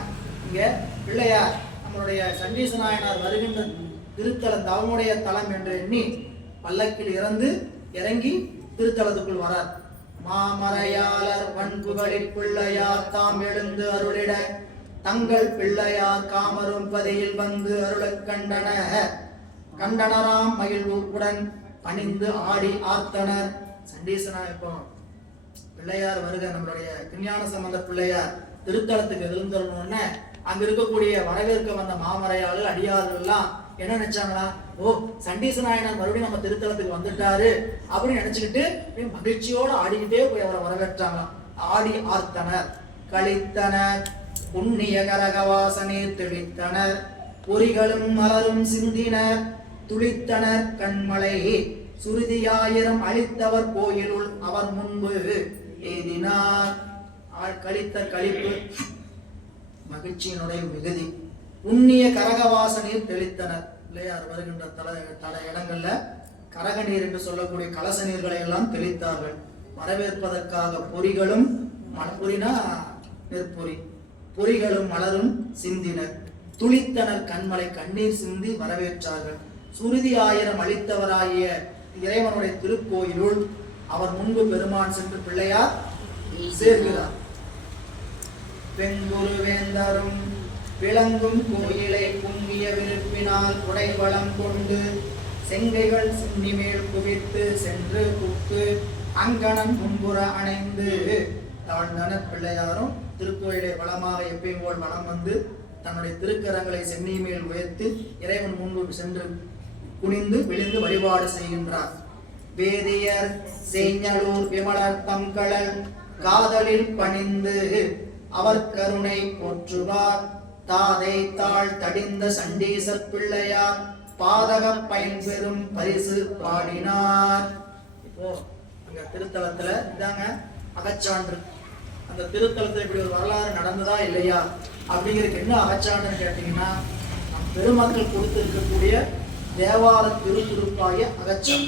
இங்க பிள்ளையார் நம்மளுடைய சண்டீச நாயனார் வருகின்ற திருத்தலம் அவனுடைய தலம் என்று எண்ணி பல்லக்கில் இறங்கி திருத்தலத்துக்குள் வரார். மாமறையாளர் பண்புகளில் பிள்ளையார் தாம் எழுந்து அருளிட தங்கள் பிள்ளையார் காமரும் பதியில் வந்து அருளக் கண்டனராம் மகிழ்வுடன் பணிந்து ஆடி ஆர்த்தனர். சண்டீசனா இப்போ பிள்ளையார் வருக, நம்மளுடைய திருஞான சம்பந்த பிள்ளையார் திருத்தலத்துக்கு எழுந்தருன்னு அங்க இருக்கக்கூடிய வரவேற்க வந்த மாமறையாளர் அடியார்கள் எல்லாம் என்ன நினைச்சாங்களா? ஓ, சண்டீச நாயனார் மறுபடியும் நம்ம திருத்தலத்துக்கு வந்துட்டாரு அப்படின்னு நினைச்சுக்கிட்டு மகிழ்ச்சியோட ஆடிக்கிட்டே போய் அவரை வரவேற்றாங்களாம். ஆடி ஆர்த்தனர், கழித்தனர், புண்ணிய கரகவாசனீர் தெளித்தனர், பொறிகளும் மலரும் சிந்தினர், துளித்தனர் கண்மலை, சுருதியாயிரம் அளித்தவர் கோயிலுள் அவர் முன்பு ஏதினார். கழித்த கழிப்பு மகிழ்ச்சியினுடைய மிகுதி. புண்ணிய கரகவாசனீர் தெளித்தனர். பிள்ளையார் வருகின்ற தல இடங்கள்ல கரக நீர் என்று சொல்லக்கூடிய கலச நீர்களை எல்லாம் தெளித்தார்கள். வரவேற்பதற்காக பொறிகளும் பொறினா நெற்பொறி, பொறிகளும் மலரும் சிந்தினர், துளித்தனர் கண்மலை, கண்ணீர் சிந்தி வரவேற்றார்கள். சுருதி ஆயிரம் அளித்தவராகிய இறைவனுடைய திருக்கோயிலுள் அவர் முன்பு பெருமான் சென்று பிள்ளையார் சேர்கிறார். பெண்குரு வேந்தரும் விளங்கும் கோயிலை குங்கிய விருப்பினால் குடைவளம் கொண்டு செங்கைகள் சிந்தி மேல் குவித்து சென்று புக்கு அங்கணன் முன்புற அணைந்து தாழ்ந்தனர். பிள்ளையாரும் திருக்கோயிலை வளமாக எப்பயும் போல் வளம் வந்து தன்னுடைய திருக்கரங்களை சென்னி மேல் உயர்த்தி இறைவன் முன்பு சென்று குனிந்து விழுந்து வழிபாடு செய்கின்றார். வேதியர் சேஞ்சலூர் விமலர் தம்களல் காதலில் பணிந்து அவர் கருணை போற்றுவார். தாதை தாழ் தடிந்த சண்டீசர் பிள்ளையார் பாதக பயன்பெறும் பரிசு பாடினார். இப்போ அங்க திருத்தலத்துல இதாங்க அகச்சான்று. அந்த திருத்தலத்துல இப்படி ஒரு வரலாறு நடந்ததா இல்லையா அப்படிங்கிறதுக்கு என்ன அகச்சான்றுன்னு கேட்டீங்கன்னா, நம் பெருமக்கள் கொடுத்திருக்கக்கூடிய தேவார திருத்துருப்பாய அகச்சான்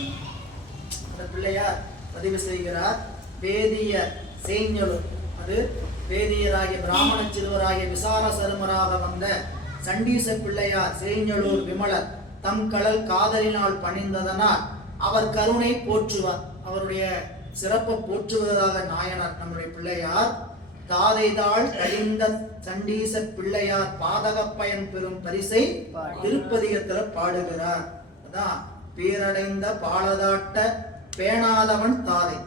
அந்த பிள்ளையார் பதிவு செய்கிறார். வேதியர் சேஞ்சலூர், அது வேதியராகிய பிராமண சிறுவராகிய விசார சருமராக வந்த சண்டீச பிள்ளையார் சேஞ்சலூர் விமலர் தம் கடல் காதலினால் பணிந்ததனால் அவர் கருணை போற்றுவார். அவருடைய சிறப்பை போற்றுவதாக நாயனார் நம்முடைய பிள்ளையார் தாதைதாள் கழிந்த சண்டீச பிள்ளையார் பாதக பயன் பெறும் பரிசை திருப்பதிகத்துல பாடுகிறார். அதான் பேரடைந்த பாலதாட்ட பேணாதவன் தாதை.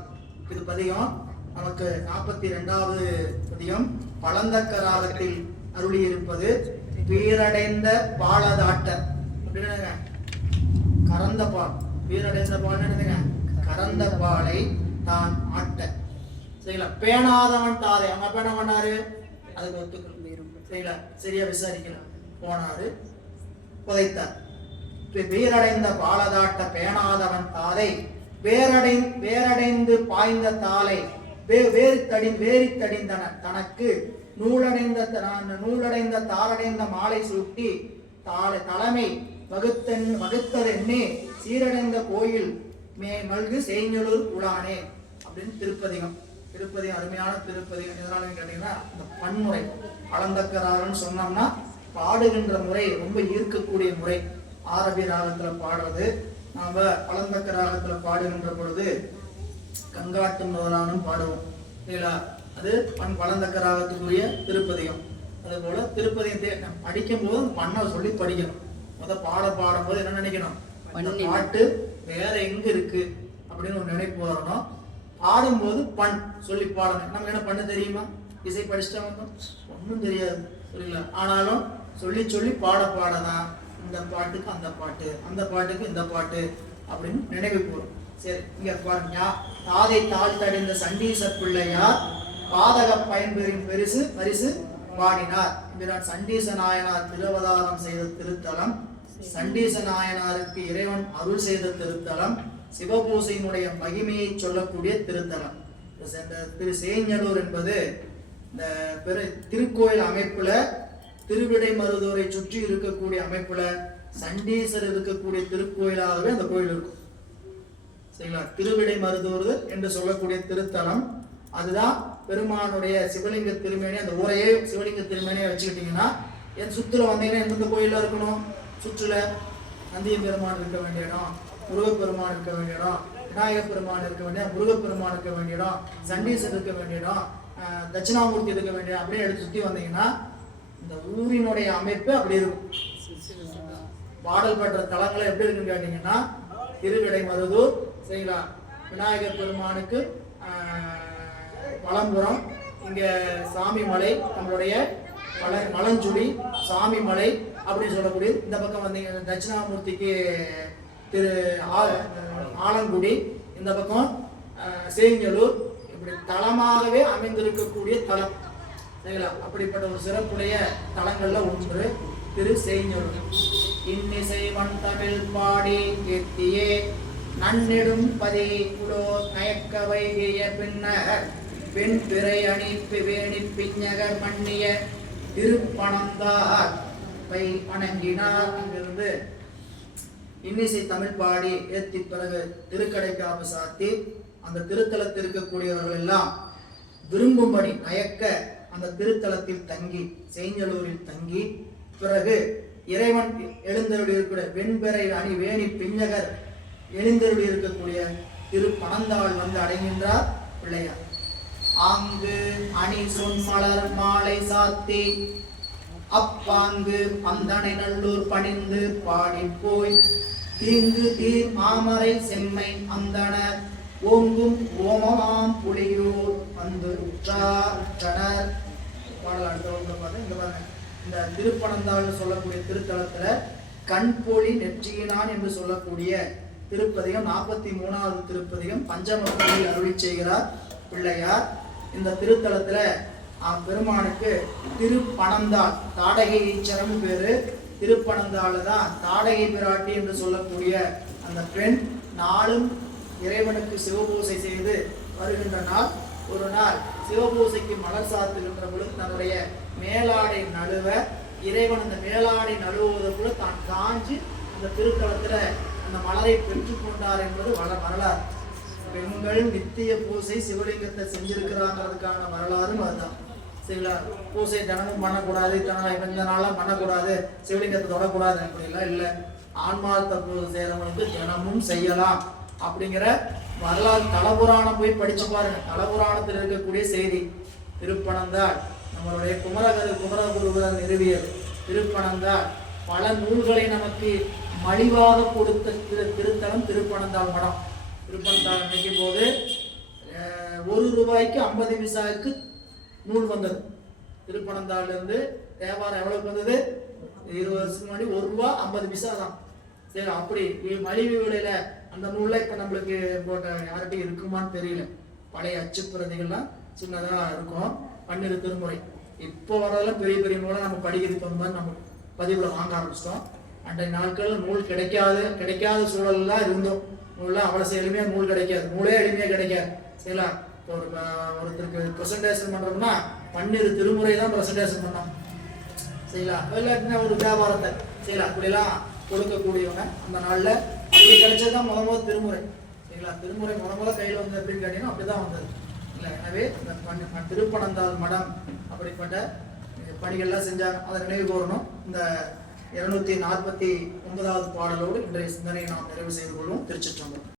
இது பதிகம் நமக்கு 42வது பதிகம். பழந்தக்கராகத்தில் அருளி இருப்பது பேரடைந்த பாலதாட்ட அப்படின்னு கறந்த பால். பேரடைந்த பால் என்னதுங்க? கறந்த பாலை தான் ஆட்ட சரிங்களா. பேணாதவன் தாதை, அவங்க அப்ப என்ன பண்ணாரு? அதுக்கு ஒத்துக்கணும் சரிங்களா. சரியா விசாரிக்கலாம் போனாரு, புதைத்தார். பேரடைந்த பாலதாட்ட பேணாதவன் தாதை வேரடைந்து பாய்ந்த தாளை வேறித்தடிந்தன தனக்கு நூலடைந்த தாளடைந்த மாலை சூட்டி தலைமை வகுத்ததென்னே சீரடைந்த கோயில் மல்கு சேஞ்சலூர் உளானே அப்படின்னு திருப்பதிகம். திருப்பதிகம் அருமையான திருப்பதிகம். எதனால கேட்டீங்கன்னா, இந்த பன்முறை பழந்தக்கராகன்னு சொன்னோம்னா பாடுகின்ற முறை ரொம்ப ஈர்க்கக்கூடிய முறை. ஆரபி ராகத்துல பாடுறது, நாம பழந்தக்க ராகத்துல பாடுகின்ற பொழுது கங்காட்டும் முதலானும் பாடுவோம் இல்லைங்களா. அது பழந்தக்க ராகத்துக்குரிய திருப்பதிகம். அது போல திருப்பதிகத்தை படிக்கும் போது பண்ண சொல்லி படிக்கணும். பாடும் போது என்ன நினைக்கணும்? பாட்டு வேற எங்க இருக்கு அப்படின்னு ஒரு நினைப்பு வரணும். பாடும்போது பண் சொல்லி பாடணும். நமக்கு என்ன பண்ண தெரியுமா? இசை படிச்சுட்டா வந்தோம் ஒன்றும் தெரியாது புரியல. ஆனாலும் சொல்லி சொல்லி பாடதான் இந்த பாட்டுக்கு அந்த பாட்டு, அந்த பாட்டுக்கு இந்த பாட்டு அப்படின்னு நினைவு கூறும். சரி, இங்க பாருங்க. தாதை தாழ்த்தடைந்த சண்டீச பிள்ளையார் பாதக பயன்பெறும் பரிசு பாடினார். என்கிறார். சண்டீச நாயனார் திருவதாரம் செய்த திருத்தலம், சண்டீச நாயனாருக்கு இறைவன் அருள் செய்த திருத்தலம், சிவபூசையினுடைய மகிமையை சொல்லக்கூடிய திருத்தலம். திரு சேஞ்சலூர் என்பது இந்த திருக்கோயில் அமைப்புல திருவிடை மருதூரை சுற்றி இருக்கக்கூடிய அமைப்புல சண்டீசர் இருக்கக்கூடிய திருக்கோயிலாகவே அந்த கோயில் இருக்கும். சரிங்களா? திருவிடை மருதூர் என்று சொல்லக்கூடிய திருத்தலம் அதுதான் பெருமானுடைய சிவலிங்க திருமேனி. அந்த ஊரையே சிவலிங்க திருமேனியை வச்சுக்கிட்டீங்கன்னா என் சுற்றுல வந்தீங்கன்னா எந்தெந்த கோயிலாக இருக்கணும்? சுற்றுல நந்தியம் பெருமான் இருக்க வேண்டிய இடம், முருகப்பெருமான் இருக்க வேண்டிய இடம், விநாயகப் பெருமான் இருக்க வேண்டிய, முருகப்பெருமான் இருக்க வேண்டிய இடம், சண்டீசர் இருக்க வேண்டிய இடம், தட்சிணாமூர்த்தி இருக்க வேண்டிய அப்படியே எடுத்து சுற்றி வந்தீங்கன்னா இந்த ஊரினுடைய அமைப்பு அப்படி இருக்கும். பாடல் பெற்ற தலங்களை எப்படி இருக்குன்னு கேட்டீங்கன்னா திருவிடை மருதூர், சரிங்களா, விநாயகர் பெருமானுக்கு வலம்புறம், இங்க சாமி மலை, நம்மளுடைய மலஞ்சுடி சாமி மலை அப்படின்னு சொல்லக்கூடிய, இந்த பக்கம் வந்தீங்க தட்சிணாமூர்த்திக்கு திரு ஆலங்குடி, இந்த பக்கம் சேஞ்சலூர், இப்படி தலமாகவே அமைந்திருக்கக்கூடிய தலம். சரிங்களா? அப்படிப்பட்ட ஒரு சிறப்புடைய தலங்கள்ல ஒன்று திரு சேஞ்சலூர். இன்னிசை வன் தமிழ் பாடி கேத்தியே நன்னிடும் பதி குலோ நயக்க வைகிய பின்னர் பெண் பிறை அணிப்பு வேணி பிஞகர் மன்னிய திருப்பணந்தார் பை வணங்கினார். அங்கிருந்து இன்னிசை தமிழ் பாடி ஏத்தி பிறகு திருக்கடைக்காப்பு சாத்தி அந்த திருத்தலத்தில் இருக்கக்கூடியவர்கள் எல்லாம் விரும்பும்படி நயக்க அந்த திருத்தலத்தில் தங்கி சேஞ்சலூரில் தங்கி பிறகு இறைவன் எழுந்தருளி இருக்கிற வெண்பிறை அணி வேணி பிஞகர் எழுந்தருளி இருக்கக்கூடிய திருப்பணந்தாள் வந்து அடைகின்றார் பிள்ளையார். ஆங்கு அணி சொன்மலர் மாலை சாத்தி அப்பாங்கு பந்தனை நல்லூர் பணிந்து பாடி போய் தீங்கு தீர் மாமரை செம்மை அந்தனர் ஓங்கும் ஓமமாம் புலியூர் வந்து உற்றனர். பாடல் அடுத்த பாருங்க. இங்க பாருங்க, இந்த திருப்பணந்தாள் சொல்லக்கூடிய திருத்தலத்துல கண்பொழி நெற்றியினான் என்று சொல்லக்கூடிய திருப்பதிகம் 43வது திருப்பதிகம் பஞ்சமத்தில் அருளி செய்கிறார் பிள்ளையார். இந்த திருத்தலத்துல பெருமானுக்கு திருப்பணந்தாள், தாடகை ஈச்சரம் பேரு. திருப்பணந்தாள் தான் தாடகை பிராட்டி என்று சொல்லக்கூடிய அந்த பெண் நாளும் இறைவனுக்கு சிவபூசை செய்து வருகின்ற நாள். ஒரு நாள் சிவபூசைக்கு மலர் சாத்துகின்ற பொழுது தன்னுடைய மேலாடை நழுவ இறைவன் அந்த மேலாடை நழுவுவதற்குள்ள தான் காஞ்சி அந்த திருத்தலத்துல அந்த மலரை பெற்றுக் கொண்டார் என்பது வரலாறு. பெண்கள் நித்திய பூசை சிவலிங்கத்தை செஞ்சிருக்கிறாங்கிறதுக்கான வரலாறும் அதுதான். சரிங்களா? பூசை தினமும் பண்ணக்கூடாது, இந்த நாளெல்லாம் பண்ணக்கூடாது, சிவலிங்கத்தை தொடக்கூடாது அப்படிலாம் இல்லை. ஆன்மார்த்த பூஜை செய்யறவங்களுக்கு தினமும் செய்யலாம் அப்படிங்கிற வரலாறு. தலபுராணம் போய் படிச்சு பாருங்க. தலபுராணத்தில் இருக்கக்கூடிய செய்தி. திருப்பணந்தாள் நம்மளுடைய குமரகுருவர் நிறுவியது. திருப்பணந்தாள் பல நூல்களை நமக்கு மலிவாக கொடுத்த திருத்தலம் திருப்பணந்தாள் மடம். திருப்பணந்தாள் நினைக்கும் போது ₹1 50 பைசாவுக்கு நூல் வந்தது. திருப்பணந்தாள்ல இருந்து தேவாரம் எவ்வளவுக்கு வந்தது? 20 வருஷத்துக்கு முன்னாடி ₹1.50 தான். சரி, அப்படி மலிவு விலையில அந்த நூல்ல இப்ப நம்மளுக்கு போட்ட யார்கிட்டையும் இருக்குமான்னு தெரியல. பழைய அச்சு பிரதிகள்லாம் சின்னதா இருக்கும். 12 திருமுறை இப்போ வரதெல்லாம் பெரிய பெரிய நூலை நம்ம படிக்கிறதுக்கு தகுந்த மாதிரி நம்ம பதிவுல வாங்க ஆரம்பிச்சிட்டோம். அன்றைய நாட்கள் நூல் கிடைக்காத சூழல்லாம் இருந்தோம். நூல்லாம் அவ்வளவு எளிமையா நூல் கிடைக்காது, நூலே எளிமையா கிடைக்காது. சரிங்களா? இப்போ ஒருத்தருக்கு ப்ரெசன்டேஷன் பண்றோம்னா 12 திருமுறை தான் ப்ரெசன்டேஷன் பண்ணோம். சரிங்களா? இல்லாட்டினா ஒரு வியாபாரத்தை சரிங்களா அப்படிலாம் கொடுக்கக்கூடியவங்க அந்த நாள்ல. அப்படி கிடைச்சதுதான் முதல் திருமுறை. சரிங்களா? திருமுறை முதல்ல கையில் வந்தது அப்படின்னு கேட்டீங்கன்னா அப்படிதான் வந்தது இல்லை. எனவே இந்த திருப்பணந்தாள் மடம் அப்படிப்பட்ட பணிகள்லாம் செஞ்சாங்க. அதை நினைவு கூறணும். இந்த 249வது பாடலோடு இன்றைய சிந்தனையை நாம் நிறைவு செய்து கொள்வோம். திருச்சிற்றம்பலம்.